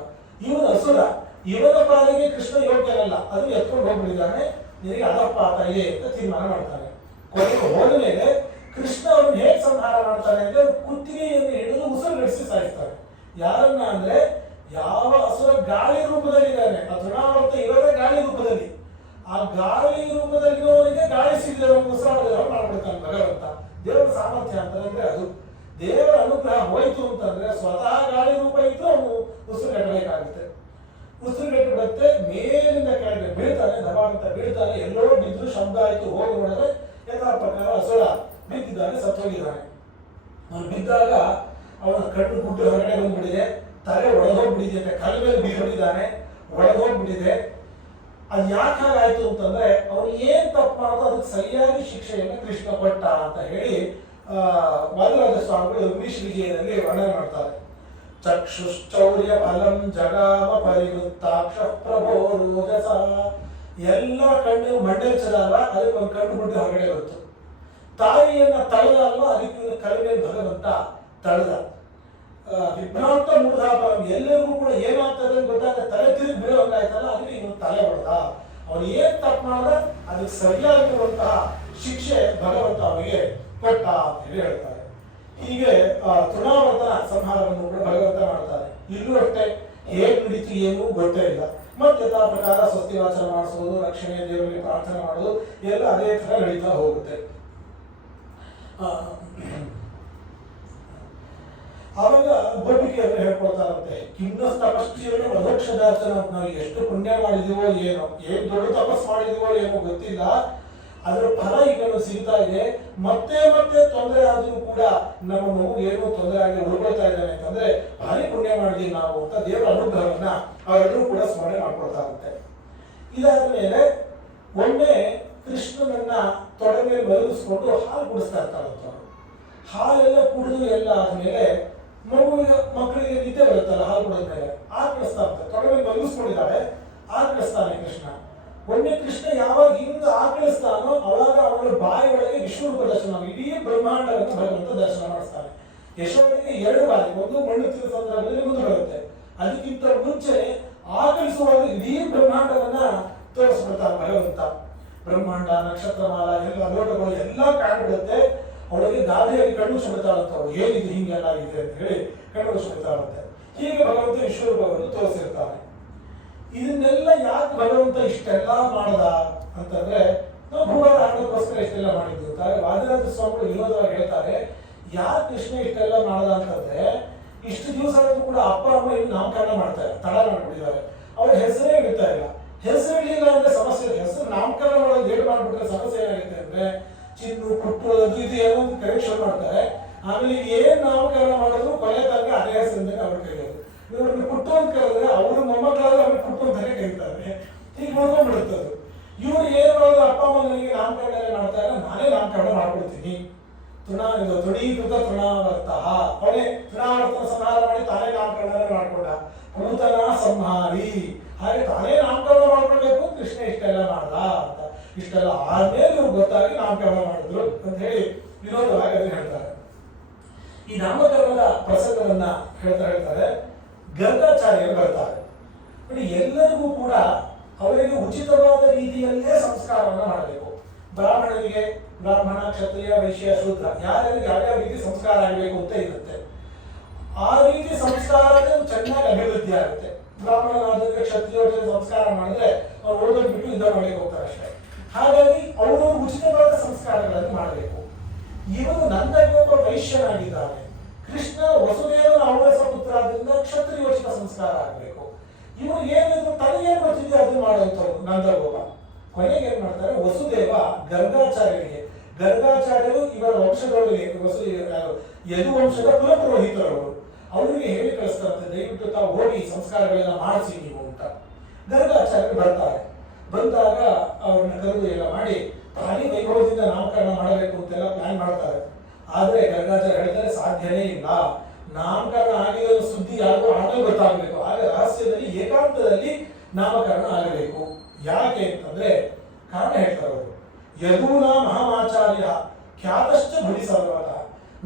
ಇವನು ಅಸುರ, ಇವನ ಪಾಲಿಗೆ ಕೃಷ್ಣ ಯೋಗ್ಯನಲ್ಲ, ಅದು ಎತ್ಕೊಂಡು ಹೋಗ್ಬಿಟ್ಟಿದ್ದಾನೆ, ನಿನಗೆ ಅದರ್ಪಾತ ಇದೆ ಅಂತ ತೀರ್ಮಾನ ಮಾಡ್ತಾನೆ. ಕೊನೆಗೆ ಹೋದ ಮೇಲೆ ಕೃಷ್ಣ ಅವ್ರನ್ನ ಹೇಗೆ ಸಂಹಾರ ಮಾಡ್ತಾನೆ ಅಂದ್ರೆ ಕುತ್ತಿಗೆಯನ್ನು ಹಿಡಿದು ಉಸಿರುಗಡಿಸಿ ಸಾಯಿಸ್ತಾನೆ. ಯಾರನ್ನ ಅಂದ್ರೆ ಯಾವ ಅಸುರ ಗಾಳಿ ರೂಪದಲ್ಲಿ ಇದ್ದಾನೆ, ಆ ತೃಣಾವರ್ತ ಇರೋದೇ ಗಾಳಿ ರೂಪದಲ್ಲಿ. ಆ ಗಾಳಿ ರೂಪದಲ್ಲಿರೋವನಿಗೆ ಗಾಳಿ ಸಿಗದವನಿಗೆ ಉಸಿರಾಡದವನು ಮಾಡ್ಬಿಡ್ತಾನೆ ಭಗವಂತ. ದೇವರ ಸಾಮರ್ಥ್ಯ ಅಂತಂದ್ರೆ ಅದು. ದೇವರ ಅನುಗ್ರಹ ಹೋಯ್ತು ಅಂತಂದ್ರೆ ಸ್ವತಃ ಗಾಳಿ ರೂಪ ಇದ್ದು ಅವನು ಉಸಿರುಗಟ್ಟಬೇಕಾಗುತ್ತೆ. ಉಸಿರುಗಟ್ಟಿಬಿಡುತ್ತೆ, ಮೇಲಿಂದ ಕೆಳಗೆ ಬೀಳ್ತಾನೆ, ದಬ ಅಂತ ಬೀಳ್ತಾನೆ. ಎಲ್ಲೋ ಬಿದ್ದು ಶಬ್ದ ಆಯ್ತು. ಹೋಗಿ ನೋಡಿದ್ರೆ ಯಥಾ ಪ್ರಕಾರ ಅಸುರ ಬಿದ್ದಿದ್ದಾನೆ, ಸತ್ತೋಗಿದ್ದಾನೆ. ಅವನು ಬಿದ್ದಾಗ ಅವನ ಕಣ್ಣು ಗುಡ್ಡು ಹೊರಗಡೆ ಬಂದ್ಬಿಟ್ಟಿದೆ, ತಲೆ ಒಡೆದೋಗ್ಬಿಟ್ಟಿದೆ, ಅಂತ ಕಲ್ ಮೇಲೆ ಬಿದ್ದುಬಿಟ್ಟಿದ್ದಾನೆ, ಒಡೆದೋಗ್ಬಿಟ್ಟಿದೆ. ಅದು ಯಾಕೆ ಹಾಗಾಯ್ತು ಅಂತಂದ್ರೆ ಅವನು ಏನ್ ತಪ್ಪು ಮಾಡೋದು ಅದಕ್ಕೆ ಸರಿಯಾಗಿ ಶಿಕ್ಷೆಯನ್ನು ಕೃಷ್ಣ ಕೊಟ್ಟ ಅಂತ ಹೇಳಿ ವಾದಿರಾಜ ಸ್ವಾಮಿಗಳು ಇಂಗ್ಲಿಷ್ ವಿಜಯದಲ್ಲಿ ವರ್ಣನೆ ಮಾಡ್ತಾರೆ. ಚಕ್ಷುಶ್ಚೌರ್ಯ ಫಲಂ ಜಗಾಮ ಪರಿವೃತ್ತಾಕ್ಷ ಪ್ರಭೋ ರೋಜಸ. ಎಲ್ಲ ಕಣ್ಣು ಮಂಡಲಿಸದಲ್ವ, ಅದಕ್ಕೆ ಒಂದು ಕಣ್ಣು ಗುಡ್ಡು ಹೊರಗಡೆ ಬಂತು. ತಾಯಿಯನ್ನ ತಳೆದ ಅಲ್ವಾ, ಅದಕ್ಕೆ ಕಡಿಮೆ ಭಗವಂತ ತಳೆದ. ವಿಭ್ರಾಂತ ಮೂಢಾಫಲಂ, ಎಲ್ಲರಿಗೂ ಕೂಡ ಏನಾಗ್ತದೆ ಅಂತ ಗೊತ್ತಾಗ ತಲೆ ತಿರುಗಿ ಬೀಳುವಂಗಾಯ್ತಲ್ಲ, ಅದಕ್ಕೆ ಇವನು ತಲೆ ಹೊಡೆದ. ಅವನು ಏನ್ ತಪ್ಪು ಮಾಡಿದ ಅದಕ್ಕೆ ಸರಿಯಾಗಿರುವಂತಹ ಶಿಕ್ಷೆ ಭಗವಂತ ಅವನಿಗೆ ಕೊಟ್ಟ ಅಂತ ಹೇಳಿ ಹೇಳ್ತಾರೆ. ಹೀಗೆ ತೃಣಾವರ್ತನ ಸಂಹಾರವನ್ನು ಕೂಡ ಭಗವಂತ ಮಾಡ್ತಾರೆ. ಇಲ್ಲೂ ಅಷ್ಟೇ ಹೇಗೆ ನಡೀತು ಏನು ಗೊತ್ತೇ ಇಲ್ಲ. ಮತ್ತೆ ಯಥಾ ಪ್ರಕಾರ ಸ್ವಸ್ತಿ ವಾಚನ ಮಾಡಿಸೋದು, ರಕ್ಷಣೆ ದೇವರಿಗೆ ಪ್ರಾರ್ಥನೆ ಮಾಡೋದು ಎಲ್ಲ ಅದೇ ತರ ನಡೀತಾ ಹೋಗುತ್ತೆ. ಆವಾಗ ಗೋಪಿಕೆಯನ್ನು ಹೇಳ್ಕೊಳ್ತಾರಂತೆ, ಕಿನ್ನಸ್ ತಪಸ್ಸಿಯನ್ನು ವಧೋಕ್ಷದಾರ್ಚನ ಅಂತ ನಾವು ಎಷ್ಟು ಪುಣ್ಯ ಮಾಡಿದೀವೋ ಏನೋ, ಏನ್ ದೊಡ್ಡ ತಪಸ್ ಮಾಡಿದೀವೋ ಏನೋ ಗೊತ್ತಿಲ್ಲ, ಅದರ ಫಲ ಈಗ ನಮಗೆ ಸಿಗ್ತಾ ಇದೆ. ಮತ್ತೆ ಮತ್ತೆ ತೊಂದರೆ ಆದ್ರೂ ಕೂಡ ನಮ್ಮ ಮಗು ಏನೋ ತೊಂದರೆ ಆಗಿ ಉಳ್ಕೊಳ್ತಾ ಇದ್ದಾನೆ ಅಂತಂದ್ರೆ ಭಾರಿ ಪುಣ್ಯ ಮಾಡಿದೀವಿ ನಾವು ಅಂತ ದೇವರ ಅನುಗ್ರಹವನ್ನ ಅವರೆಲ್ಲರೂ ಕೂಡ ಸ್ಮರಣೆ ಮಾಡ್ಕೊಳ್ತಾ ಇರುತ್ತೆ. ಇದಾದ ಮೇಲೆ ಒಮ್ಮೆ ಕೃಷ್ಣನನ್ನ ತೊಡೆ ಮೇಲೆ ಮಲಗಿಸ್ಕೊಂಡು ಹಾಲು ಕುಡಿಸ್ತಾ ಇರ್ತಾರಂತ. ಹಾಲೆಲ್ಲ ಕುಡಿದು ಎಲ್ಲ ಆದ್ಮೇಲೆ ಮಕ್ಕಳಿಗೆ ನಿದ್ದೆ ಬರುತ್ತಲ್ಲ, ಹಾಲು ಕುಡಿದ ಮೇಲೆ ಆಕಳಿಸ್ತಾ ಇರ್ತಾರೆ. ತೊಡೆ ಮೇಲೆ ಮಲಗಿಸ್ಕೊಂಡಿದ್ದಾಳೆ, ಆಕಳಿಸ್ತಾನೆ ಕೃಷ್ಣ. ಒಮ್ಮೆ ಕೃಷ್ಣ ಯಾವಾಗ ಹಿಂದೆ ಆಕಳಿಸ್ತಾನೋ ಅವಾಗ ಅವನ ಬಾಯಿ ಒಳಗೆ ವಿಶ್ವರೂಪ ದರ್ಶನ, ಇಡೀ ಬ್ರಹ್ಮಾಂಡವನ್ನು ಭಗವಂತ ದರ್ಶನ ಮಾಡಿಸ್ತಾನೆ. ಯಶೋಧೆಗೆ 2 ಬಾರಿ, ಒಂದು ಮಣ್ಣುತ್ತಿರುವ ಸಂದರ್ಭದಲ್ಲಿ ಮುಂದೆ ಬರುತ್ತೆ, ಅದಕ್ಕಿಂತ ಮುಂಚೆ ಆಕಳಿಸುವಾಗ ಇಡೀ ಬ್ರಹ್ಮಾಂಡವನ್ನ ತೋರಿಸ್ಬಿಡ್ತಾನೆ ಭಗವಂತ. ಬ್ರಹ್ಮಾಂಡ, ನಕ್ಷತ್ರಮಾಲ, ಎಲ್ಲ ಲೋಕಗಳು ಎಲ್ಲ ಕಾಣ್ಬಿಡುತ್ತೆ. ಅವಳಿಗೆ ಗಾಬರಿಯಾಗಿ ಕಣ್ಣು ಸುಡ್ತಾಳಂತ, ಅವಳು ಏನಿದೆ ಹಿಂಗೆಲ್ಲ ಇದೆ ಅಂತ ಹೇಳಿ ಕಣ್ಣು ಸುಡ್ತಾಳಂತೆ. ಹೀಗೆ ಭಗವಂತ ವಿಶ್ವರೂಪವನ್ನು ತೋರಿಸಿರ್ತಾನೆ. ಇದನ್ನೆಲ್ಲ ಯಾಕೆ ಭಗವಂತ ಇಷ್ಟೆಲ್ಲ ಮಾಡದ ಅಂತಂದ್ರೆ ನಾವು ಭೂವಾರ ಆಡೋಕ್ಕೋಸ್ಕರ ಇಷ್ಟೆಲ್ಲ ಮಾಡಿದ್ದು ಅಂತ ವಾದಿರಾಜ ಸ್ವಾಮಿಗಳು ವಿರೋಧವಾಗಿ ಹೇಳ್ತಾರೆ. ಯಾಕೆ ಕೃಷ್ಣ ಇಷ್ಟೆಲ್ಲ ಮಾಡದ ಅಂತಂದ್ರೆ ಇಷ್ಟು ದಿವಸ ಕೂಡ ಅಪ್ಪ ಅಮ್ಮ ಇನ್ನು ನಾಮಕರಣ ಮಾಡ್ತಾರೆ, ತಡ ಮಾಡ್ಬಿಟ್ಟಿದ್ದಾರೆ. ಅವ್ರ ಹೆಸರೇ ಇಡ್ತಾ ಇಲ್ಲ. ಹೆಸರು ಇಡಲಿಲ್ಲ ಅಂದ್ರೆ ಸಮಸ್ಯೆ. ಹೆಸರು ನಾಮಕರಣ ಮಾಡೋದು ಲೇಟ್ ಮಾಡ್ಬಿಟ್ರೆ ಸಮಸ್ಯೆ ಏನಾಗುತ್ತೆ ಅಂದ್ರೆ ಚಿನ್ನು ಪುಟ್ಟು ಅದು ಇದು ಏನೋ ಒಂದು ಕರೆಕ್ಷನ್ ಮಾಡ್ತಾರೆ. ಆಮೇಲೆ ಏನ್ ನಾಮಕರಣ ಮಾಡಿದ್ರು ಕೊನೆ ತನಕ ಅದೇ ಹೆಸರಿಂದಾನೆ ಅವ್ರು ಕರೆಯೋದು. ಇವ್ರನ್ನ ಪುಟ್ಟು ಅಂತ ಕರೆದ್ರೆ ಅವ್ರ ಮೊಮ್ಮಕ್ಕಳಾದ್ರೆ ಅವ್ರಿಗೆ ಪುಟ್ಟು ಅಂತಾನೆ ಕರೀತಾರೆ. ಹೀಗೆ ನೋಡ್ಕೊಂಡ್ಬಿಡುತ್ತದು. ಇವ್ರು ಏನ್ ಮಾಡೋದು, ಅಪ್ಪ ಅಮ್ಮ ನನಗೆ ನಾಮಕರಣ ಮಾಡ್ತಾ ಇಲ್ಲ, ನಾನೇ ನಾಮಕರಣ ಮಾಡ್ಕೊಡ್ತೀನಿ. ತೃಣೀಕೃತ ತೃಣಾವರ್ತ, ಅವನೇ ತೃಣಾವರ್ತನ ಸಂಹಾರ ಮಾಡಿ ತಾನೇ ನಾಮಕರಣ ಮಾಡ್ಕೊಂಡ. ಕೂತನ ಸಂಹಾರಿ. ಹಾಗೆ ತಾನೇ ನಾಮಕರಣ ಮಾಡ್ಕೊಳ್ಬೇಕು, ಕೃಷ್ಣ ಇಷ್ಟೆಲ್ಲ ಮಾಡ್ದ ಅಂತ. ಇಷ್ಟೆಲ್ಲ ಆದ್ಮೇಲೆ ಇವ್ರು ಗೊತ್ತಾಗಿ ನಾಮಕರಣ ಮಾಡಿದ್ರು ಅಂತ ಹೇಳಿ ವಿನೋದವಾಗಿ ಅದನ್ನ ಹೇಳ್ತಾರೆ. ಈ ನಾಮಕರಣದ ಪ್ರಸಂಗವನ್ನ ಹೇಳ್ತಾರೆ ಗರ್ಗಾಚಾರ್ಯರು ಬರ್ತಾರೆ ನೋಡಿ. ಎಲ್ಲರಿಗೂ ಕೂಡ ಅವರಿಗೆ ಉಚಿತವಾದ ರೀತಿಯಲ್ಲೇ ಸಂಸ್ಕಾರವನ್ನ ಮಾಡಬೇಕು. ಬ್ರಾಹ್ಮಣನಿಗೆ ಬ್ರಾಹ್ಮಣ, ಕ್ಷತ್ರಿಯ, ವೈಶ್ಯ, ಶೂದ್ರ ಯಾರ್ಯಾರಿಗೆ ಯಾವ್ಯಾವ ರೀತಿ ಸಂಸ್ಕಾರ ಆಗಬೇಕು ಅಂತ ಇರುತ್ತೆ. ಆ ರೀತಿ ಸಂಸ್ಕಾರ ಚೆನ್ನಾಗಿ ಅಭಿವೃದ್ಧಿ ಆಗುತ್ತೆ. ಬ್ರಾಹ್ಮಣನಾದ್ರೆ ಕ್ಷತ್ರಿಯ ಸಂಸ್ಕಾರ ಮಾಡಿದ್ರೆ ಅವ್ರು ಓದೋದು ಬಿಟ್ಟು ಯುದ್ಧ ಮಾಡಲಿಕ್ಕೆ ಹೋಗ್ತಾರೆ ಅಷ್ಟೇ. ಹಾಗಾಗಿ ಅವರು ಉಚಿತವಾದ ಸಂಸ್ಕಾರಗಳನ್ನು ಮಾಡಬೇಕು. ಇವನು ನಂದಗೋಪ ವೈಶ್ಯನಾಗಿದ್ದಾನೆ, ಕೃಷ್ಣ ವಸುದೇವನ ಔರಸ ಪುತ್ರ ಆದ್ರಿಂದ ಕ್ಷತ್ರಿಯೋಚಿತ ಸಂಸ್ಕಾರ ಆಗಬೇಕು. ಇವನು ಏನಿದ್ರು ತನಗೇನು ಗೊತ್ತಿದೆ ಅದನ್ನು ಮಾಡುವಂಥವ್ರು ನಂದಗೋಪ. ಕೊನೆಗೆ ಏನ್ ಮಾಡ್ತಾರೆ, ವಸುದೇವ ಗರ್ಗಾಚಾರ್ಯರಿಗೆ, ಗರ್ಗಾಚಾರ್ಯರು ಇವರ ವಂಶದೊಳಗೆ ಯದು ವಂಶದ ಕುಲಪುರೋಹಿತರು, ಅವರಿಗೆ ಹೇಳಿ ಕಳಿಸ್ತಾರಂತೆ, ದಯವಿಟ್ಟು ತಾವು ಹೋಗಿ ಸಂಸ್ಕಾರಗಳನ್ನ ಮಾಡಿಸಿ ನೀವು ಅಂತ. ಗರ್ಗಾಚಾರ್ಯರು ಬರ್ತಾರೆ. ಬಂದಾಗ ಅವ್ರನ್ನ ಕರೆದು ಎಲ್ಲ ಮಾಡಿ ಭಾರಿ ವೈಭವದಿಂದ ನಾಮಕರಣ ಮಾಡಬೇಕು ಅಂತೆಲ್ಲ ಪ್ಲಾನ್ ಮಾಡ್ತಾರೆ. ಆದ್ರೆ ಗರ್ಗಾಚಾರ್ಯ ಹೇಳ್ತಾರೆ ಸಾಧ್ಯನೇ ಇಲ್ಲ, ನಾಮಕರಣ ಆಗಿರೋ ಸುದ್ದಿ ಯಾರಿಗೂ ಆಗಲೇ ಗೊತ್ತಾಗಬೇಕು. ಆಗ ರಹಸ್ಯದಲ್ಲಿ ಏಕಾಂತದಲ್ಲಿ ನಾಮಕರಣ ಆಗಬೇಕು. ಯಾಕೆ ಅಂತಂದ್ರೆ ಕಾರಣ ಹೇಳ್ತಾರೆ ಅವರು. ಯದೂನ ಮಹಾಮಾಚಾರ್ಯ ಖ್ಯಾತಶ್ಚ ಭುವಿ ಸರ್ವತ.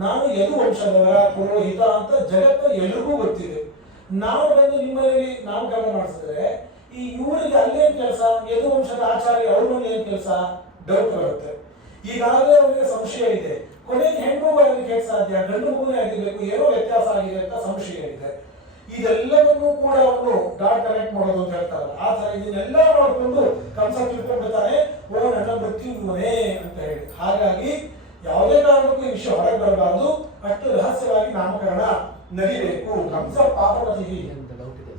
ನಾನು ಯದು ವಂಶದವರ ಪುರೋಹಿತ ಅಂತ ಜಗತ್ತ ಎಲ್ರಿಗೂ ಗೊತ್ತಿದೆ. ನಾವು ಬಂದು ನಿಮ್ಮಲ್ಲಿ ನಾಮಕರಣ ಮಾಡಿಸಿದ್ರೆ ಈ ಇವರಿಗೆ ಅಲ್ಲೇನ್ ಕೆಲಸ, ಯದು ವಂಶದ ಆಚಾರ್ಯ ಅವ್ರ ಮನೆ ಏನ್ ಕೆಲಸ, ಡೌಟ್ ಬರುತ್ತೆ. ಈಗಾಗಲೇ ಅವರಿಗೆ ಸಂಶಯ ಇದೆ. ಕೊನೆಗೆ ಹೆಣ್ಣು ಆಗಲಿಕ್ಕೆ ಹೇಗೆ ಸಾಧ್ಯ, ಗಂಡು ಮಗುನೇ ಆಗಿರ್ಬೇಕು, ಏನೋ ವ್ಯತ್ಯಾಸ ಆಗಿದೆ ಅಂತ ಸಂಶಯ ಇದೆ. ಇದೆಲ್ಲವನ್ನೂ ಕೂಡ ಅವನು ಡಾಟ್ ಕಲೆಕ್ಟ್ ಮಾಡೋದು ಅಂತ ಹೇಳ್ತಾರಲ್ಲ, ಆ ತರ ಇದನ್ನೆಲ್ಲ ಮಾಡಿಕೊಂಡು ಕಂಸ ತಿಳ್ಕೊಂಡಿರ್ತಾನೆ, ಓ ನನ್ನ ಮೃತ್ಯು ಇವನೇ ಅಂತ ಹೇಳಿ. ಹಾಗಾಗಿ ಯಾವುದೇ ಕಾರಣಕ್ಕೂ ಈ ವಿಷಯ ಹೊರಗೆ ಬರಬಾರದು, ಅಷ್ಟು ರಹಸ್ಯವಾಗಿ ನಾಮಕರಣ ನಡಿಬೇಕು. ಕಂಸ ಪಾಪವತಿ ಡೌಟ್ ಇದೆ.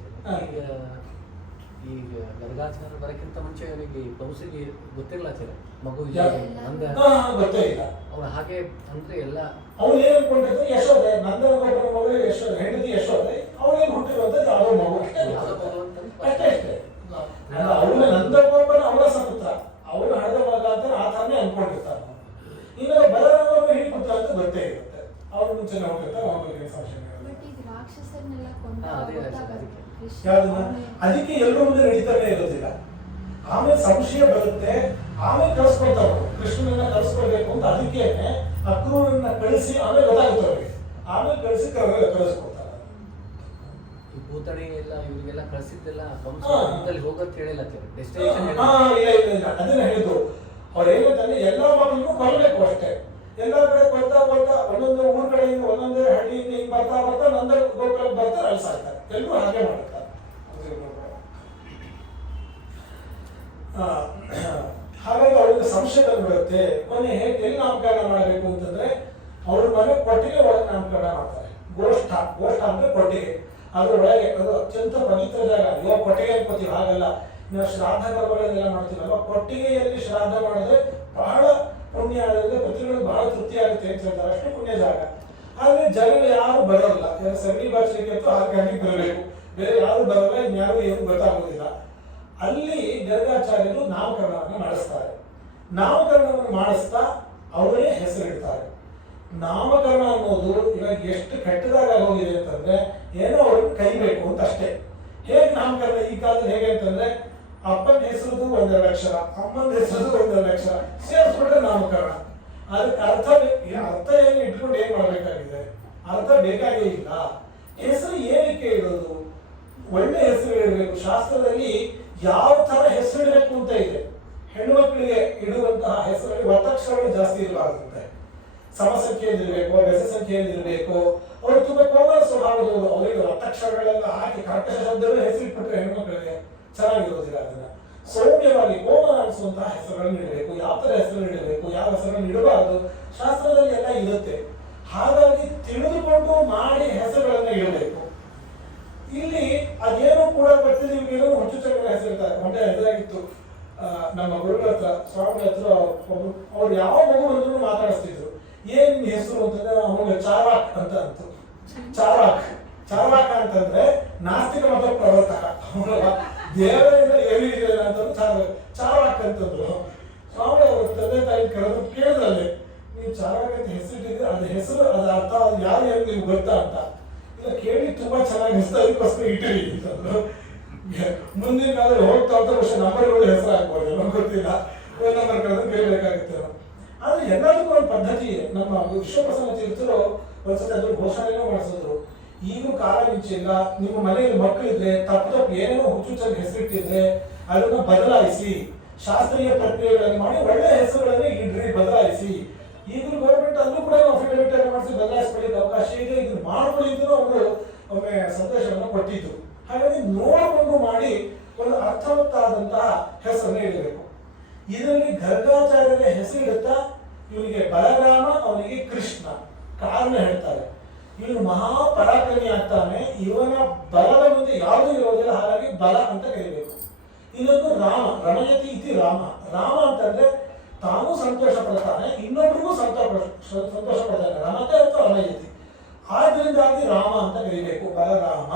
ಈಗ ಗರ್ಗಾಚಾರ್ಯ ಬರಕ್ಕಿಂತ ಮುಂಚೆ ಅವನಿಗೆ ಕೌಸಿಗೆ ಗೊತ್ತಿರಲ್ಲ ಆಚಾರ್ಯ, ಮಗು ಗೊತ್ತೇ ಇಲ್ಲ. ಅವ್ರು ಹಾಗೆ ಅಂದ್ರೆ ಎಲ್ಲ ಅವ್ರು ಏನ್ ಅನ್ಕೊಂಡಿದ್ರು, ಯಶೋದೆ ನಂದನಗೋಪನ ಮಗಳು ಯಶೋದೆ, ಹೆಂಡತಿ ಯಶೋದೆ, ಅವ್ರೇನು ಹುಟ್ಟಿರುವಂತ ಯಾವುದೋ ಮಗು ಅಷ್ಟೇ ಅಷ್ಟೇ. ಅವನ ನಂದಗೋಪನ ಅವರ ಸಪುತ್ರ, ಅವನು ಹಣದ ಮಗ ಅಂತ ಆ ಥರನೇ ಅನ್ಕೊಂಡಿರ್ತಾರೆ. ಇನ್ನು ಬಲರಾಮ ಹೆಣ್ಣು ಪುತ್ರ ಅಂತ ಗೊತ್ತೇ ಇರುತ್ತೆ. ಅವ್ರು ಮುಂಚೆ ನೋಡಿರ್ತಾರೆ, ಅವ್ರ ಬಗ್ಗೆ ಸಂಶಯ. ಅದಕ್ಕೆ ಎಲ್ಲರೂ ಮುಂದೆ ನಡೀತಾನೆ ಇರೋದಿಲ್ಲ. ಆಮೇಲೆ ಸಂಶಯ ಬರುತ್ತೆ, ಆಮೇಲೆ ಕಳಿಸ್ಕೊಳ್ತಾರೆ ಕೃಷ್ಣನನ್ನ ಕಳಿಸ್ಕೊಳ್ಬೇಕು ಅಂತ. ಅದಕ್ಕೆ ಅಕ್ರೂರನ್ನ ಕಳಿಸಿ ಆಮೇಲೆ ಗೊತ್ತಾಗುತ್ತೆ ಅವ್ರಿಗೆ, ಆಮೇಲೆ ಕಳಿಸಿ ಕಳಿಸ್ಕೊಡ್ತಾರೆ. ಈ ಭೂತಣಿ ಎಲ್ಲ ಇವರಿಗೆಲ್ಲ ಕಳಿಸಿದ್ದೆಲ್ಲ ಕಂಸದಲ್ಲಿ ಹೋಗಂತ ಹೇಳಿಲ್ಲ, ಡೆಸ್ಟಿನೇಷನ್ ಇಲ್ಲ ಅದನ್ನ ಹೇಳಿದ್ರು. ಅವ್ರು ಏನಂತಂದ್ರೆ ಎಲ್ಲಾ ಮಕ್ಕಳಿಗೂ ಕೊಲ್ಲಬೇಕು ಅಷ್ಟೇ. ಎಲ್ಲಾ ಕಡೆ ಕೊಡ್ತಾ ಒಂದೊಂದು ಊರ್ ಕಡೆಯಿಂದ ಒಂದೊಂದೇ ಹಳ್ಳಿಯಿಂದ ಹಿಂಗ್ ಬರ್ತಾ ನಂದ ಗೋಕುಲಕ್ಕೆ ಬರ್ತಾರೆ, ಅಲ್ಲಿ ಸಾಯ್ತಾರೆ. ಎಲ್ಲರೂ ಹಾಗೆ ಮಾಡ್ತಾರೆ. ಹಾಗಾಗಿ ಅವ್ರಿಗೆ ಸಂಶಯ ಬಂದ್ಬಿಡುತ್ತೆ. ಮೊನ್ನೆ ಎಲ್ಲಿ ನಾಮಕರಣ ಮಾಡಬೇಕು ಅಂತಂದ್ರೆ ಅವ್ರ ಮನೆ ಕೊಟ್ಟಿಗೆ ಒಳಗೆ ನಾಮಕರಣ ಮಾಡ್ತಾರೆ. ಗೋಷ್ಠ ಅಂದ್ರೆ ಕೊಟ್ಟಿಗೆ, ಅದ್ರ ಒಳಗೆ ಅದು ಅತ್ಯಂತ ಪವಿತ್ರ ಜಾಗ. ಇವಾಗ ಕೊಟ್ಟಿಗೆ ಅನ್ಕೋತೀವಿ, ಹಾಗಲ್ಲ. ನಾವು ಶ್ರಾದ್ದ ಕರ್ಮಗಳನ್ನೆಲ್ಲ ಮಾಡ್ತೀವಲ್ವ, ಕೊಟ್ಟಿಗೆಯಲ್ಲಿ ಶ್ರಾದ್ದ ಮಾಡಿದ್ರೆ ಬಹಳ ಪುಣ್ಯ ಆಗುತ್ತೆ, ಪತಿಗಳು ಬಹಳ ತೃಪ್ತಿ ಆಗುತ್ತೆ ಅಂತ ಹೇಳ್ತಾರೆ. ಅಷ್ಟು ಪುಣ್ಯ ಜಾಗ. ಆದ್ರೆ ಜನಗಳು ಯಾರು ಬರೋಲ್ಲ, ಸಗಣಿ ಬಾಚಲಿಕ್ಕೆ ಅಂತೂ 6 ಗಂಟೆಗೆ ಬರಬೇಕು, ಬೇರೆ ಯಾರು ಬರಲ್ಲ, ಇನ್ಯಾರು ಏನು ಗೊತ್ತಾಗೋದಿಲ್ಲ. ಅಲ್ಲಿ ಗರ್ಗಾಚಾರ್ಯರು ನಾಮಕರಣವನ್ನು ಮಾಡಿಸ್ತಾರೆ. ನಾಮಕರಣವನ್ನು ಮಾಡಿಸ್ತಾ ಅವರೇ ಹೆಸರಿಡ್ತಾರೆ. ನಾಮಕರಣ ಅನ್ನೋದು ಇವಾಗ ಎಷ್ಟು ಕೆಟ್ಟದಾಗ ಹೋಗಿದೆ ಅಂತಂದ್ರೆ ಏನೋ ಅವ್ರಿಗೆ ಕೈಬೇಕು ಅಂತ ಅಷ್ಟೇ. ಹೇಗೆ ನಾಮಕರಣ ಈ ಕಾಲದಲ್ಲಿ ಹೇಗೆ ಅಂತಂದ್ರೆ ಅಪ್ಪನ ಹೆಸರು 1 ಅಕ್ಷರ, ಅಮ್ಮನ ಹೆಸರು 1 ಅಕ್ಷರ ಸೇರಿಸ್ಬಿಟ್ರೆ ನಾಮಕರಣ. ಅದಕ್ಕೆ ಅರ್ಥ ಏನು ಇಟ್ಕೊಂಡು ಏನ್ ಮಾಡ್ಬೇಕಾಗಿದೆ, ಅರ್ಥ ಬೇಕಾಗೇ ಇಲ್ಲ. ಹೆಸರು ಏನಕ್ಕೆ ಇಡೋದು, ಒಳ್ಳೆ ಹೆಸರು ಇಡಬೇಕು. ಶಾಸ್ತ್ರದಲ್ಲಿ ಯಾವ ತರ ಹೆಸರು ಇಡಬೇಕು ಅಂತ ಇದೆ. ಹೆಣ್ಣು ಮಕ್ಕಳಿಗೆ ಇಡುವಂತಹ ಹೆಸರಲ್ಲಿ ಒತ್ತಕ್ಷರಗಳು ಜಾಸ್ತಿ ಇರಬಾರ್ದಂತೆ, ಸಮಸಂಖ್ಯೆಯಲ್ಲಿರ್ಬೇಕು, ಬೆಸ ಸಂಖ್ಯೆಯಲ್ಲಿರ್ಬೇಕು. ಅವರು ತುಂಬಾ ಕೋಮಲ ಸ್ವಭಾವದವರು, ಅವರಿಗೆ ಒತ್ತಕ್ಷರಗಳೆಲ್ಲ ಹಾಕಿ ಕರ್ಕಶ ಶಬ್ದಗಳು ಹೆಸರಿಟ್ಬಿಟ್ರೆ ಹೆಣ್ಣು ಮಕ್ಕಳಿಗೆ ಚೆನ್ನಾಗಿರೋದಿಲ್ಲ. ಅದನ್ನ ಸೌಮ್ಯವಾಗಿ ಕೋಮಲ ಅನಿಸುವಂತಹ ಹೆಸರುಗಳನ್ನು ಇಡಬೇಕು. ಯಾವ ತರ ಹೆಸರು ಇಡಬೇಕು, ಯಾವ ಹೆಸರನ್ನು ಇಡಬಾರದು, ಶಾಸ್ತ್ರದಲ್ಲಿ ಎಲ್ಲ ಇರುತ್ತೆ. ಹಾಗಾಗಿ ತಿಳಿದುಕೊಂಡು ಮಾಡಿ ಹೆಸರುಗಳನ್ನ ಇಡಬೇಕು. ಇಲ್ಲಿ ಅದೇನೋ ಕೂಡ ಗೊತ್ತಿಲ್ಲ, ಇವ್ರಿಗೇನೋ ಹುಚ್ಚುಚ್ಚಗಳ ಹೆಸರಿರ್ತಾರೆ. ಮೊನ್ನೆ ಎದುರಾಗಿತ್ತು ನಮ್ಮ ಗುರುಗಳ ಹತ್ರ, ಸ್ವಾಮಿ ಹತ್ರ, ಅವ್ರು ಯಾವ ಮಗು ಬಂದ್ರು ಮಾತಾಡಿಸ್ತಿದ್ರು. ಏನ್ ನಿಮ್ ಹೆಸರು ಅಂತಂದ್ರೆ ಅವಾಗ ಚಾರ್ವಾಕ್ ಅಂತ ಅಂತು. ಚಾರ್ವಾಕ ಅಂತಂದ್ರೆ ನಾಸ್ತಿಕ ಮತ ಪ್ರವರ್ತಕ, ದೇವರಿಂದ ಏನಿದೆಯಲ್ಲ ಅಂತಂದ್ರೆ ಚಾರ್ವಾಕ್ ಅಂತಂದ್ರು. ಸ್ವಾಮಿ ಅವ್ರ ತಂದೆ ತಾಯಿ ಕರೆದು ಕೇಳಿದ್ರಲ್ಲಿ, ನೀವು ಚಾರ್ವಾಕ್ ಅಂತ ಹೆಸರಿಟ್ಟಿದ್ರೆ ಅದ ಹೆಸರು, ಅದ ಅರ್ಥ, ಅದು ಯಾರು ಏನು ನಿಮ್ಗೆ ಗೊತ್ತಾ ಅಂತ. ಇಲ್ಲ ಕೇಳಿ ತುಂಬಾ ಚೆನ್ನಾಗಿ ಅನಿಸ್ತಾ ಅದಕ್ಕೋಸ್ಕರ ಇಟ್ಟಿರಿ ಮುಂದಿನ ಕಾಲದಲ್ಲಿ ಹೋಗ್ತಾ ಹೋಗ್ತಾ ವರ್ಷ ನಂಬರ್ಗಳು ಹೆಸರು ಹಾಕ್ಬೋದು ನಮ್ಗೆ ಗೊತ್ತಿಲ್ಲ, ಫೋನ್ ನಂಬರ್ ಕಳೆದು ಕೇಳಬೇಕಾಗುತ್ತೆ. ಆದ್ರೆ ಎಲ್ಲದಕ್ಕೂ ಒಂದು ಪದ್ಧತಿ ಇದೆ. ನಮ್ಮ ವಿಶ್ವಪ್ರಸನ್ನ ತೀರ್ಥರು ಒಂದ್ಸತಿ ಅದ್ರ ಘೋಷಣೆನೂ ಮಾಡಿಸಿದ್ರು, ಈಗಲೂ ಕಾಲ ಮಿಂಚಿಲ್ಲ, ನಿಮ್ಮ ಮನೆಯಲ್ಲಿ ಮಕ್ಕಳಿದ್ರೆ ತಪ್ಪು ಏನೇನೋ ಹುಚ್ಚುಚ್ಚಾಗಿ ಹೆಸರಿಟ್ಟಿದ್ರೆ ಅದನ್ನ ಬದಲಾಯಿಸಿ, ಶಾಸ್ತ್ರೀಯ ಪ್ರಕ್ರಿಯೆಗಳನ್ನು ಮಾಡಿ ಒಳ್ಳೆ ಹೆಸರುಗಳನ್ನೇ ಇಡ್ರಿ, ಬದಲಾಯಿಸಿ. ಈಗಲೂ ಗೌರ್ಮೆಂಟ್ ಅಲ್ಲೂ ಕೂಡ ಅಫಿಡವಿಟ್ ಅನ್ನು ಮಾಡಿಸಿ ಬದಲಾಯಿಸ್ಕೊಳ್ಳಿಕ್ಕೆ ಅವಕಾಶ ಇದೆ, ಇದನ್ನು ಮಾಡ್ಕೊಳ್ಳಿ ಅಂತ ಅವರು ಒಮ್ಮೆ ಸಂದೇಶವನ್ನು ಕೊಟ್ಟಿದ್ದು. ಹಾಗಾಗಿ ನೋಡಿಕೊಂಡು ಮಾಡಿ ಒಂದು ಅರ್ಥವತ್ತಾದಂತಹ ಹೆಸರನ್ನು ಇಡಬೇಕು. ಇದರಲ್ಲಿ ಗರ್ಗಾಚಾರ್ಯರ ಹೆಸರಿಡುತ್ತಾ ಇವನಿಗೆ ಬಲರಾಮ, ಅವನಿಗೆ ಕೃಷ್ಣ. ಕಾರಣ ಹೇಳ್ತಾರೆ, ಇವನು ಮಹಾಪರಾಕ್ರಮಿ ಆಗ್ತಾನೆ, ಇವನ ಬಲದ ಮುಂದೆ ಯಾವುದೂ ಇರೋದಿಲ್ಲ, ಹಾಗಾಗಿ ಬಲ ಅಂತ ಕರೀಬೇಕು. ಇನ್ನೊಂದು ರಾಮ, ರಮಯತಿ ಇತಿ ರಾಮ. ರಾಮ ಅಂತಂದ್ರೆ ತಾನು ಸಂತೋಷ ಪಡ್ತಾನೆ, ಇನ್ನೊಬ್ರಿಗೂ ಸಂತೋಷ ಪಡ್ತಾನೆ, ರಮತೆ ಅಥವಾ ರಮಯತಿ. ಆದ್ರಿಂದಾಗಿ ರಾಮ ಅಂತ ಕರಿಬೇಕು, ಬಲರಾಮ.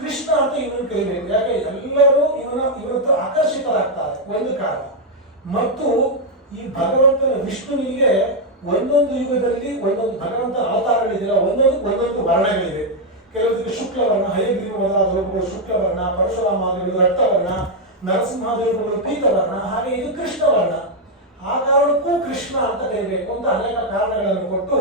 ಕೃಷ್ಣ ಅಂತ ಇವನು ಕರಿಬೇಕು, ಯಾಕೆ ಎಲ್ಲರೂ ಇವನ ಹತ್ರ ಆಕರ್ಷಿತರಾಗ್ತಾರೆ, ಒಂದು ಕಾರಣ. ಮತ್ತು ಈ ಭಗವಂತನ ವಿಷ್ಣುವಿಗೆ ಒಂದೊಂದು ಯುಗದಲ್ಲಿ ಒಂದೊಂದು ಭಗವಂತನ ಅವತಾರಗಳಿದೆಯಲ್ಲ, ಒಂದೊಂದು ವರ್ಣಗಳಿವೆ. ಕೆಲವರಿಗೆ ಶುಕ್ಲವರ್ಣ, ಹಯಗ್ರೀವ ಮೊದಲಾದವುಗಳು ಶುಕ್ಲವರ್ಣ, ಪರಶುರಾಮಾದಿಗಳು ರಕ್ತವರ್ಣ, ನರಸಿಂಹಾದಿಗಳು ಪೀತವರ್ಣ, ಹಾಗೆ ಇದು ಕೃಷ್ಣವರ್ಣ. ಆ ಕಾರಣಕ್ಕೂ ಕೃಷ್ಣ ಅಂತ ಕರೀಬೇಕು ಅಂತ ಅನೇಕ ಕಾರಣಗಳನ್ನು ಕೊಟ್ಟು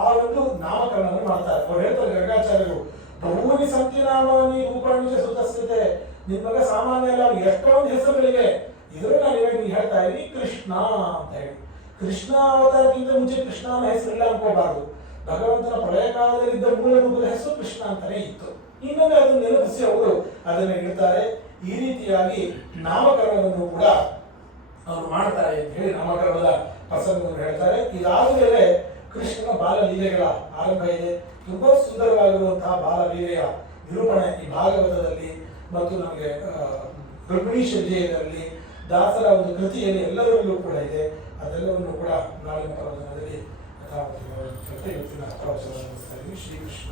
ಆ ಒಂದು ನಾಮಕರಣವನ್ನು ಮಾಡ್ತಾರೆ. ಅವ್ರು ಹೇಳ್ತಾರೆ ಗರ್ಗಾಚಾರ್ಯರು, ಬಹುನಿ ಸಂತಿ ನಾಮನಿ ರೂಪಾಣಿಜ ಸುತಸ್ಥಿತೆ, ನಿಮ್ಗ ಸಾಮಾನ್ಯ ಅಲ್ಲ, ಎಷ್ಟೊಂದು ಹೆಸರುಗಳಿವೆ, ಇದ್ರಲ್ಲಿ ನಾನು ಇವಾಗ ಹೇಳ್ತಾ ಇದ್ದೀನಿ ಕೃಷ್ಣ ಅಂತ ಹೇಳಿ. ಕೃಷ್ಣ ಅವತಾರಕ್ಕಿಂತ ಮುಂಚೆ ಕೃಷ್ಣ ಅನ್ನೋ ಹೆಸರಿಲ್ಲ ಅನ್ಕೋಬಾರ್ದು. ಭಗವಂತನ ಪ್ರಳಯ ಕಾಲದಲ್ಲಿದ್ದ ಮೂಲ ರೂಪದ ಹೆಸರು ಕೃಷ್ಣ ಅಂತಾನೆ ಇತ್ತು. ಇನ್ನೊಮ್ಮೆ ಅದನ್ನು ನೆನಪಿಸಿ ಅವರು ಅದನ್ನು ಇಡ್ತಾರೆ. ಈ ರೀತಿಯಾಗಿ ನಾಮಕರಣವನ್ನು ಕೂಡ ಅವರು ಮಾಡ್ತಾರೆ ಅಂತ ಹೇಳಿ ನಾಮಕರಣದ ಪ್ರಸಂಗವನ್ನು ಹೇಳ್ತಾರೆ. ಇದಾದ ಮೇಲೆ ಕೃಷ್ಣನ ಬಾಲಲೀಲೆಗಳ ಆರಂಭ ಇದೆ. ತುಂಬಾ ಸುಂದರವಾಗಿರುವಂತಹ ಬಾಲಲೀಲೆಯ ನಿರೂಪಣೆ ಈ ಭಾಗವತದಲ್ಲಿ ಮತ್ತು ನಮಗೆ ಗರ್ಭಿಣಿ ಶಲ್ಯದಲ್ಲಿ ದಾಸರ ಒಂದು ಕೃತಿಯಲ್ಲಿ ಎಲ್ಲದರಲ್ಲೂ ಕೂಡ ಇದೆ. ಅದೆಲ್ಲವನ್ನು ಕೂಡ ನಾಳಿನ ಪ್ರವಚನದಲ್ಲಿ ಇವತ್ತಿನ ಪ್ರವಚನ ಶ್ರೀಕೃಷ್ಣ